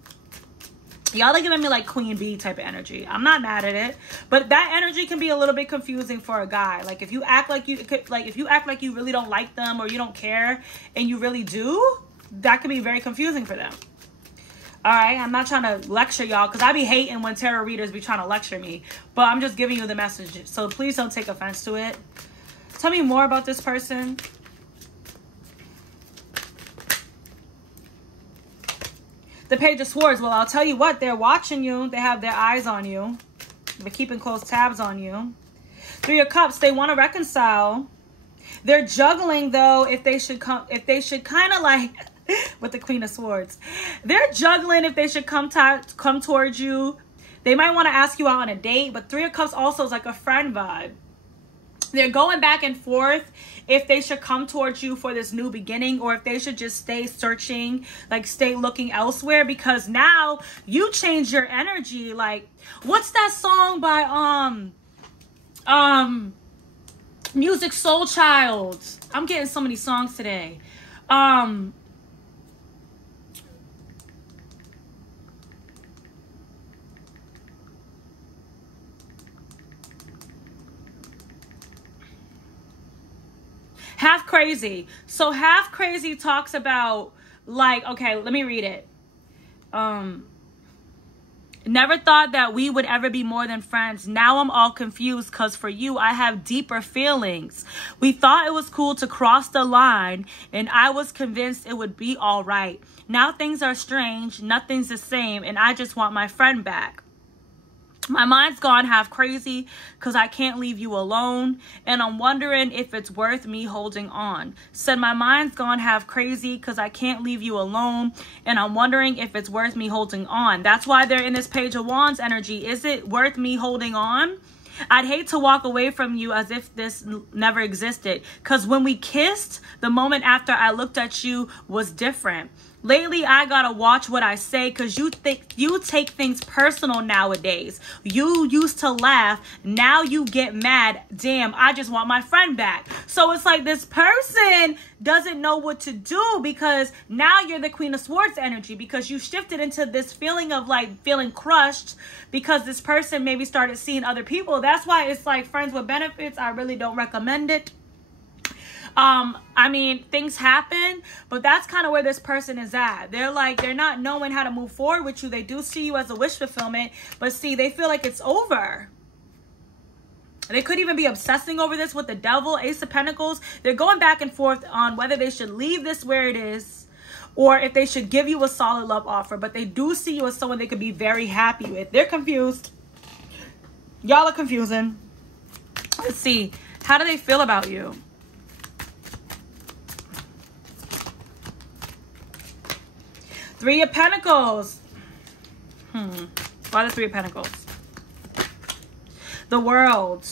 Y'all are giving me like queen bee type of energy. I'm not mad at it, but that energy can be a little bit confusing for a guy. Like if you act like you really don't like them or you don't care and you really do, that could be very confusing for them. All right, I'm not trying to lecture y'all because I be hating when tarot readers be trying to lecture me, but I'm just giving you the message. So please don't take offense to it. Tell me more about this person. The Page of Swords. Well, I'll tell you what, they're watching you. They have their eyes on you. They're keeping close tabs on you. 3 of Cups. They want to reconcile. They're juggling though if they should kind of like with the Queen of Swords. They're juggling if they should come towards you. They might want to ask you out on a date, but 3 of Cups also is like a friend vibe. They're going back and forth if they should come towards you for this new beginning or if they should just stay searching, like stay looking elsewhere, because now you change your energy. Like, what's that song by Music Soul Child? I'm getting so many songs today. Half Crazy. So Half Crazy talks about like, okay, let me read it. Never thought that we would ever be more than friends. Now I'm all confused because for you, I have deeper feelings. We thought it was cool to cross the line and I was convinced it would be all right. Now things are strange. Nothing's the same and I just want my friend back. My mind's gone half crazy because I can't leave you alone, and I'm wondering if it's worth me holding on. Said my mind's gone half crazy because I can't leave you alone, and I'm wondering if it's worth me holding on. That's why they're in this Page of Wands energy. Is it worth me holding on? I'd hate to walk away from you as if this never existed, because when we kissed, the moment after I looked at you was different. Lately, I gotta watch what I say because you take things personal nowadays. You used to laugh. Now you get mad. Damn, I just want my friend back. So it's like this person doesn't know what to do because now you're the Queen of Swords energy, because you shifted into this feeling of like feeling crushed because this person maybe started seeing other people. That's why it's like friends with benefits. I really don't recommend it. I mean, things happen, but that's kind of where this person is at. They're not knowing how to move forward with you. They do see you as a wish fulfillment, but see, they feel like it's over. They could even be obsessing over this with the Devil, Ace of Pentacles. They're going back and forth on whether they should leave this where it is or if they should give you a solid love offer, but they do see you as someone they could be very happy with. They're confused. Y'all are confusing. Let's see. How do they feel about you? Three of Pentacles. Why the Three of Pentacles? The World.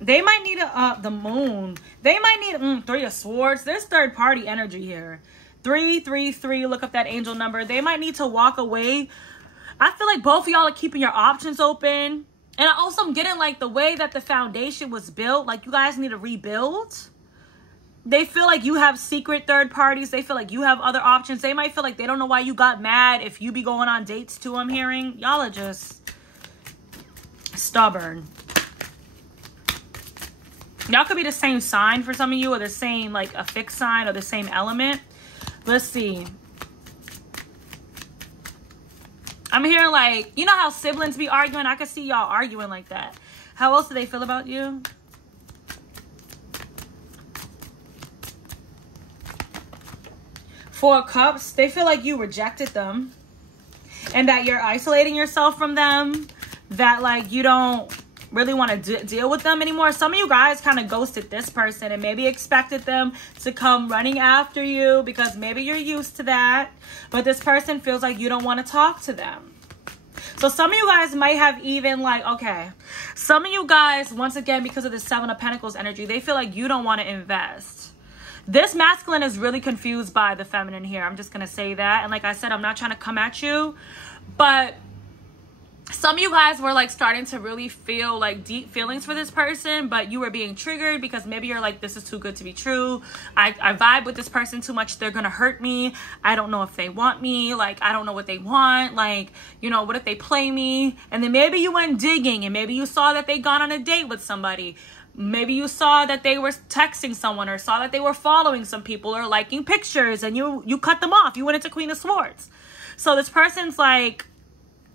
They might need the Moon. They might need Three of Swords. There's third party energy here. 333. Look up that angel number. They might need to walk away. I feel like both of y'all are keeping your options open. And also I'm getting like the way that the foundation was built. Like you guys need to rebuild. They feel like you have secret third parties. They feel like you have other options. They might feel like they don't know why you got mad if you be going on dates too, I'm hearing. Y'all are just stubborn. Y'all could be the same sign for some of you, or the same, like a fixed sign, or the same element. Let's see. I'm hearing like, you know how siblings be arguing? I could see y'all arguing like that. How else do they feel about you? Four of Cups. They feel like you rejected them and that you're isolating yourself from them, that like you don't really want to deal with them anymore. Some of you guys kind of ghosted this person and maybe expected them to come running after you because maybe you're used to that, but this person feels like you don't want to talk to them. So some of you guys might have even like, okay, some of you guys, once again, because of the Seven of Pentacles energy, they feel like you don't want to invest. This masculine is really confused by the feminine here. I'm just going to say that. And like I said, I'm not trying to come at you, but some of you guys were like starting to really feel like deep feelings for this person, but you were being triggered because maybe you're like, this is too good to be true. I vibe with this person too much. They're going to hurt me. I don't know if they want me. Like, I don't know what they want. Like, you know, what if they play me? And then maybe you went digging and maybe you saw that they got on a date with somebody. Maybe you saw that they were texting someone, or saw that they were following some people or liking pictures, and you cut them off. You went into Queen of Swords. So this person's like,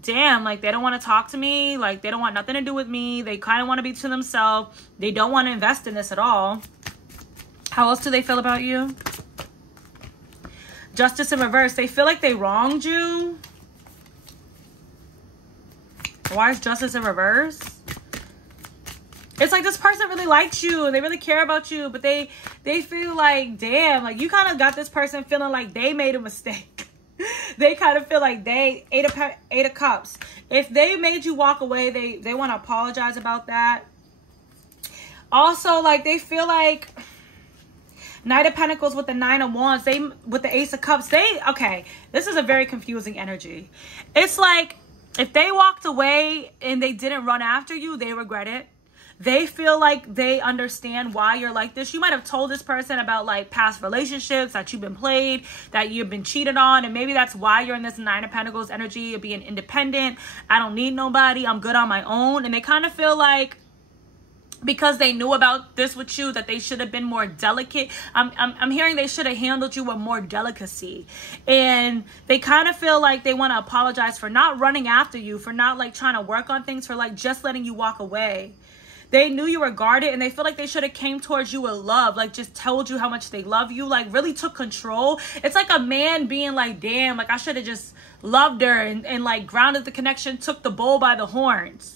damn, like they don't want to talk to me. Like they don't want nothing to do with me. They kind of want to be to themselves. They don't want to invest in this at all. How else do they feel about you? Justice in reverse. They feel like they wronged you. Why is Justice in reverse? It's like this person really likes you and they really care about you, but they feel like, damn, like you kind of got this person feeling like they made a mistake. They kind of feel like they, Eight of Cups. If they made you walk away, they want to apologize about that. Also, like they feel like Knight of Pentacles with the Nine of Wands, with the Ace of Cups, okay, this is a very confusing energy. It's like if they walked away and they didn't run after you, they regret it. They feel like they understand why you're like this. You might have told this person about like past relationships, that you've been played, that you've been cheated on. And maybe that's why you're in this Nine of Pentacles energy of being independent. I don't need nobody. I'm good on my own. And they kind of feel like because they knew about this with you, that they should have been more delicate. I'm hearing they should have handled you with more delicacy. And they kind of feel like they want to apologize for not running after you, for not like trying to work on things, for like just letting you walk away. They knew you were guarded, and they feel like they should have came towards you with love, like just told you how much they love you, like really took control. It's like a man being like, damn, like I should have just loved her and like grounded the connection, took the bull by the horns.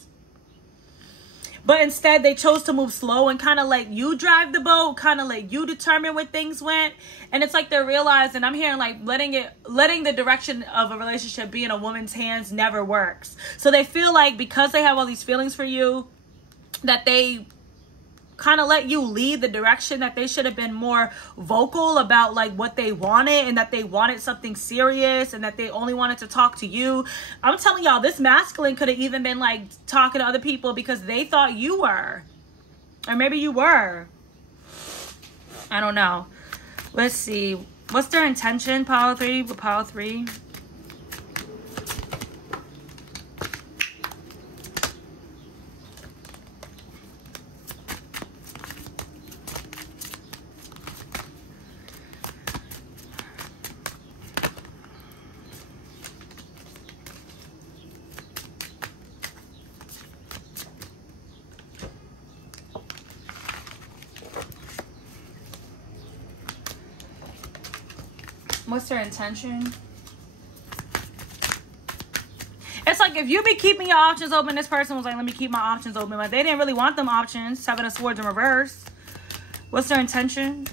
But instead, they chose to move slow and kind of let you drive the boat, kind of let you determine where things went. And it's like they're realizing, I'm hearing like letting the direction of a relationship be in a woman's hands never works. So they feel like because they have all these feelings for you, that they kind of let you lead the direction, that they should have been more vocal about like what they wanted, and that they wanted something serious, and that they only wanted to talk to you. I'm telling y'all, this masculine could have even been like talking to other people because they thought you were, or maybe you were. I don't know. Let's see, what's their intention? Pile 3 with pile 3. What's their intention? It's like if you be keeping your options open, this person was like, let me keep my options open. But they didn't really want them options. 7 of Swords in reverse. What's their intention?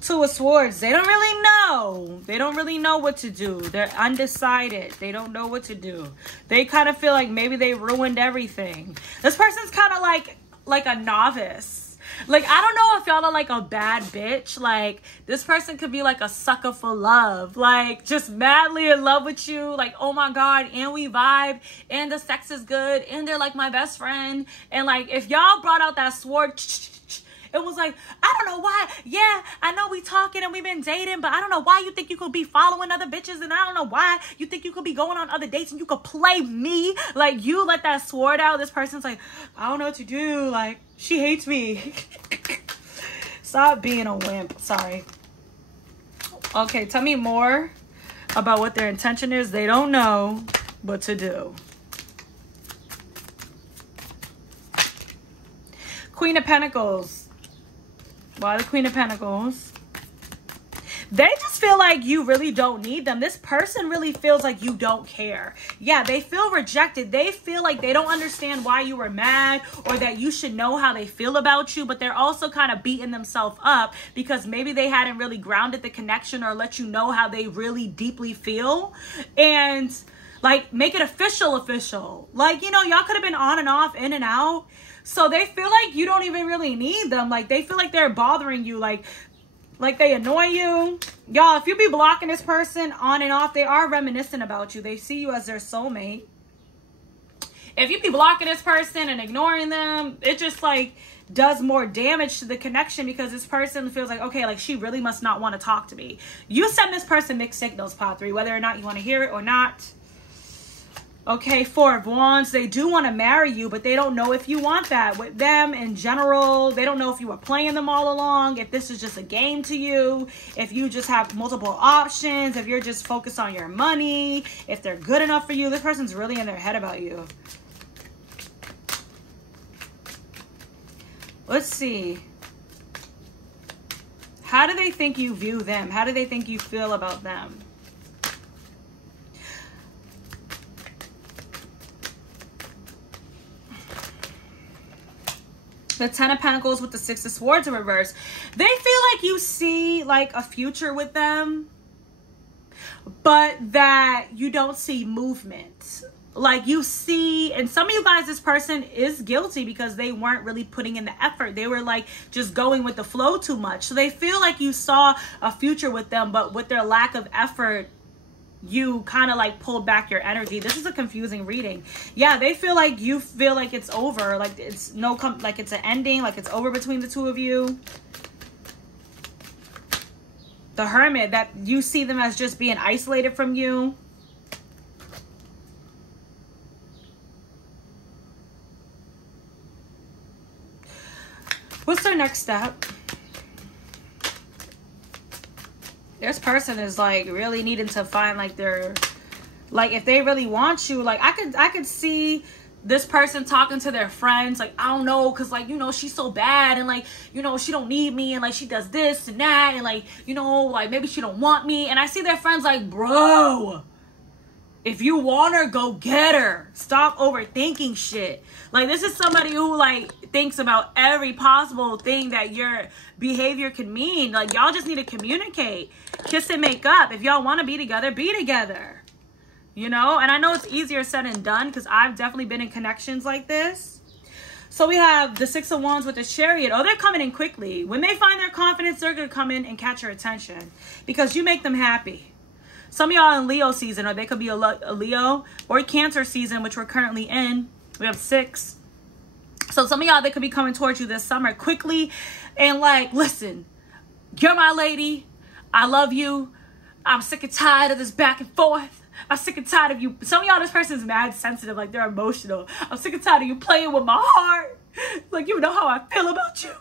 2 of Swords. They don't really know. They don't really know what to do. They're undecided. They don't know what to do. They kind of feel like maybe they ruined everything. This person's kind of like a novice. Like, I don't know if y'all are like a bad bitch. Like, this person could be like a sucker for love. Like, just madly in love with you. Like, oh my God, and we vibe, and the sex is good, and they're like my best friend. And like, if y'all brought out that sword, it was like, I don't know why. Yeah, I know we talking and we've been dating, but I don't know why you think you could be following other bitches, and I don't know why you think you could be going on other dates and you could play me. Like, you let that sword out. This person's like, I don't know what to do. Like, she hates me. Stop being a wimp. Sorry. Okay, tell me more about what their intention is. They don't know what to do. Queen of Pentacles. Why the Queen of Pentacles? They just feel like you really don't need them. This person really feels like you don't care. Yeah, they feel rejected. They feel like they don't understand why you were mad, or that you should know how they feel about you. But they're also kind of beating themselves up because maybe they hadn't really grounded the connection or let you know how they really deeply feel. And like, make it official. Like, you know, y'all could have been on and off, in and out. So they feel like you don't even really need them. Like, they feel like they're bothering you. Like they annoy you. Y'all, if you be blocking this person on and off, they are reminiscent about you. They see you as their soulmate. If you be blocking this person and ignoring them, it just like does more damage to the connection, because this person feels like, okay, like she really must not want to talk to me. You send this person mixed signals, Pot 3, whether or not you want to hear it or not. Okay, 4 of Wands. They do want to marry you, but they don't know if you want that. With them in general, they don't know if you were playing them all along, if this is just a game to you, if you just have multiple options, if you're just focused on your money, if they're good enough for you. This person's really in their head about you. Let's see. How do they think you view them? How do they think you feel about them? The 10 of Pentacles with the 6 of Swords in reverse. They feel like you see like a future with them, but that you don't see movement. Like, you see, and some of you guys, this person is guilty because they weren't really putting in the effort. They were like just going with the flow too much. So they feel like you saw a future with them, but with their lack of effort, you kind of like pulled back your energy. This is a confusing reading. Yeah, they feel like you feel like it's over, like it's like it's an ending, like it's over between the two of you. The Hermit, that you see them as just being isolated from you. What's their next step? This person is like really needing to find like their, like if they really want you, like I could see this person talking to their friends, like, I don't know, because, like, you know, she's so bad, and, like, you know, she don't need me, and, like, she does this and that, and, like, you know, like, maybe she don't want me. And I see their friends like, bro, if you want her, go get her. Stop overthinking shit. Like, this is somebody who, like, thinks about every possible thing that your behavior can mean. Like, y'all just need to communicate. Kiss and make up. If y'all want to be together, be together. You know? And I know it's easier said than done, because I've definitely been in connections like this. So we have the Six of Wands with the Chariot. Oh, they're coming in quickly. When they find their confidence, they're going to come in and catch your attention, because you make them happy. Some of y'all in Leo season, or they could be a Leo or Cancer season, which we're currently in. We have 6. So some of y'all, they could be coming towards you this summer quickly and like, listen, you're my lady. I love you. I'm sick and tired of this back and forth. I'm sick and tired of you. Some of y'all, this person's mad sensitive, like they're emotional. I'm sick and tired of you playing with my heart. Like, you know how I feel about you.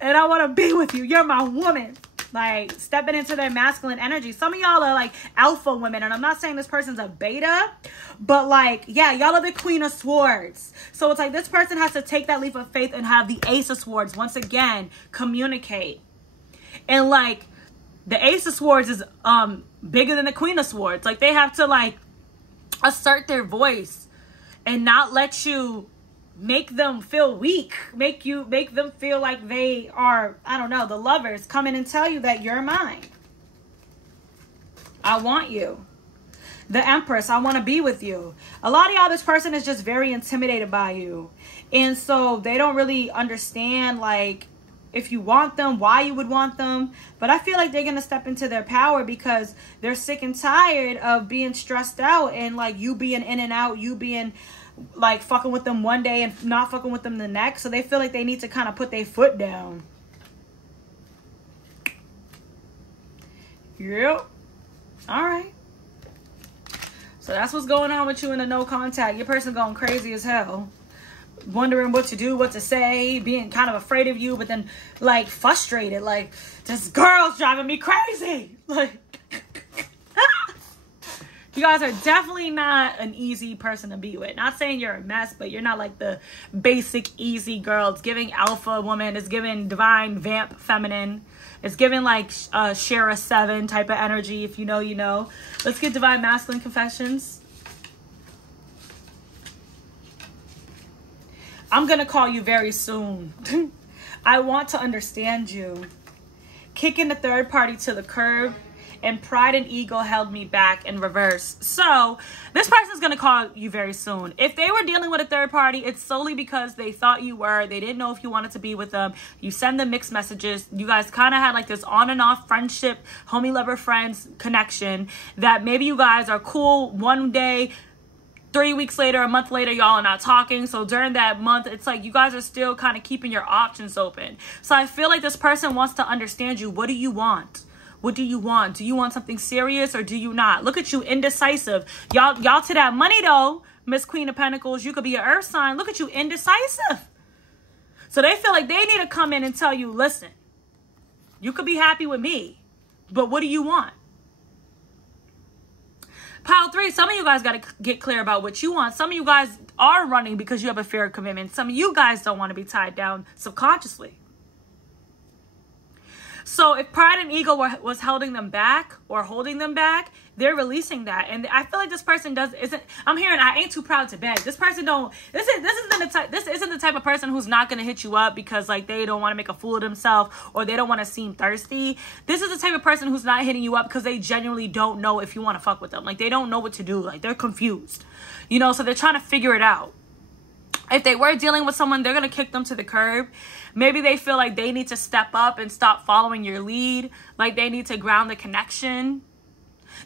And I want to be with you. You're my woman. Like, stepping into their masculine energy. Some of y'all are like alpha women. And I'm not saying this person's a beta, but like, yeah, y'all are the Queen of Swords. So it's like this person has to take that leap of faith and have the Ace of Swords. Once again, communicate. And like, the Ace of Swords is bigger than the Queen of Swords. Like, they have to like assert their voice and not let you make them feel weak, make them feel like they are, I don't know, the Lovers. Come in and tell you that you're mine. I want you. The Empress, I want to be with you. A lot of y'all, this person is just very intimidated by you. And so they don't really understand, like, if you want them, why you would want them. But I feel like they're going to step into their power because they're sick and tired of being stressed out and like you being in and out, you being like fucking with them one day and not fucking with them the next. So they feel like they need to kind of put their foot down. Yep. All right. So that's what's going on with you in the no contact. Your person going crazy as hell. Wondering what to do, what to say, being kind of afraid of you, but then like frustrated. Like, this girl's driving me crazy. Like, you guys are definitely not an easy person to be with. Not saying you're a mess, but you're not like the basic easy girl. It's giving alpha woman. It's giving divine vamp feminine. It's giving like Shara 7 type of energy. If you know, you know. Let's get divine masculine confessions. I'm going to call you very soon. I want to understand you. Kicking the third party to the curb. And pride and ego held me back in reverse. So this person's going to call you very soon. If they were dealing with a third party, it's solely because they thought you were. They didn't know if you wanted to be with them. You send them mixed messages. You guys kind of had like this on and off friendship, homie, lover, friends connection that maybe you guys are cool one day, 3 weeks later, a month later, y'all are not talking. So during that month, it's like you guys are still kind of keeping your options open. So I feel like this person wants to understand you. What do you want? What do you want? Do you want something serious or do you not? Look at you, indecisive. Y'all to that money though, Miss Queen of Pentacles, you could be an earth sign. Look at you, indecisive. So they feel like they need to come in and tell you, listen, you could be happy with me, but what do you want? Pile 3, some of you guys got to get clear about what you want. Some of you guys are running because you have a fear of commitment. Some of you guys don't want to be tied down subconsciously. So if pride and ego was holding them back or holding them back, they're releasing that. And I feel like this person I'm hearing, I ain't too proud to beg. This person this isn't the type of person who's not going to hit you up because like they don't want to make a fool of themselves or they don't want to seem thirsty. This is the type of person who's not hitting you up because they genuinely don't know if you want to fuck with them. Like they don't know what to do. Like they're confused, you know, so they're trying to figure it out. If they were dealing with someone, they're going to kick them to the curb. Maybe they feel like they need to step up and stop following your lead. Like they need to ground the connection.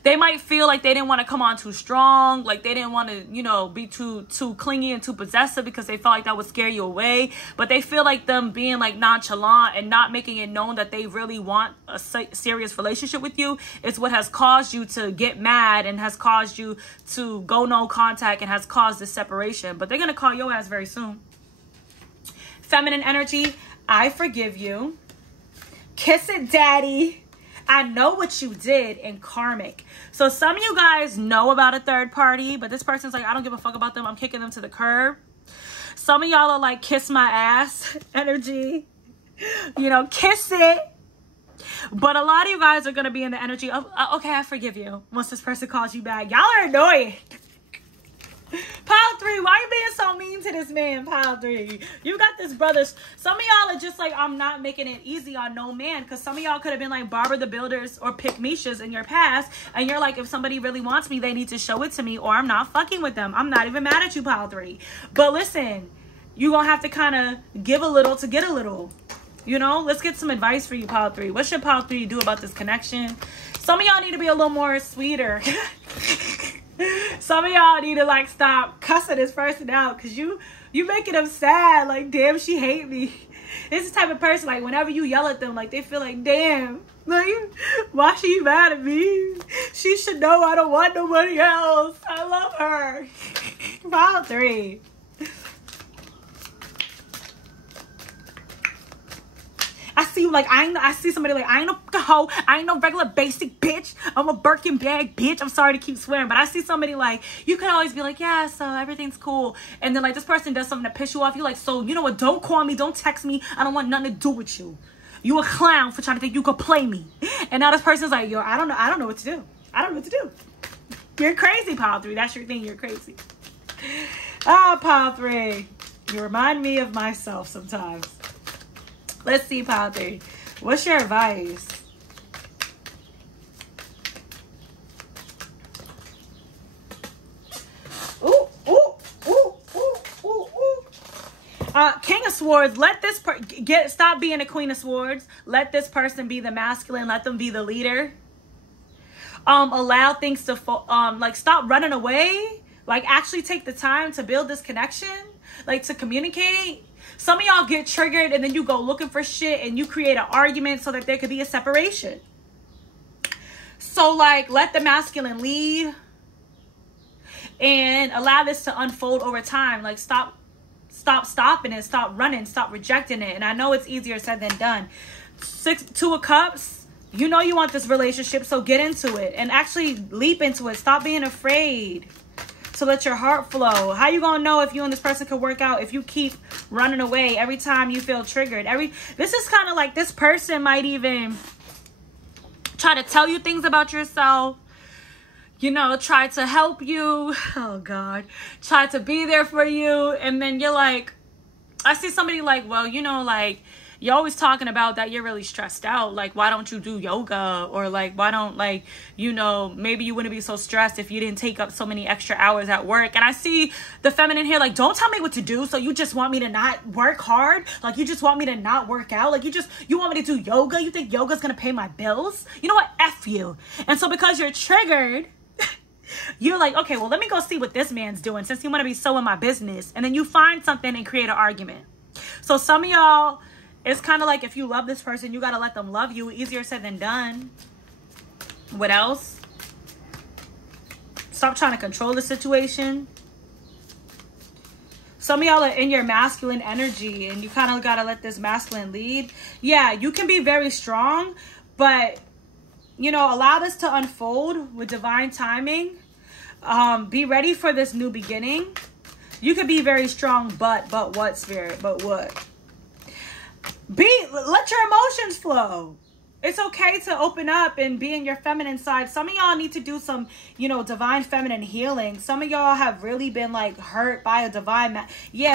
They might feel like they didn't want to come on too strong. Like they didn't want to, you know, be too clingy and too possessive because they felt like that would scare you away. But they feel like them being like nonchalant and not making it known that they really want a serious relationship with you is what has caused you to get mad and has caused you to go no contact and has caused this separation. But they're going to call your ass very soon. Feminine energy, I forgive you. Kiss it, daddy. I know what you did, and karmic. So some of you guys know about a third party, but this person's like, I don't give a fuck about them. I'm kicking them to the curb. Some of y'all are like, kiss my ass energy. You know, kiss it. But a lot of you guys are going to be in the energy of, okay, I forgive you. Once this person calls you back. Y'all are annoying. Pile 3, why are you being so mean to this man? Pile 3, you got this brothers. Some of y'all are just like, I'm not making it easy on no man, because some of y'all could have been like Barbara the Builders or Pick Mishas in your past, and you're like, if somebody really wants me, they need to show it to me, or I'm not fucking with them. I'm not even mad at you, Pile 3. But listen, you're gonna have to kind of give a little to get a little. You know, let's get some advice for you, Pile 3. What should Pile 3 do about this connection? Some of y'all need to be a little more sweeter. Some of y'all need to like stop cussing this person out, because you making them sad. Like, damn, she hate me. It's the type of person, like, whenever you yell at them, like, they feel like, damn, like, why she mad at me? She should know I don't want nobody else. I love her. Pile 3. I see you like, I see somebody like, I ain't no hoe, I ain't no regular basic bitch, I'm a Birkin bag bitch. I'm sorry to keep swearing, but I see somebody like, you could always be like, yeah, so everything's cool, and then like this person does something to piss you off. You like, so you know what, don't call me, don't text me, I don't want nothing to do with you. You a clown for trying to think you could play me. And now this person's like, yo, I don't know what to do. I don't know what to do. You're crazy, Pile 3. That's your thing, you're crazy. Ah, Pile 3. You remind me of myself sometimes. Let's see, Pile 3. What's your advice? Ooh, ooh, ooh, ooh, ooh, ooh. King of Swords. Let this stop being a Queen of Swords. Let this person be the masculine. Let them be the leader. Allow things to like, stop running away. Like, actually take the time to build this connection. Like, to communicate. Some of y'all get triggered and then you go looking for shit and you create an argument so that there could be a separation. So like, let the masculine lead and allow this to unfold over time. Like, stop stopping it, stop running, stop rejecting it. And I know it's easier said than done. 2 of Cups, you know you want this relationship, so get into it and actually leap into it. Stop being afraid. So let your heart flow. How you gonna know if you and this person could work out if you keep running away every time you feel triggered? This is kind of like this person might even try to tell you things about yourself, you know, try to help you. Oh God, try to be there for you, and then you're like, I see somebody like, well, you know, like, you're always talking about that you're really stressed out. Like, why don't you do yoga? Or like, why don't, like, you know, maybe you wouldn't be so stressed if you didn't take up so many extra hours at work. And I see the feminine here, like, don't tell me what to do. So you just want me to not work hard? Like, you just want me to not work out? Like, you want me to do yoga? You think yoga's gonna pay my bills? You know what? F you. And so because you're triggered, you're like, okay, well, let me go see what this man's doing since he want to be so in my business. And then you find something and create an argument. So some of y'all, it's kind of like, if you love this person, you got to let them love you. Easier said than done. What else? Stop trying to control the situation. Some of y'all are in your masculine energy and you kind of got to let this masculine lead. Yeah, you can be very strong, but, you know, allow this to unfold with divine timing. Be ready for this new beginning. You could be very strong, but what, Spirit? But what? Let your emotions flow. It's okay to open up and be in your feminine side. Some of y'all need to do some, you know, divine feminine healing. Some of y'all have really been like hurt by a divine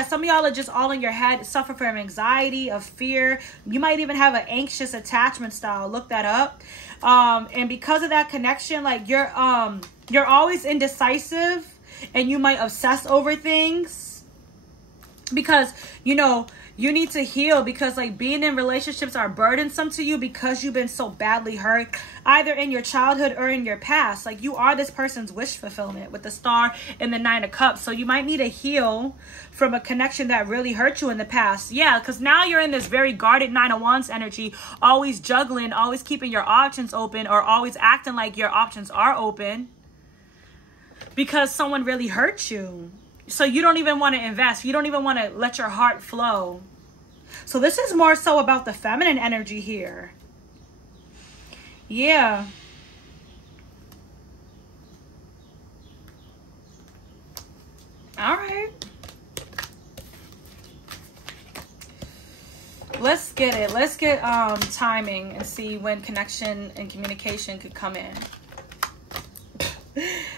some of y'all are just all in your head, suffer from anxiety, of fear. You might even have an anxious attachment style. Look that up. And because of that connection, like, you're always indecisive and you might obsess over things because, you know, you need to heal, because like, being in relationships are burdensome to you because you've been so badly hurt either in your childhood or in your past. Like, you are this person's wish fulfillment with the Star and the 9 of Cups. So you might need to heal from a connection that really hurt you in the past. Yeah, because now you're in this very guarded 9 of Wands energy, always juggling, always keeping your options open, or always acting like your options are open because someone really hurt you. So you don't even want to invest. You don't even want to let your heart flow. So this is more so about the feminine energy here. Yeah. All right. Let's get it. Let's get timing and see when connection and communication could come in.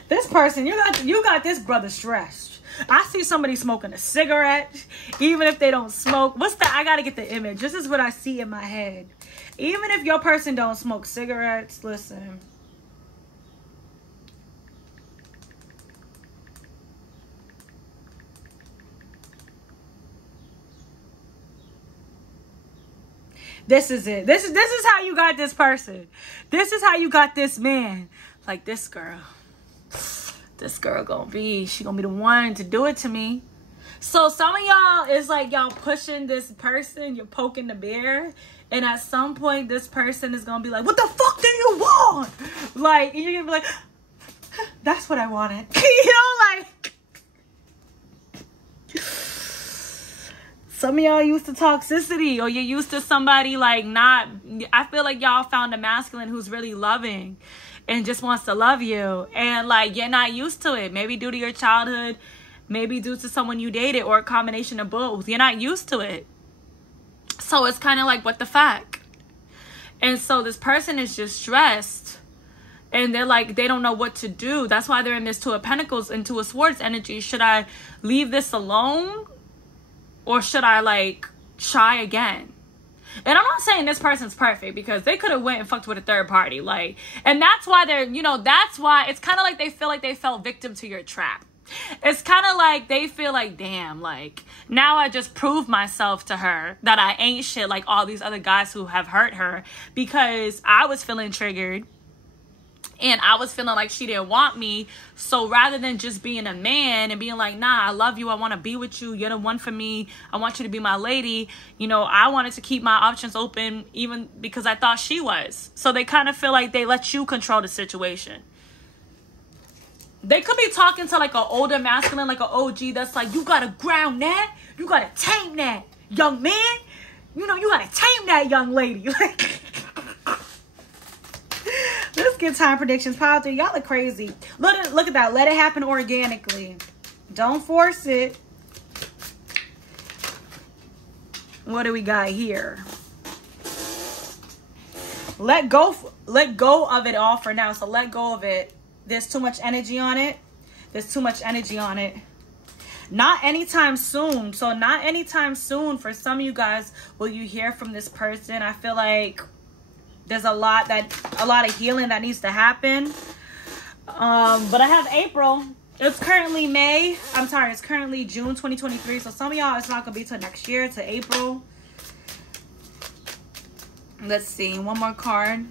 This person, you got this brother stressed. I see somebody smoking a cigarette, even if they don't smoke. I gotta get the image. This is what I see in my head. Even if your person don't smoke cigarettes, listen. This is it. This is how you got this person. This is how you got this man. Like this girl. This girl she gonna be the one to do it to me. So some of y'all is like y'all pushing this person, you're poking the bear, and at some point this person is gonna be like, what the fuck do you want? Like, and you're gonna be like, that's what I wanted. You know, like, some of y'all used to toxicity, or you're used to somebody like not, I feel like y'all found a masculine who's really loving and just wants to love you. And like, you're not used to it. Maybe due to your childhood, maybe due to someone you dated, or a combination of both. You're not used to it. So it's kind of like, what the fuck? And so this person is just stressed. And they're like, they don't know what to do. That's why they're in this Two of Pentacles and Two of Swords energy. Should I leave this alone? Or should I like try again? And I'm not saying this person's perfect, because they could have went and fucked with a third party. Like, and that's why they're, you know, that's why it's kind of like they feel like they fell victim to your trap. It's kind of like they feel like, damn, like now I just proved myself to her that I ain't shit like all these other guys who have hurt her, because I was feeling triggered. And I was feeling like she didn't want me. So rather than just being a man and being like, nah, I love you, I want to be with you, you're the one for me, I want you to be my lady, you know, I wanted to keep my options open, even because I thought she was. So they kind of feel like they let you control the situation. They could be talking to like an older masculine, like an OG, that's like, you got to ground that, you got to tame that, young man, you know, you got to tame that young lady. Let's get time predictions. Pile 3. Y'all are crazy. Look at that. Let it happen organically. Don't force it. What do we got here? Let go of it all for now. So let go of it. There's too much energy on it. There's too much energy on it. Not anytime soon. So not anytime soon. For some of you guys, will you hear from this person? I feel like there's a lot of healing that needs to happen. But I have April. It's currently May. I'm sorry, it's currently June 2023. So some of y'all, it's not gonna be till next year, to April. Let's see, one more card.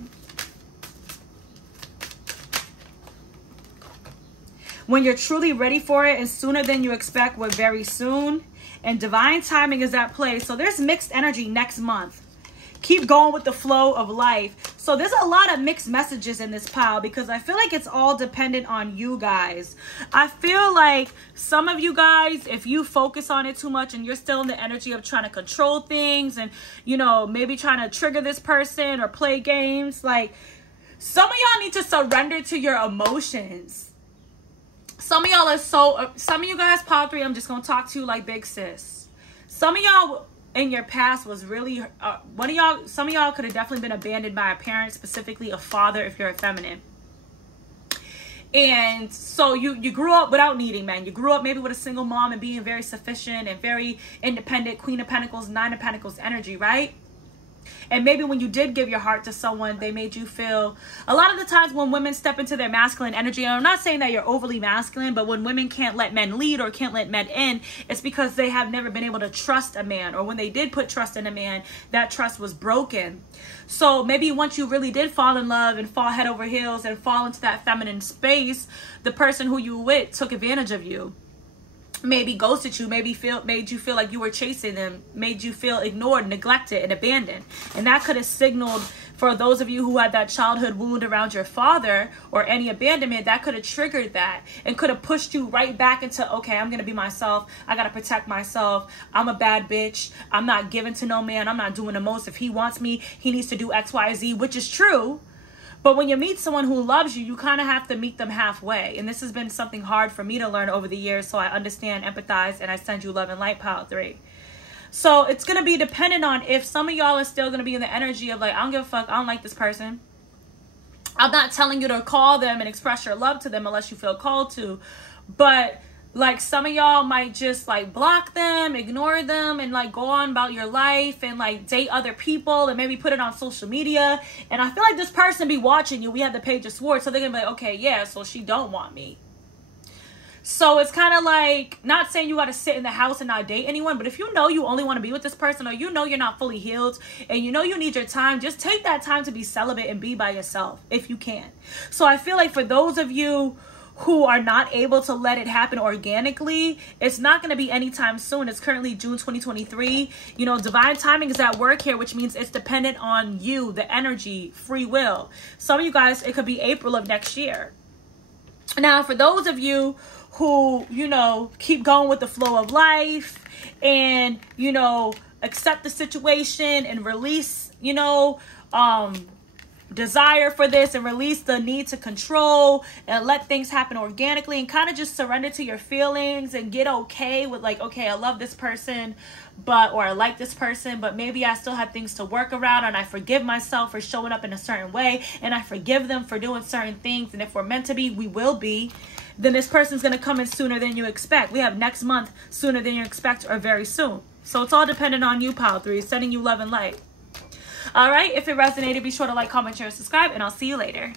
When you're truly ready for it, and sooner than you expect, we're very soon. And divine timing is at play. So there's mixed energy next month. Keep going with the flow of life. So there's a lot of mixed messages in this pile, because I feel like it's all dependent on you guys. I feel like some of you guys, if you focus on it too much and you're still in the energy of trying to control things and, you know, maybe trying to trigger this person or play games, like some of y'all need to surrender to your emotions. Some of y'all are some of you guys, pile 3, I'm just going to talk to you like big sis. Some of y'all in your past was really, some of y'all could have definitely been abandoned by a parent, specifically a father if you're a feminine. And so you grew up without needing men. You grew up maybe with a single mom and being very sufficient and very independent, Queen of Pentacles, Nine of Pentacles energy, right? And maybe when you did give your heart to someone, they made you feel, a lot of the times when women step into their masculine energy, and I'm not saying that you're overly masculine, but when women can't let men lead or can't let men in, it's because they have never been able to trust a man. Or when they did put trust in a man, that trust was broken. So maybe once you really did fall in love and fall head over heels and fall into that feminine space, the person who you were with took advantage of you. Maybe ghosted you, made you feel like you were chasing them, made you feel ignored, neglected, and abandoned. And that could have signaled, for those of you who had that childhood wound around your father or any abandonment, that could have triggered that and could have pushed you right back into, okay, I'm going to be myself. I got to protect myself. I'm a bad bitch. I'm not giving to no man. I'm not doing the most. If he wants me, he needs to do X, Y, Z, which is true. But when you meet someone who loves you, you kind of have to meet them halfway. And this has been something hard for me to learn over the years. So I understand, empathize, and I send you love and light, pile 3. So it's going to be dependent on if some of y'all are still going to be in the energy of like, I don't give a fuck, I don't like this person. I'm not telling you to call them and express your love to them unless you feel called to. But like some of y'all might just like block them, ignore them, and like go on about your life and like date other people and maybe put it on social media. And I feel like this person be watching you. We have the Page of Swords. So they're going to be like, okay, yeah, so she don't want me. So it's kind of like, not saying you got to sit in the house and not date anyone, but if you know you only want to be with this person, or you know you're not fully healed and you know you need your time, just take that time to be celibate and be by yourself if you can. So I feel like for those of you who are not able to let it happen organically, it's not going to be anytime soon. It's currently June 2023. You know, divine timing is at work here, which means it's dependent on you, the energy, free will. Some of you guys, it could be April of next year. Now, for those of you who, you know, keep going with the flow of life and, you know, accept the situation and release, you know, desire for this and release the need to control and let things happen organically and kind of just surrender to your feelings and get okay with like, okay, I love this person, or I like this person, but maybe I still have things to work around, and I forgive myself for showing up in a certain way, and I forgive them for doing certain things, and if we're meant to be, we will be. Then this person's going to come in sooner than you expect. We have next month, sooner than you expect, or very soon. So it's all dependent on you, pile 3, sending you love and light. All right, if it resonated, be sure to like, comment, share, subscribe, and I'll see you later.